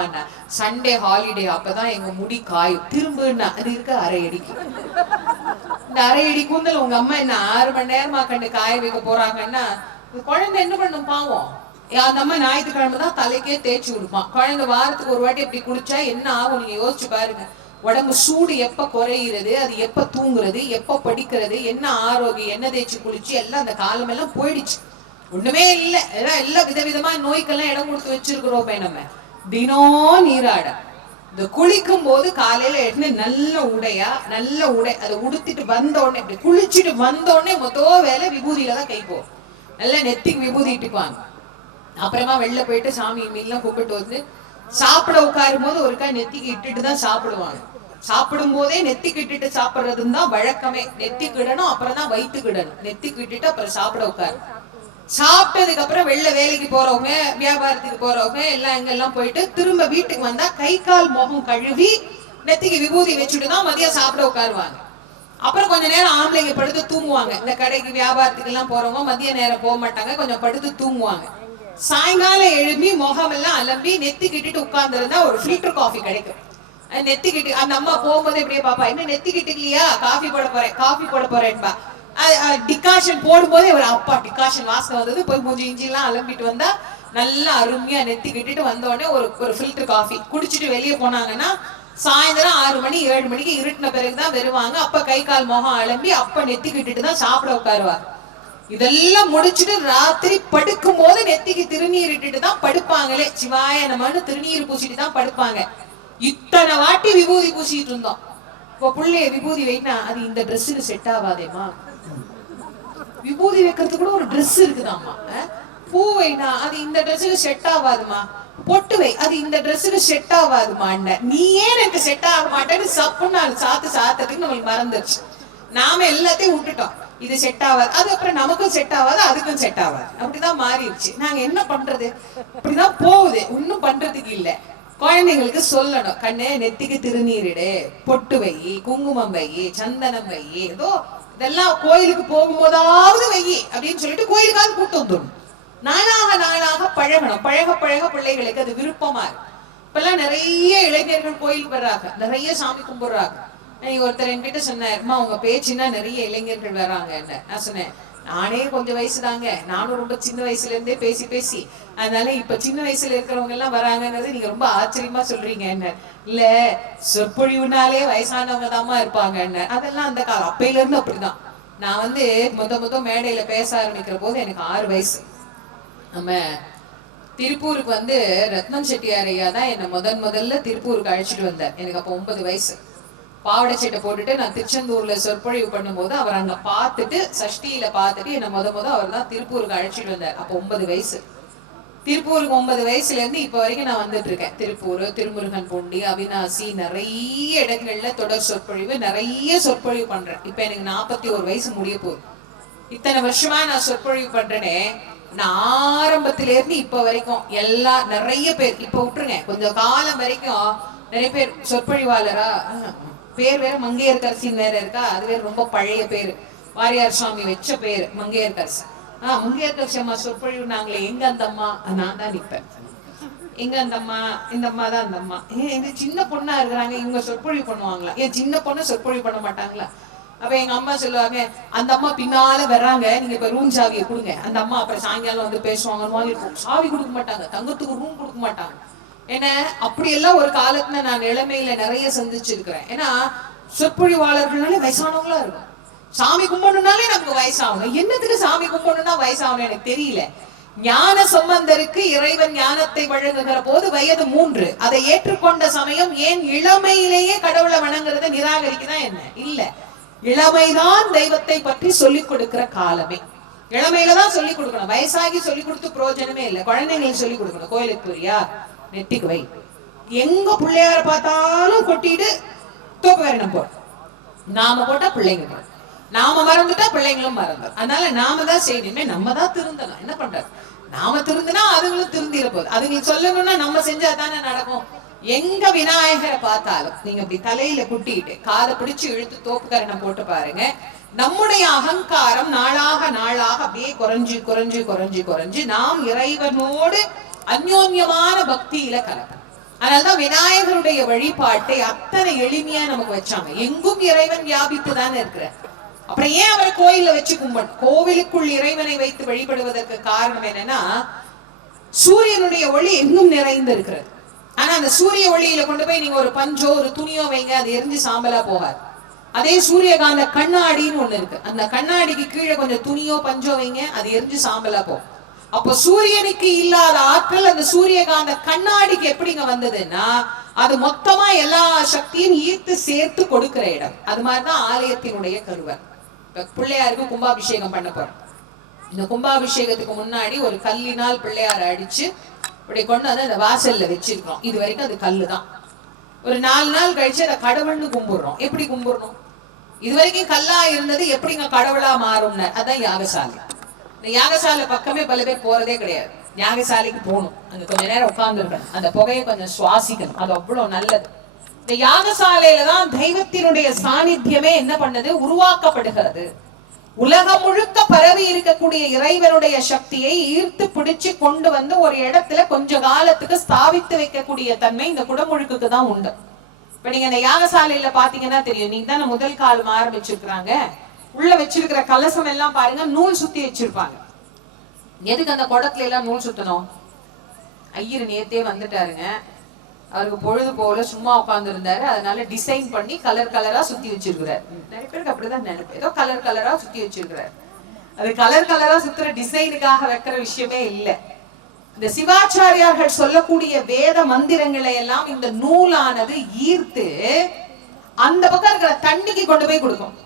சண்டே ஹாலிடே அப்பதான் எங்க முடி காயும். திரும்புன்னா அது இருக்க 1/2 அடிக்கு. இந்த 1/2 அடி கூந்தல் உங்க அம்மா என்ன 6 மணி நேரமா கண்டு காய வைக்க போறாங்கன்னா குழந்தை என்ன பண்ணும் பாவம். அந்த அம்மா ஞாயிற்றுக்கிழமை தான் தலைக்கே தேய்ச்சி விடுப்பான். குழந்தை வாரத்துக்கு ஒரு வாட்டி எப்படி குளிச்சா என்ன ஆகும் நீங்க யோசிச்சு பாருங்க. உடம்பு சூடு எப்ப குறையிறது, அது எப்ப தூங்குறது, எப்ப படிக்கிறது, என்ன ஆரோக்கியம், என்ன தேய்ச்சி குளிச்சு எல்லாம் அந்த காலம் எல்லாம் போயிடுச்சு. ஒண்ணுமே இல்லை. எல்லாம் விதவிதமா நோய்க்கெல்லாம் இடம் கொடுத்து வச்சிருக்கிறோம். நம்ம தினம் நீராட இந்த குளிக்கும் போது காலையில எடுத்து நல்ல உடையா, நல்ல உடை அதை உடுத்திட்டு வந்த உடனே இப்படி குளிச்சுட்டு வந்த உடனே மொத்த வேலை விபூதியில தான் கை போகும். நல்லா நெத்திக்கு விபூதி இட்டுக்குவாங்க. அப்புறமா வெளில போயிட்டு சாமி மீன்லாம் கூப்பிட்டு வந்து சாப்பிட உட்காரும் போது ஒருக்கா நெத்திக்கு இட்டுட்டு தான் சாப்பிடுவாங்க. சாப்பிடும் போதே நெத்திக்கு இட்டுட்டு சாப்பிடுறதுன்னு தான் வழக்கமே. நெத்திக்கு இடணும், அப்புறம் தான் வயிற்றுக்கு இடணும். நெத்திக்கு இட்டுட்டு அப்புறம் சாப்பிட உட்காரு. சாப்பிட்டதுக்கு அப்புறம் வெளில வேலைக்கு போறவங்க, வியாபாரத்துக்கு போறவங்க எல்லாம் எங்கெல்லாம் போயிட்டு திரும்ப வீட்டுக்கு வந்தா கை கால் முகம் கழுவி நெத்திக்கு விபூதி வச்சுட்டு தான் மதியம் சாப்பிட உட்காருவாங்க. அப்புறம் கொஞ்ச நேரம் ஆம்பளைங்க படுத்து தூங்குவாங்க. இந்த கடைக்கு வியாபாரத்துக்கு எல்லாம் போறவங்க மதிய நேரம் போக மாட்டாங்க, கொஞ்சம் படுத்து தூங்குவாங்க. சாயங்காலம் எழுப்பி முகம் எல்லாம் அலம்பி நெத்தி கிட்டிட்டு உட்கார்ந்து இருந்தா ஒரு ஃபில்டர் காஃபி கிடைக்கும். நெத்தி கிட்டு அந்த அம்மா போகும்போது எப்படியே பாப்பா, என்ன நெத்தி கிட்டு இல்லையா, காஃபி போட போறேன்பா. டிகாஷன் போடும்போதே ஒரு அப்பா டிகாஷன் வாசனை வந்தது. போய் மூஞ்சி இஞ்சி எல்லாம் அலம்பிட்டு வந்தா நல்லா அருமையா நெத்தி கிட்டிட்டு வந்த உடனே ஒரு ஃபில்டர் காஃபி குடிச்சிட்டு வெளியே போனாங்கன்னா சாயந்தரம் 6 மணி 7 மணிக்கு இருட்டின பிறகுதான் வருவாங்க. அப்ப கை கால் முகம் அலம்பி அப்ப நெத்தி கிட்டிட்டு தான் சாப்பிட உட்காருவாங்க. இதெல்லாம் முடிச்சுட்டு ராத்திரி படுக்கும் போது நெத்திக்கு திருநீர் இட்டுட்டு தான் படுப்பாங்களே. சிவாய நம்மன்னு திருநீர் பூசிட்டு தான் படுப்பாங்க. இத்தனை வாட்டி விபூதி பூசிட்டு இருந்தோம். இப்போ பிள்ளைய விபூதி வைனா அது இந்த ட்ரெஸ்ஸுக்கு செட் ஆகாதேமா. விபூதி வைக்கிறதுக்கு கூட ஒரு ட்ரெஸ் இருக்குதாம்மா. பூ வைனா அது இந்த ட்ரெஸ்ஸுக்கு செட் ஆகாதுமா. பொட்டு வை அது இந்த ட்ரெஸ்ஸுக்கு செட் ஆகாதுமா. நீ ஏன் எனக்கு செட் ஆக மாட்டேன்னு சப்புன்னு சாத்துறதுக்கு நம்மளுக்கு மறந்துருச்சு. நாம எல்லாத்தையும் விட்டுட்டோம். இது செட் ஆகாது, அது அப்புறம் நமக்கும் செட் ஆகாது, அதுக்கும் செட் ஆகாது. அப்படிதான் மாறிடுச்சு. நாங்க என்ன பண்றது, அப்படிதான் போகுது. ஒன்னும் பண்றதுக்கு இல்ல. குழந்தைங்களுக்கு சொல்லணும், கண்ணே நெத்திக்கு திருநீரிடு, பொட்டு வை, குங்குமம் வை, சந்தனம் வை, ஏதோ இதெல்லாம் கோயிலுக்கு போகும்போதாவது வை அப்படின்னு சொல்லிட்டு கோயிலுக்காவது கூட்டு வந்துடும். நாளாக பழகணும். பழக பிள்ளைகளுக்கு அது விருப்பமா இருக்கு. இப்பெல்லாம் நிறைய இளைஞர்கள் கோயிலுக்கு வர்றாங்க, நிறைய சாமி கும்பிடுறாங்க. ஒருத்தர் என்கிட்ட சொன்னாருமா, உங்க பேச்சுன்னா நிறைய இளைஞர்கள் வராங்க. நான் சொன்னேன், நானே கொஞ்சம் வயசு தாங்க, நானும் ரொம்ப சின்ன வயசுல இருந்தே பேசி அதனால இப்ப சின்ன வயசுல இருக்கிறவங்க எல்லாம் வராங்கிறது நீங்க ரொம்ப ஆச்சரியமா சொல்றீங்க. இல்ல சொற்பொழிவுனாலே வயசானவங்க தாமா இருப்பாங்க. அதெல்லாம் அந்த காலம் அப்பையில இருந்து அப்படிதான். நான் வந்து முத மேடையில பேச ஆரம்பிக்கிற போது எனக்கு 6 வயசு. நம்ம திருப்பூருக்கு வந்து ரத்னம் செட்டியார் ஐயா தான் என்ன முதல்ல திருப்பூருக்கு அழைச்சிட்டு வந்தார். எனக்கு அப்போ 9 வயசு. பாவாடை சட்டை போட்டுட்டு நான் திருச்செந்தூர்ல சொற்பொழிவு பண்ணும்போது அவர் அங்க பார்த்துட்டு சஷ்டியில பார்த்துட்டு என்ன முத அவர் தான் திருப்பூருக்கு அழைச்சிட்டு வந்தார். அப்போ 9 வயசு. திருப்பூருக்கு 9 வயசுல இருந்து இப்ப வரைக்கும் நான் வந்துட்டு இருக்கேன். திருப்பூர், திருமுருகன் பூண்டி, அவினாசி, நிறைய இடங்கள்ல தொடர் சொற்பொழிவு, நிறைய சொற்பொழிவு பண்றேன். இப்ப எனக்கு 41 வயசு முடிய போகுது. இத்தனை வருஷமா நான் சொற்பொழிவு பண்றேனே, நான் ஆரம்பத்தில இருந்து இப்ப வரைக்கும் நிறைய பேர், இப்ப விட்டுருங்க, கொஞ்சம் காலம் வரைக்கும் நிறைய பேர் சொற்பொழிவாளரா, பேர் வேற மங்கையர்கரசின்னு வேற இருக்கா, அது வேற ரொம்ப பழைய பேரு, வாரியார் சுவாமி வச்ச பேரு மங்கையர்கரசி. மங்கையர்கரசி அம்மா சொற்பொழிவு நாங்களே, எங்க அந்த அம்மா, நான் தான் நிப்பேன், எங்க அந்த அம்மா, இந்த அம்மா தான் அந்த அம்மா, இது சின்ன பொண்ணா இருக்கிறாங்க, இவங்க சொற்பொழிவு பண்ணுவாங்களா, ஏன் சின்ன பொண்ணு சொற்பொழிவு பண்ண மாட்டாங்களா? அப்ப எங்க அம்மா சொல்லுவாங்க, அந்த அம்மா பின்னால வர்றாங்க, நீங்க இப்ப ரூம் சாவியை கொடுங்க, அந்த அம்மா அப்புறம் சாயங்காலம் வந்து பேசுவாங்க. சாவி கொடுக்க மாட்டாங்க, தங்கத்துக்கு ரூம் கொடுக்க மாட்டாங்க. ஏன்னா அப்படியெல்லாம் ஒரு காலத்துல நான் நிலைமையில நிறைய சந்திச்சிருக்கிறேன். ஏன்னா சொற்பொழிவாளர்கள்னாலே வயசானவங்களா இருக்கும். சாமி கும்பிடணும்னாலே நமக்கு வயசாகணும். என்னத்துக்கு சாமி கும்பிடணும்னா வயசாகணும் எனக்கு தெரியல. ஞான சம்பந்தருக்கு இறைவன் ஞானத்தை வழங்குகிற போது வயது 3. அதை ஏற்றுக்கொண்ட சமயம் ஏன் இளமையிலேயே கடவுளை வணங்குறத நிராகரிக்குதான் என்ன? இல்ல, இளமைதான் தெய்வத்தை பற்றி சொல்லிக் கொடுக்கிற காலமே. இளமையில தான் சொல்லிக் கொடுக்கணும். வயசாகி சொல்லிக் கொடுத்து பிரயோஜனமே இல்லை. குழந்தைங்களுக்கு சொல்லிக் கொடுக்கணும். கோயிலுக்கு போறியா, நெத்திக்கு வை, எங்க பிள்ளையார பார்த்தாலும் கொட்டிட்டு தூக்க வேற நம்ம நாம போட்டா பிள்ளைங்க, நாம மறந்துட்டா பிள்ளைங்களும் மறந்துடும். அதனால நாம தான் செய்யணுமே, நம்ம தான் திருந்தணும். என்ன பண்றது? நாம திருந்தினா அதுங்களும் திருந்திட போகுது. அதுங்களுக்கு சொல்லணும்னா நம்ம செஞ்சா தானே நடக்கும். எங்க விநாயகரை பார்த்தாலும் நீங்க அப்படி தலையில குட்டிட்டு காதை பிடிச்சு இழுத்து தோப்புக்கரணம் போட்டு பாருங்க, நம்முடைய அகங்காரம் நாளாக நாளாக அப்படியே குறைஞ்சு குறைஞ்சு குறைஞ்சு குறைஞ்சு நாம் இறைவனோடு அந்யோன்யமான பக்தியில கலப்போம். அதனால்தான் விநாயகருடைய வழிபாட்டை அத்தனை எளிமையா நமக்கு வச்சாங்க. எங்கும் இறைவன் வியாபித்து தானே இருக்கிற. அப்புறம் ஏன் அவரை கோயில வச்சு கும்பிடணும்? கோவிலுக்குள் இறைவனை வைத்து வழிபடுவதற்கு காரணம் என்னன்னா, சூரியனுடைய ஒளி எங்கும் நிறைந்து இருக்கிறது. ஆனா அந்த சூரிய ஒளியில கொண்டு போய் நீங்க ஒரு பஞ்சோ ஒரு துணியோ வைங்க, அது எரிஞ்சு சாம்பலா போகாது. அதே சூரியகாந்த கண்ணாடின்னு ஒண்ணு இருக்கு, அந்த கண்ணாடிக்கு கீழே கொஞ்சம் துணியோ பஞ்சோ வைங்க, அது எரிஞ்சு சாம்பலா போகும். அப்ப சூரியனுக்கு இல்லாத ஆற்றல் அந்த சூரியகாந்த கண்ணாடிக்கு எப்படிங்க வந்ததுன்னா, அது மொத்தமா எல்லா சக்தியும் ஈர்த்து சேர்த்து கொடுக்கிற இடம். அது மாதிரிதான் ஆலயத்தினுடைய கருவர். பிள்ளையாருக்கு கும்பாபிஷேகம் பண்ண போறோம். இந்த கும்பாபிஷேகத்துக்கு முன்னாடி ஒரு கல்லினால் பிள்ளையார அடிச்சு இப்படி கொண்டு வந்து அந்த வாசல்ல வச்சிருக்கோம். இது வரைக்கும் அது கல்லுதான். ஒரு 4 நாள் கழிச்சு அதை கடவுள்னு கும்பிடுறோம். எப்படி கும்பிடணும்? இது வரைக்கும் கல்லா இருந்தது எப்படிங்க கடவுளா மாறும்னு, அதான் யாகசாலை. இந்த யாகசாலை பக்கமே பல பேர் போறதே கிடையாது. யாகசாலைக்கு போகணும், அங்க கொஞ்ச நேரம் உட்கார்ந்துருக்கணும், அந்த புகையை கொஞ்சம் சுவாசிக்கணும், அது அவ்வளவு நல்லது. இந்த யாகசாலையில தான் தெய்வத்தினுடைய சாநித்தியமே என்ன பண்ணது, உருவாக்கப்படுகிறது. உலகம் முழுக்க பரவி இருக்கக்கூடிய இறைவனுடைய சக்தியை ஈர்த்து பிடிச்சு கொண்டு வந்து ஒரு இடத்துல கொஞ்ச காலத்துக்கு ஸ்தாபித்து வைக்கக்கூடிய தன்மை இந்த குடமுழுக்குக்கு தான் உண்டு. இப்ப நீங்க இந்த யாகசாலையில பாத்தீங்கன்னா தெரியும், நீங்க தானே முதல் காலம் ஆரம்பிச்சிருக்கிறாங்க. உள்ள வச்சிருக்கிற கலசம் எல்லாம் பாருங்க, நூல் சுத்தி வச்சிருப்பாங்க. எதுக்கு அந்த குடத்துல எல்லாம் நூல் சுத்தணும்? ஐயர் நேத்தே வந்துட்டாருங்க, அவருக்கு பொழுது போல சும்மா உட்கார்ந்து இருந்தாரு, அதனால டிசைன் பண்ணி கலர் கலரா சுத்தி வச்சிருக்கிறார். நிறைய பேருக்கு அப்படிதான் நினைப்பு, ஏதோ கலர் கலரா சுத்தி வச்சிருக்கிறார். அது கலர் கலரா சுத்துற டிசைனுக்காக வைக்கிற விஷயமே இல்லை. இந்த சிவாச்சாரியார்கள் சொல்லக்கூடிய வேத மந்திரங்களை எல்லாம் இந்த நூலானது ஈர்த்து அந்த பக்கம் இருக்கிற தண்ணிக்கு கொண்டு போய் கொடுக்கும்.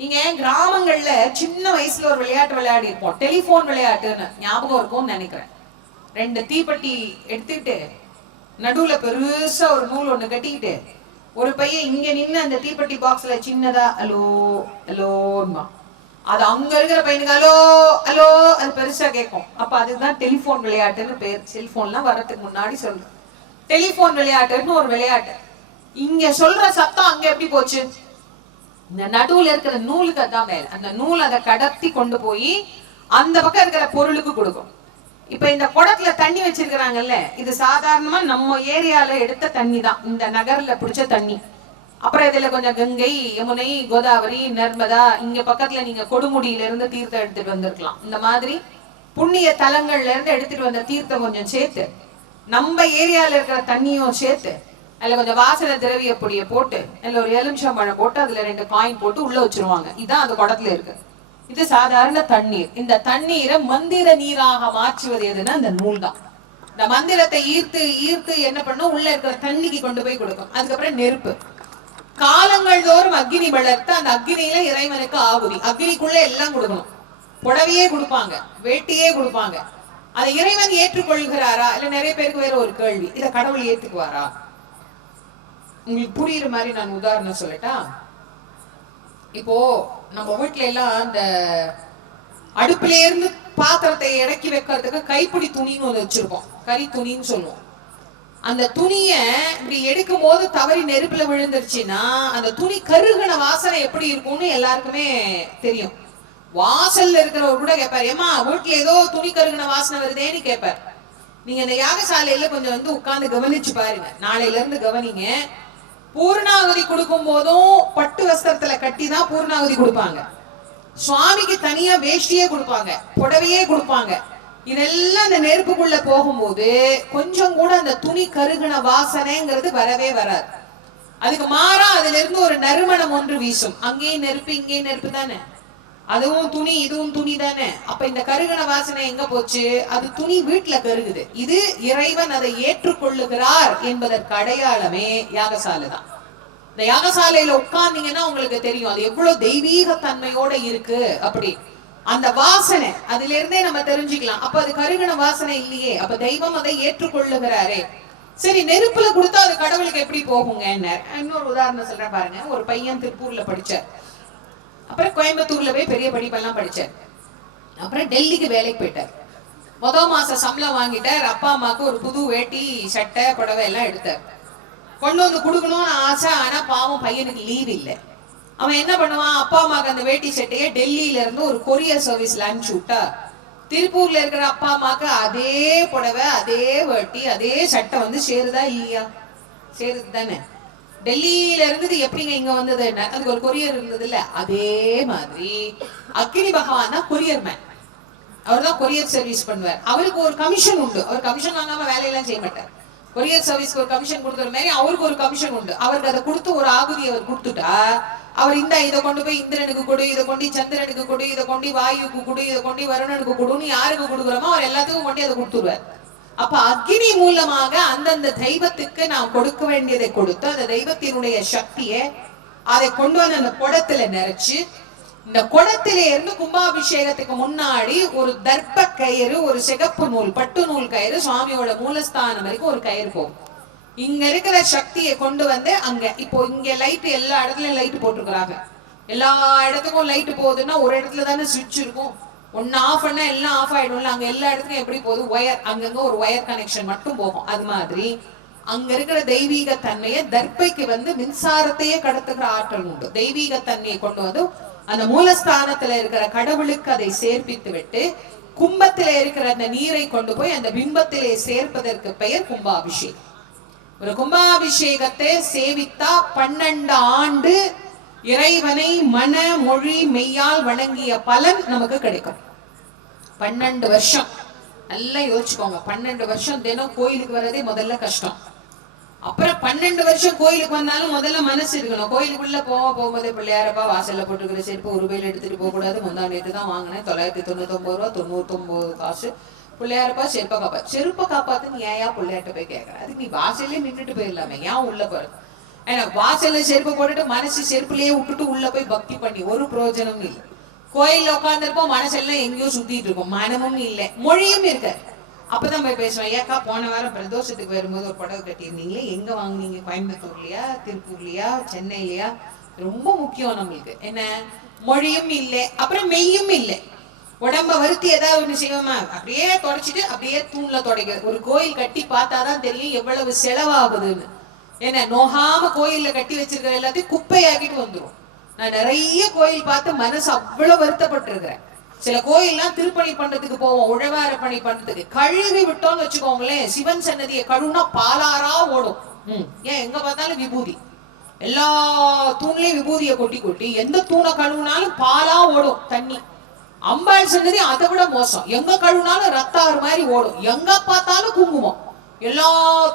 நீங்க கிராமங்கள்ல சின்ன வயசுல ஒரு விளையாட்டு விளையாடி இருப்போம், டெலிபோன் விளையாட்டுன்னு ஞாபகம் இருக்கும்னு நினைக்கிறேன். 2 தீப்பெட்டி எடுத்துக்கிட்டு நடுவுல பெருசா ஒரு நூல் ஒண்ணு கட்டிக்கிட்டு ஒரு பையன் இங்க நின்று அந்த தீப்பெட்டி பாக்ஸ்ல சின்னதா அலோ அலோன்மா, அது அங்க இருக்கிற பையனுக்கு அலோ அலோ அது பெருசா கேட்கும். அப்ப அதுதான் டெலிபோன் விளையாட்டுன்னு பேர். செல்போன்லாம் வர்றதுக்கு முன்னாடி சொல்றேன், டெலிபோன் விளையாட்டுன்னு ஒரு விளையாட்டு. இங்க சொல்ற சத்தம் அங்க எப்படி போச்சு? இந்த நடுவுல இருக்கிற நூலுக்கு அதான் மேல, அந்த நூல் அதை கடத்தி கொண்டு போய் அந்த பக்கம் இருக்கிற பொருளுக்கு கொடுக்கும். இப்ப இந்த குடத்துல தண்ணி வச்சிருக்கிறாங்கல்ல, இது சாதாரணமா நம்ம ஏரியால எடுத்த தண்ணி தான், இந்த நகர்ல பிடிச்ச தண்ணி. அப்புறம் இதுல கொஞ்சம் கங்கை, யமுனை, கோதாவரி, நர்மதா, இங்க பக்கத்துல நீங்க கொடுமுடியில இருந்து தீர்த்தம் எடுத்துட்டு வந்திருக்கலாம். இந்த மாதிரி புண்ணிய தலங்கள்ல இருந்து எடுத்துட்டு வந்த தீர்த்தம் கொஞ்சம் சேர்த்து, நம்ம ஏரியால இருக்கிற தண்ணியும் சேர்த்து, அதுல கொஞ்சம் வாசனை திரவிய பொடியை போட்டு, அதுல ஒரு எலுமிச்சம்பழம் போட்டு, அதுல 2 காயின் போட்டு உள்ள வச்சிருவாங்க. இதான் அந்த குடத்துல இருக்கு. இது சாதாரண தண்ணீர். இந்த தண்ணீரை மந்திர நீராக மாற்றுவது எதுன்னா அந்த நூல் தான். இந்த மந்திரத்தை ஈர்த்து ஈர்த்து என்ன பண்ணும், உள்ள இருக்கிற தண்ணிக்கு கொண்டு போய் கொடுக்கும். அதுக்கப்புறம் நெருப்பு, காலங்கள் தோறும் அக்னி வளர்த்து அந்த அக்னியில இறைவனுக்கு ஆகுதி, அக்னிக்குள்ள எல்லாம் கொடுக்கணும். புடவையே கொடுப்பாங்க, வேட்டியே கொடுப்பாங்க. அதை இறைவன் ஏற்றுக்கொள்கிறாரா? இல்ல நிறைய பேருக்கு வேற ஒரு கேள்வி, இத கடவுள் ஏத்துக்குவாரா? உங்களுக்கு புரியுற மாதிரி நான் உதாரணம் சொல்லட்டா? இப்போ நம்ம வீட்டுல எல்லாம் அந்த அடுப்புல இருந்து பாத்திரத்தை இறக்கி வைக்கிறதுக்கு கைப்பிடி துணின்னு ஒண்ணு வச்சிருப்போம், கறி துணின்னு சொல்லுவோம். அந்த துணிய இப்படி எடுக்கும் போது தவறி நெருப்புல விழுந்துருச்சுன்னா அந்த துணி கருகின வாசனை எப்படி இருக்கும்னு எல்லாருக்குமே தெரியும். வாசல்ல இருக்கிறவர் கூட கேட்பாரு, ஏமா வீட்டுல ஏதோ துணி கருகின வாசனை வருதேன்னு கேட்பார். நீங்க இந்த யாகசாலையில கொஞ்சம் வந்து உட்கார்ந்து கவனிச்சு பாருங்க, நாளையில இருந்து கவனிங்க. பூர்ணாகுதி கொடுக்கும் போதும் பட்டு வஸ்திரத்துல கட்டி தான் பூர்ணாகுதி கொடுப்பாங்க. சுவாமிக்கு தனியா வேஷ்டியே கொடுப்பாங்க, புடவையே கொடுப்பாங்க. இதெல்லாம் அந்த நெருப்புக்குள்ள போகும்போது கொஞ்சம் கூட அந்த துணி கருகின வாசனைங்கிறது வரவே வராது. அதுக்கு மாறா அதுல இருந்து ஒரு நறுமணம் ஒன்று வீசும். அங்கேயும் நெருப்பு இங்கேயும் நெருப்பு தானே, அதுவும் துணி இதுவும் துணி தானே. அப்ப இந்த கருகின வாசனை எங்க போச்சு? அது துணி வீட்டுல கருகுது. இது இறைவன் அதை ஏற்றுக்கொள்ளுகிறார் என்பதற்கு அடையாளமே யாகசாலை தான். இந்த யாகசாலையில உட்கார்ந்தீங்கன்னா உங்களுக்கு தெரியும் அது எவ்வளவு தெய்வீக தன்மையோட இருக்கு. அப்படி அந்த வாசனை அதுல இருந்தே நம்ம தெரிஞ்சுக்கலாம். அப்ப அது கருகின வாசனை இல்லையே, அப்ப தெய்வம் அதை ஏற்றுக்கொள்ளுகிறாரே. சரி, நெருப்புல கொடுத்தா அது கடவுளுக்கு எப்படி போகுங்க? இன்னொரு உதாரணம் சொல்றேன் பாருங்க. ஒரு பையன் திருப்பூர்ல படிச்சார், அப்புறம் கோயம்புத்தூர்ல போய் பெரிய படிப்பெல்லாம் படிச்சார், அப்புறம் டெல்லிக்கு வேலைக்கு போயிட்டார். முதல் மாசம் சம்பளம் வாங்கிட்டார். அப்பா அம்மாவுக்கு ஒரு புது வேட்டி சட்டை புடவை எல்லாம் எடுத்தார். கொண்டு வந்து கொடுக்கணும்னு ஆசை, ஆனா பாவம் பையனுக்கு லீவ் இல்லை. அவன் என்ன பண்ணுவான், அப்பா அம்மாவுக்கு அந்த வேட்டி சட்டையை டெல்லியில இருந்து ஒரு கொரியர் சர்வீஸ்ல அனுப்பிச்சு விட்டா திருப்பூர்ல இருக்கிற அப்பா அம்மாவுக்கு அதே புடவை அதே வேட்டி அதே சட்டை வந்து சேருதா இல்லையா? சேருது தானே. டெல்லியில இருந்தது எப்படிங்க இங்க வந்தது? அதுக்கு ஒரு கொரியர் இருந்தது இல்ல. அதே மாதிரி அக்னி பகவான் தான் கொரியர் மேன். அவர் தான் கொரியர் சர்வீஸ் பண்ணுவார். அவருக்கு ஒரு கமிஷன் உண்டு. அவர் கமிஷன் வாங்காம வேலையெல்லாம் செய்ய மாட்டார். கொரியர் சர்வீஸ்க்கு ஒரு கமிஷன் கொடுக்குற மாதிரி அவருக்கு ஒரு கமிஷன் உண்டு. அவருக்கு அதை கொடுத்து ஒரு ஆகுதி அவர் கொடுத்துட்டா அவர் இந்த இதை கொண்டு போய் இந்திரனுக்கு கொடு, இதை கொண்டு சந்திரனுக்கு கொடு, இதை கொண்டு வாயுக்கு கொடு, இதை கொண்டு வருணனுக்கு கொடுன்னு யாருக்கு கொடுக்குறோமோ அவர் எல்லாத்துக்கும் கொண்டு அதை கொடுத்துருவார். அப்ப அக்னி மூலமாக அந்தந்த தெய்வத்துக்கு நாம் கொடுக்க வேண்டியதை கொடுத்து அந்த தெய்வத்தினுடைய சக்தியை அதை கொண்டு வந்து அந்த குடத்துல நிறைச்சு, இந்த குடத்திலே இருந்து கும்பாபிஷேகத்துக்கு முன்னாடி ஒரு தர்ப்ப கயிறு, ஒரு சிகப்பு நூல் பட்டு நூல் கயிறு சுவாமியோட மூலஸ்தானம் வரைக்கும் ஒரு கயிறு போகும். இங்க இருக்கிற சக்தியை கொண்டு வந்து அங்க, இப்போ இங்க லைட் எல்லா இடத்துலயும் லைட் போட்டுருக்காங்க. எல்லா இடத்துக்கும் லைட் போகுதுன்னா ஒரு இடத்துல தானே சுவிட்ச் இருக்கும். ஒன்னு ஆஃப் பண்ணா எல்லாம் ஆஃப் ஆயிடும்ல. அங்க எல்லா இடத்துக்கும் எப்படி போகுது? ஒயர், அங்கங்க ஒரு ஒயர் கனெக்ஷன் மட்டும் போகும். அது மாதிரி அங்க இருக்கிற தெய்வீக தன்மையை தர்ப்பைக்கு வந்து மின்சாரத்தையே கடத்துகிற ஆற்றல் உண்டு. தெய்வீக தன்மையை கொண்டு வந்து அந்த மூலஸ்தானத்துல இருக்கிற கடவுளுக்கு அதை சேர்ப்பித்து விட்டு கும்பத்திலே இருக்கிற அந்த நீரை கொண்டு போய் அந்த பிம்பத்திலே சேர்ப்பதற்கு பெயர் கும்பாபிஷேகம். ஒரு கும்பாபிஷேகத்தை சேவித்தா 12 ஆண்டு இறைவனை மன மொழி மெய்யால் வணங்கிய பலன் நமக்கு கிடைக்கும். 12 வருஷம் நல்லா யோசிச்சுக்கோங்க. 12 வருஷம் தினம் கோயிலுக்கு வர்றதே முதல்ல கஷ்டம். அப்புறம் 12 வருஷம் கோயிலுக்கு வந்தாலும் முதல்ல மனசு இருக்கணும். கோயிலுக்குள்ள போகும்போதே பிள்ளையாரப்பா வாசல்ல போட்டுக்கிற செருப்பு ஒரு ரூபாயில எடுத்துட்டு போக கூடாது. முந்தா நேற்று தான் வாங்கினேன், 999 ரூபா 99 காசு. பிள்ளையாரப்பா செருப்பை காப்பா, செருப்பை காப்பாத்துன்னு ஏன் பிள்ளையாட்ட போய் கேட்கற? அதுக்கு நீ வாசல்லே நின்றுட்டு போயிடலாமே, ஏன் உள்ள போறது? ஏன்னா வாசல்ல செருப்பை போட்டுட்டு மனசு செருப்புலயே விட்டுட்டு உள்ள போய் பக்தி பண்ணி ஒரு பிரயோஜனமும் இல்லை. கோயில்ல உட்காந்துருப்போம், மனசெல்லாம் எங்கேயோ சுத்திட்டு இருக்கும், மனமும் இல்லை, மொழியும் இருக்க. அப்பதான் போய் பேசுவேன், ஏக்கா போன வாரம் பிரதோஷத்துக்கு வரும்போது ஒரு புடவை கட்டியிருந்தீங்களே, எங்க வாங்கினீங்க? கோயம்புத்தூர்லயா, திருப்பூர்லயா, சென்னையிலயா? ரொம்ப முக்கியம் நம்மளுக்கு. என்ன மொழியும் இல்லை, அப்புறம் மெய்யும் இல்லை. உடம்ப வருத்தி ஏதாவது ஒண்ணு செய்வோமா? அப்படியே தொடச்சிட்டு அப்படியே தூண்ல தொடக்கிறது. ஒரு கோயில் கட்டி பார்த்தாதான் தெரியும் எவ்வளவு செலவாகுதுன்னு. என்ன நோகாம கோயில்ல கட்டி வச்சிருக்கிற எல்லாத்தையும் குப்பையாக்கிட்டு வந்துடும். நான் நிறைய கோயில் பார்த்து மனசு அவ்வளவு வருத்தப்பட்டு இருக்கிறேன். சில கோயில்லாம் திருப்பணி பண்றதுக்கு போவோம், உழவார பணி பண்றதுக்கு கழுவி விட்டோம்னு வச்சுக்கோங்களேன், சிவன் சன்னதியை கழுவுனா பாலாரா ஓடும். ஏன் எங்க பார்த்தாலும் விபூதி, எல்லா தூண்லயும் விபூதியை கொட்டி கொட்டி எந்த தூணை கழுவுனாலும் பாலா ஓடும் தண்ணி. அம்பாள் சன்னதி அதை விட மோசம், எங்க கழுவுனாலும் ரத்தாறு மாதிரி ஓடும், எங்க பார்த்தாலும் குங்குமம், எல்லா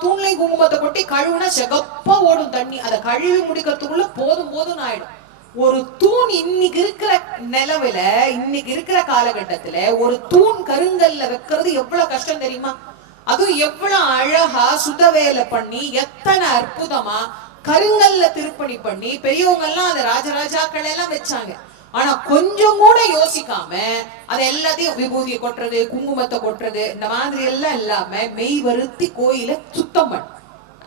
தூண்லையும் குங்குமத்தை கொட்டி கழுவுனா செகப்பா ஓடும் தண்ணி. அதை கழுவி முடிக்கிறதுக்குள்ள போதும் போதும் ஆயிடும். ஒரு தூண் இன்னைக்கு இருக்கிற நிலவுல, இன்னைக்கு இருக்கிற காலகட்டத்துல ஒரு தூண் கருங்கல்ல வைக்கிறது எவ்வளவு கஷ்டம் தெரியுமா? அதுவும் எவ்வளவு அழகா சுத வேலை பண்ணி எத்தனை அற்புதமா கருங்கல்ல திருப்பணி பண்ணி பெரியவங்க எல்லாம் அந்த ராஜராஜாக்கள் எல்லாம் வச்சாங்க. ஆனா கொஞ்சம் கூட யோசிக்காம அதை எல்லாத்தையும் விபூதியை கொட்டுறது, குங்குமத்தை கொட்டுறது, இந்த மாதிரி எல்லாம் இல்லாம மெய் வருத்தி கோயில சுத்தம் பண்ண.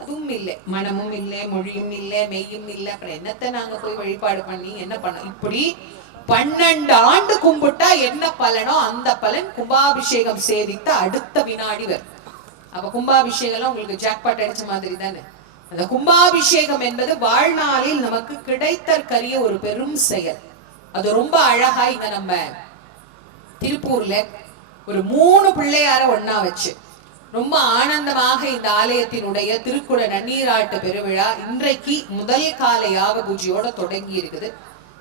அதுவும் இல்லை, மனமும் இல்லை, மொழியும் இல்லை, மெய்யும் இல்லை. அப்புறம் என்னத்தை நாங்க போய் வழிபாடு பண்ணி என்ன பண்ண? இப்படி 12 ஆண்டு கும்பிட்டா என்ன பலனோ அந்த பலன் கும்பாபிஷேகம் சேவித்த அடுத்த வினாடி வரும். அப்ப கும்பாபிஷேகம் உங்களுக்கு ஜாக்பாட் அடிச்ச மாதிரி தானே. அந்த கும்பாபிஷேகம் என்பது வாழ்நாளில் நமக்கு கிடைத்தற்கரிய ஒரு பெரும் செயல். அது ரொம்ப அழகா இங்க நம்ம திருப்பூர்ல ஒரு 3 பிள்ளையார ஒன்னா வச்சு ரொம்ப ஆனந்தமாக இந்த ஆலயத்தினுடைய திருக்குட நன்னீராட்டு பெருவிழா இன்றைக்கு முதல் கால யாக பூஜையோட தொடங்கி இருக்குது.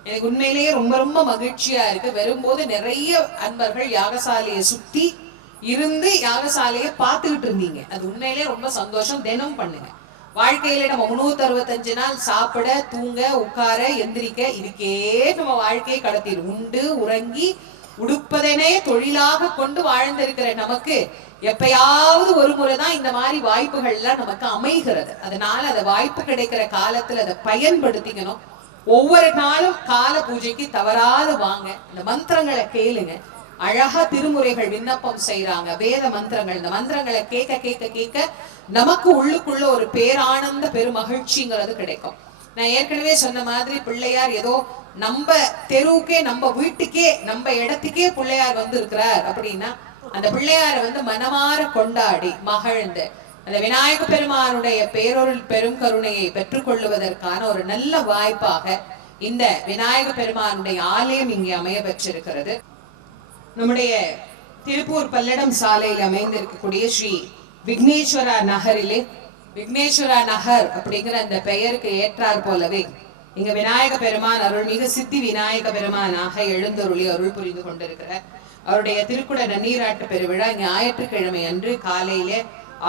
எனக்கு உண்மையிலேயே ரொம்ப ரொம்ப மகிழ்ச்சியா இருக்கு. வரும்போது நிறைய அன்பர்கள் யாகசாலையை சுத்தி இருந்து யாகசாலையை பார்த்துக்கிட்டு இருந்தீங்க. அது உண்மையிலேயே ரொம்ப சந்தோஷம். தினம் பண்ணுங்க. வாழ்க்கையில நம்ம 365 நாள் சாப்பிட, தூங்க, உட்கார, எந்திரிக்க, இதுக்கே நம்ம வாழ்க்கையை கடத்திடும். உண்டு உறங்கி உடுப்பதனே தொழிலாக கொண்டு வாழ்ந்திருக்கிற நமக்கு எப்பயாவது ஒரு முறைதான் இந்த மாதிரி வாய்ப்புகள் எல்லாம் நமக்கு அமைகிறது. அதனால அந்த வாய்ப்பு கிடைக்கிற காலத்துல அதை பயன்படுத்திக்கணும். ஒவ்வொரு நாளும் கால பூஜைக்கு தவறாது வாங்க. இந்த மந்திரங்களை கேளுங்க. அழகா திருமுறைகள் விண்ணப்பம் செய்யறாங்க, வேத மந்திரங்கள். இந்த மந்திரங்களை கேட்க கேட்க கேட்க நமக்கு உள்ளுக்குள்ள ஒரு பேரானந்த பெருமகிழ்ச்சிங்கிறது கிடைக்கும். நான் ஏற்கனவே சொன்ன மாதிரி பிள்ளையார் ஏதோ நம்ம தெருவுக்கே, நம்ம வீட்டுக்கே, நம்ம இடத்துக்கே பிள்ளையார் வந்து இருக்கிறார் அப்படின்னா அந்த பிள்ளையாரை வந்து மனமாற கொண்டாடி மகிழ்ந்து அந்த விநாயக பெருமானுடைய பேரொருள் பெரும் கருணையை பெற்றுக் கொள்ளுவதற்கான ஒரு நல்ல வாய்ப்பாக இந்த விநாயக பெருமானுடைய ஆலயம் இங்கே அமைய பெற்றிருக்கிறது. நம்முடைய திருப்பூர் பல்லடம் சாலையில் அமைந்திருக்கக்கூடிய ஸ்ரீ விக்னேஸ்வரா நகரிலே, விக்னேஸ்வரா நகர் அப்படிங்கிற அந்த பெயருக்கு ஏற்றார் போலவே இங்க விநாயக பெருமான் அருள்மிகு சித்தி விநாயக பெருமானாக எழுந்தருளி அருள் புரிந்து கொண்டிருக்கிறார். அவருடைய திருக்குட நன்னீராட்டு பெருவிழா ஞாயிற்றுக்கிழமை அன்று காலையில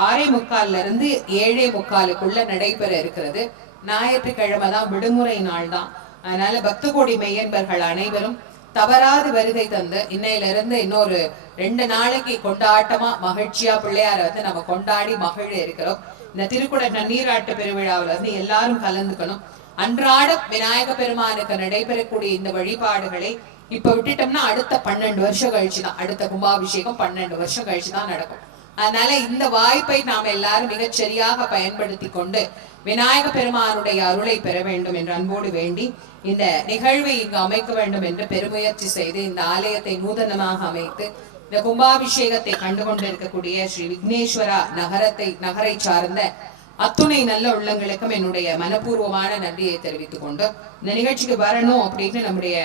6:45 இருந்து 7:45 நடைபெற இருக்கிறது. ஞாயிற்றுக்கிழமை தான், விடுமுறை நாள் தான். அதனால பக்த கோடி மெய்யன்பர்கள் அனைவரும் தவறாது வருகை தந்து இன்னையில இருந்து இன்னொரு 2 நாளைக்கு கொண்டாட்டமா மகிழ்ச்சியா பிள்ளையார வந்து நம்ம கொண்டாடி மகிழ இருக்கிறோம். இந்த திருக்குட நன்னீராட்டு பெருவிழாவில வந்து எல்லாரும் கலந்துக்கணும். அன்றாட விநாயக பெருமானுக்கு நடைபெறக்கூடிய இந்த வழிபாடுகளை இப்ப விட்டுட்டோம்னா அடுத்த 12 வருஷம் கழிச்சுதான், அடுத்த கும்பாபிஷேகம் 12 வருஷம் கழிச்சுதான் நடக்கும். அதனால இந்த வாய்ப்பை நாம் எல்லாரும் மிகச் சரியாக பயன்படுத்தி கொண்டு விநாயக பெருமானுடைய அருளை பெற வேண்டும் என்று அன்போடு வேண்டி இந்த நிகழ்வை இங்கு அமைக்க வேண்டும் என்று பெருமுயற்சி செய்து இந்த ஆலயத்தை நூதனமாக அமைத்து இந்த கும்பாபிஷேகத்தை கண்டுகொண்டிருக்கக்கூடிய ஸ்ரீ விக்னேஸ்வரா நகரை சார்ந்த அத்துணை நல்ல உள்ளங்களுக்கும் என்னுடைய மனப்பூர்வமான நன்றியை தெரிவித்துக் கொண்டு இந்த நிகழ்ச்சிக்கு வரணும் அப்படின்னு நம்முடைய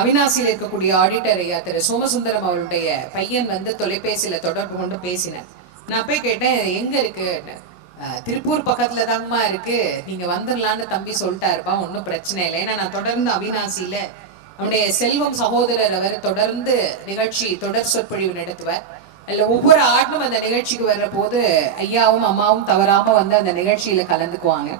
அவினாசியில் இருக்கக்கூடிய ஆடிட்டர் ஐயா திரு சோமசுந்தரம் அவருடைய பையன் வந்து தொலைபேசியில தொடர்பு கொண்டு பேசினார். நான் போய் கேட்டேன், எங்க இருக்கு? திருப்பூர் பக்கத்துல தாங்கம்மா இருக்கு, நீங்க வந்துடலான்னு தம்பி சொல்லிட்டாருப்பா, ஒன்னும் பிரச்சனை இல்லை. ஏன்னா நான் தொடர்ந்து அவினாசியில அவனுடைய செல்வம் சகோதரர் அவர் தொடர்ந்து நிகழ்ச்சி தொடர் சொற்பொழிவு நடத்துவார். அதுல ஒவ்வொரு ஆண்டும் அந்த நிகழ்ச்சிக்கு வர்ற போது ஐயாவும் அம்மாவும் தவறாம வந்து அந்த நிகழ்ச்சியில கலந்துக்குவாங்க.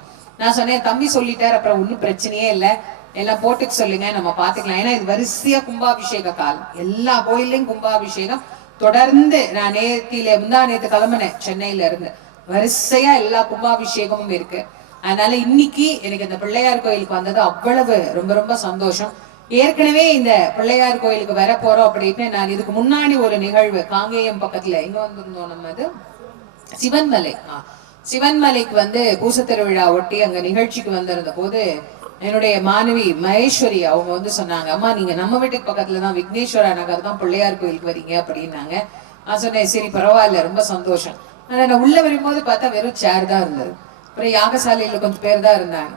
நான் சொன்னேன், தம்பி சொல்லிட்டார், அப்புறம் ஒன்னும் பிரச்சனையே இல்லை, எல்லாம் போட்டுக்கு சொல்லுங்க, நம்ம பாத்துக்கலாம். ஏன்னா இது வரிசையா கும்பாபிஷேக காலம், எல்லா கோயிலையும் கும்பாபிஷேகம் தொடர்ந்து. நான் நேத்து கிளம்பினேன் சென்னையில இருந்து, வரிசையா எல்லா கும்பாபிஷேகமும் இருக்கு. அதனால இன்னைக்கு எனக்கு இந்த பிள்ளையார் கோயிலுக்கு வந்தது அவ்வளவு ரொம்ப ரொம்ப சந்தோஷம். ஏற்கனவே இந்த பிள்ளையார் கோயிலுக்கு வர போறோம் அப்படின்னு நான் இதுக்கு முன்னாடி ஒரு நிகழ்வு காங்கேயம் பக்கத்துல எங்க வந்திருந்தோம், நம்ம அது சிவன்மலை, சிவன்மலைக்கு வந்து பூச திருவிழா ஒட்டி அங்க நிகழ்ச்சிக்கு வந்திருந்த போது என்னுடைய மாணவி மகேஸ்வரி அவங்க வந்து சொன்னாங்க, அம்மா நீங்க நம்ம வீட்டுக்கு பக்கத்துலதான் விக்னேஸ்வரா நகர் தான் பிள்ளையார் கோயிலுக்கு வரீங்க அப்படின்னாங்க. நான் சொன்னேன், சரி பரவாயில்ல, ரொம்ப சந்தோஷம். ஆனா நான் உள்ள வரும்போது பார்த்தா வெறும் சேர் தான் இருந்தது. அப்புறம் யாகசாலையில கொஞ்சம் பேர் தான் இருந்தாங்க.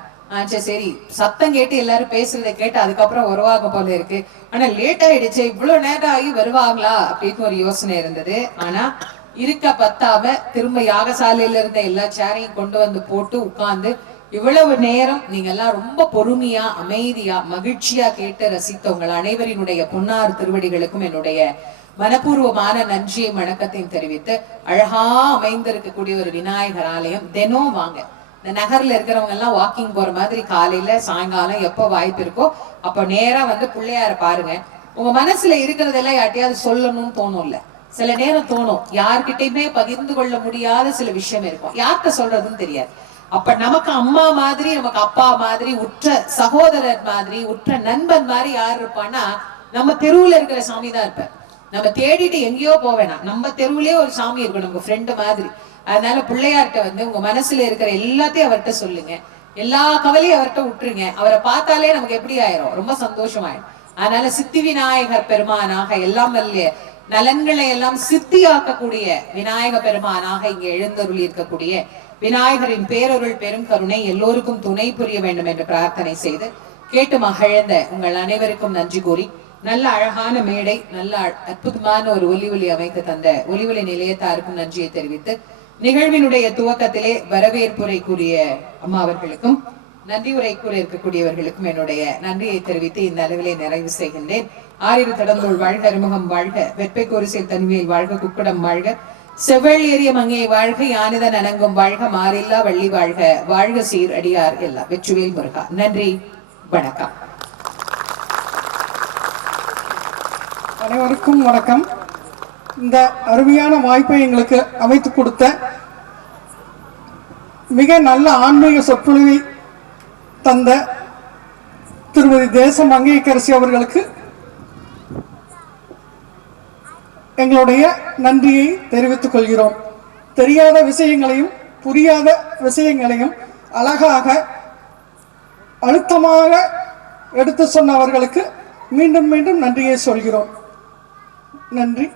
சரி சத்தம் கேட்டு எல்லாரும் பேசுறதை கேட்டு அதுக்கப்புறம் வருவாங்க போல இருக்கு. ஆனா லேட் ஆயிடுச்சு, இவ்வளவு நேரம் ஆகி வருவாங்களா அப்படின்னு ஒரு யோசனை இருந்தது. ஆனா இருக்க பத்தாம திரும்ப யாகசாலையில இருந்த எல்லா சேரையும் கொண்டு வந்து போட்டு உட்கார்ந்து இவ்வளவு நேரம் நீங்க எல்லாம் ரொம்ப பொறுமையா அமைதியா மகிழ்ச்சியா கேட்டு ரசித்த உங்கள் அனைவரினுடைய பொன்னார் திருவடிகளுக்கும் என்னுடைய மனப்பூர்வமான நன்றியை வணக்கத்தையும் தெரிவித்து, அழகா அமைந்திருக்கக்கூடிய ஒரு விநாயகர் ஆலயம். தினம் வாங்க. இந்த நகர்ல இருக்கிறவங்க எல்லாம் வாக்கிங் போற மாதிரி காலையில சாயங்காலம் எப்ப வாய்ப்பு இருக்கோ அப்ப நேரா வந்து பிள்ளையார பாருங்க. உங்க மனசுல இருக்கிறதெல்லாம் யார்ட்டையாவது சொல்லணும்னு தோணும்ல, சில நேரம் தோணும். யார்கிட்டயுமே பகிர்ந்து கொள்ள முடியாத சில விஷயம் இருக்கும், யார்கிட்ட சொல்றதுன்னு தெரியாது. அப்ப நமக்கு அம்மா மாதிரி, நமக்கு அப்பா மாதிரி, உற்ற சகோதரர் மாதிரி, உற்ற நண்பன் மாதிரி யார் இருப்பான்னா நம்ம தெருவுல இருக்கிற சாமி தான் இருப்ப. நம்ம தேடிட்டு எங்கேயோ போவேனா, நம்ம தெருவுலயே ஒரு சாமி இருக்கணும் உங்க ஃப்ரெண்டு மாதிரி. அதனால பிள்ளையார்கிட்ட வந்து உங்க மனசுல இருக்கிற எல்லாத்தையும் அவர்கிட்ட சொல்லுங்க, எல்லா கவலையும் அவர்கிட்ட விட்டுருங்க. அவரை பார்த்தாலே நமக்கு எப்படி ஆயிரும், ரொம்ப சந்தோஷமாயிரும். அதனால சித்தி விநாயகர் பெருமானாக எல்லாம் வல்ல நலன்களை எல்லாம் சித்தியாக்கக்கூடிய விநாயக பெருமானாக இங்க எழுந்தருளி இருக்கக்கூடிய விநாயகரின் பேரருள் பெரும் கருணை எல்லோருக்கும் துணை புரிய வேண்டும் என்று பிரார்த்தனை செய்து கேட்டு மகிழ்ந்த உங்கள் அனைவருக்கும் நன்றி கூறி, நல்ல அழகான மேடை, நல்ல அற்புதமான ஒரு ஒலி அமைக்க தந்த ஒலி நிலையத்தாருக்கும் நன்றியை தெரிவித்து, நிகழ்வினுடைய துவக்கத்திலே வரவேற்புரை கூறிய அம்மா அவர்களுக்கும் நன்றி உரை கூற இருக்கக்கூடியவர்களுக்கும் என்னுடைய நன்றியை தெரிவித்து இந்த அளவிலே நிறைவு செய்கின்றேன். ஆறிரு தடந்தோள் வாழ்க, அறிமுகம் வாழ்க, வெப்பை கோரிசைல் தன்மையில் வாழ்க, குக்குடம் வாழ்க, செவ்வள் ஏறிய மங்கையை வாழ்க, யானிதன் அணங்கும் வாழ்க, மாறில்லா வள்ளி வாழ்க, வாழ்க சீர் அடியார் எல்லாம். வெற்றிவேல் முருகா. நன்றி, வணக்கம். அனைவருக்கும் வணக்கம். இந்த அருமையான வாய்ப்பை எங்களுக்கு அமைத்து கொடுத்த மிக நல்ல ஆன்மீக சொற்பொழிவை தந்த திருமதி தேச மங்கையரசி அவர்களுக்கு எங்களுடைய நன்றியை தெரிவித்துக் கொள்கிறோம். தெரியாத விஷயங்களையும் புரியாத விஷயங்களையும் அழகாக அழுத்தமாக எடுத்து சொன்னவர்களுக்கு மீண்டும் மீண்டும் நன்றியை சொல்கிறோம். நன்றி.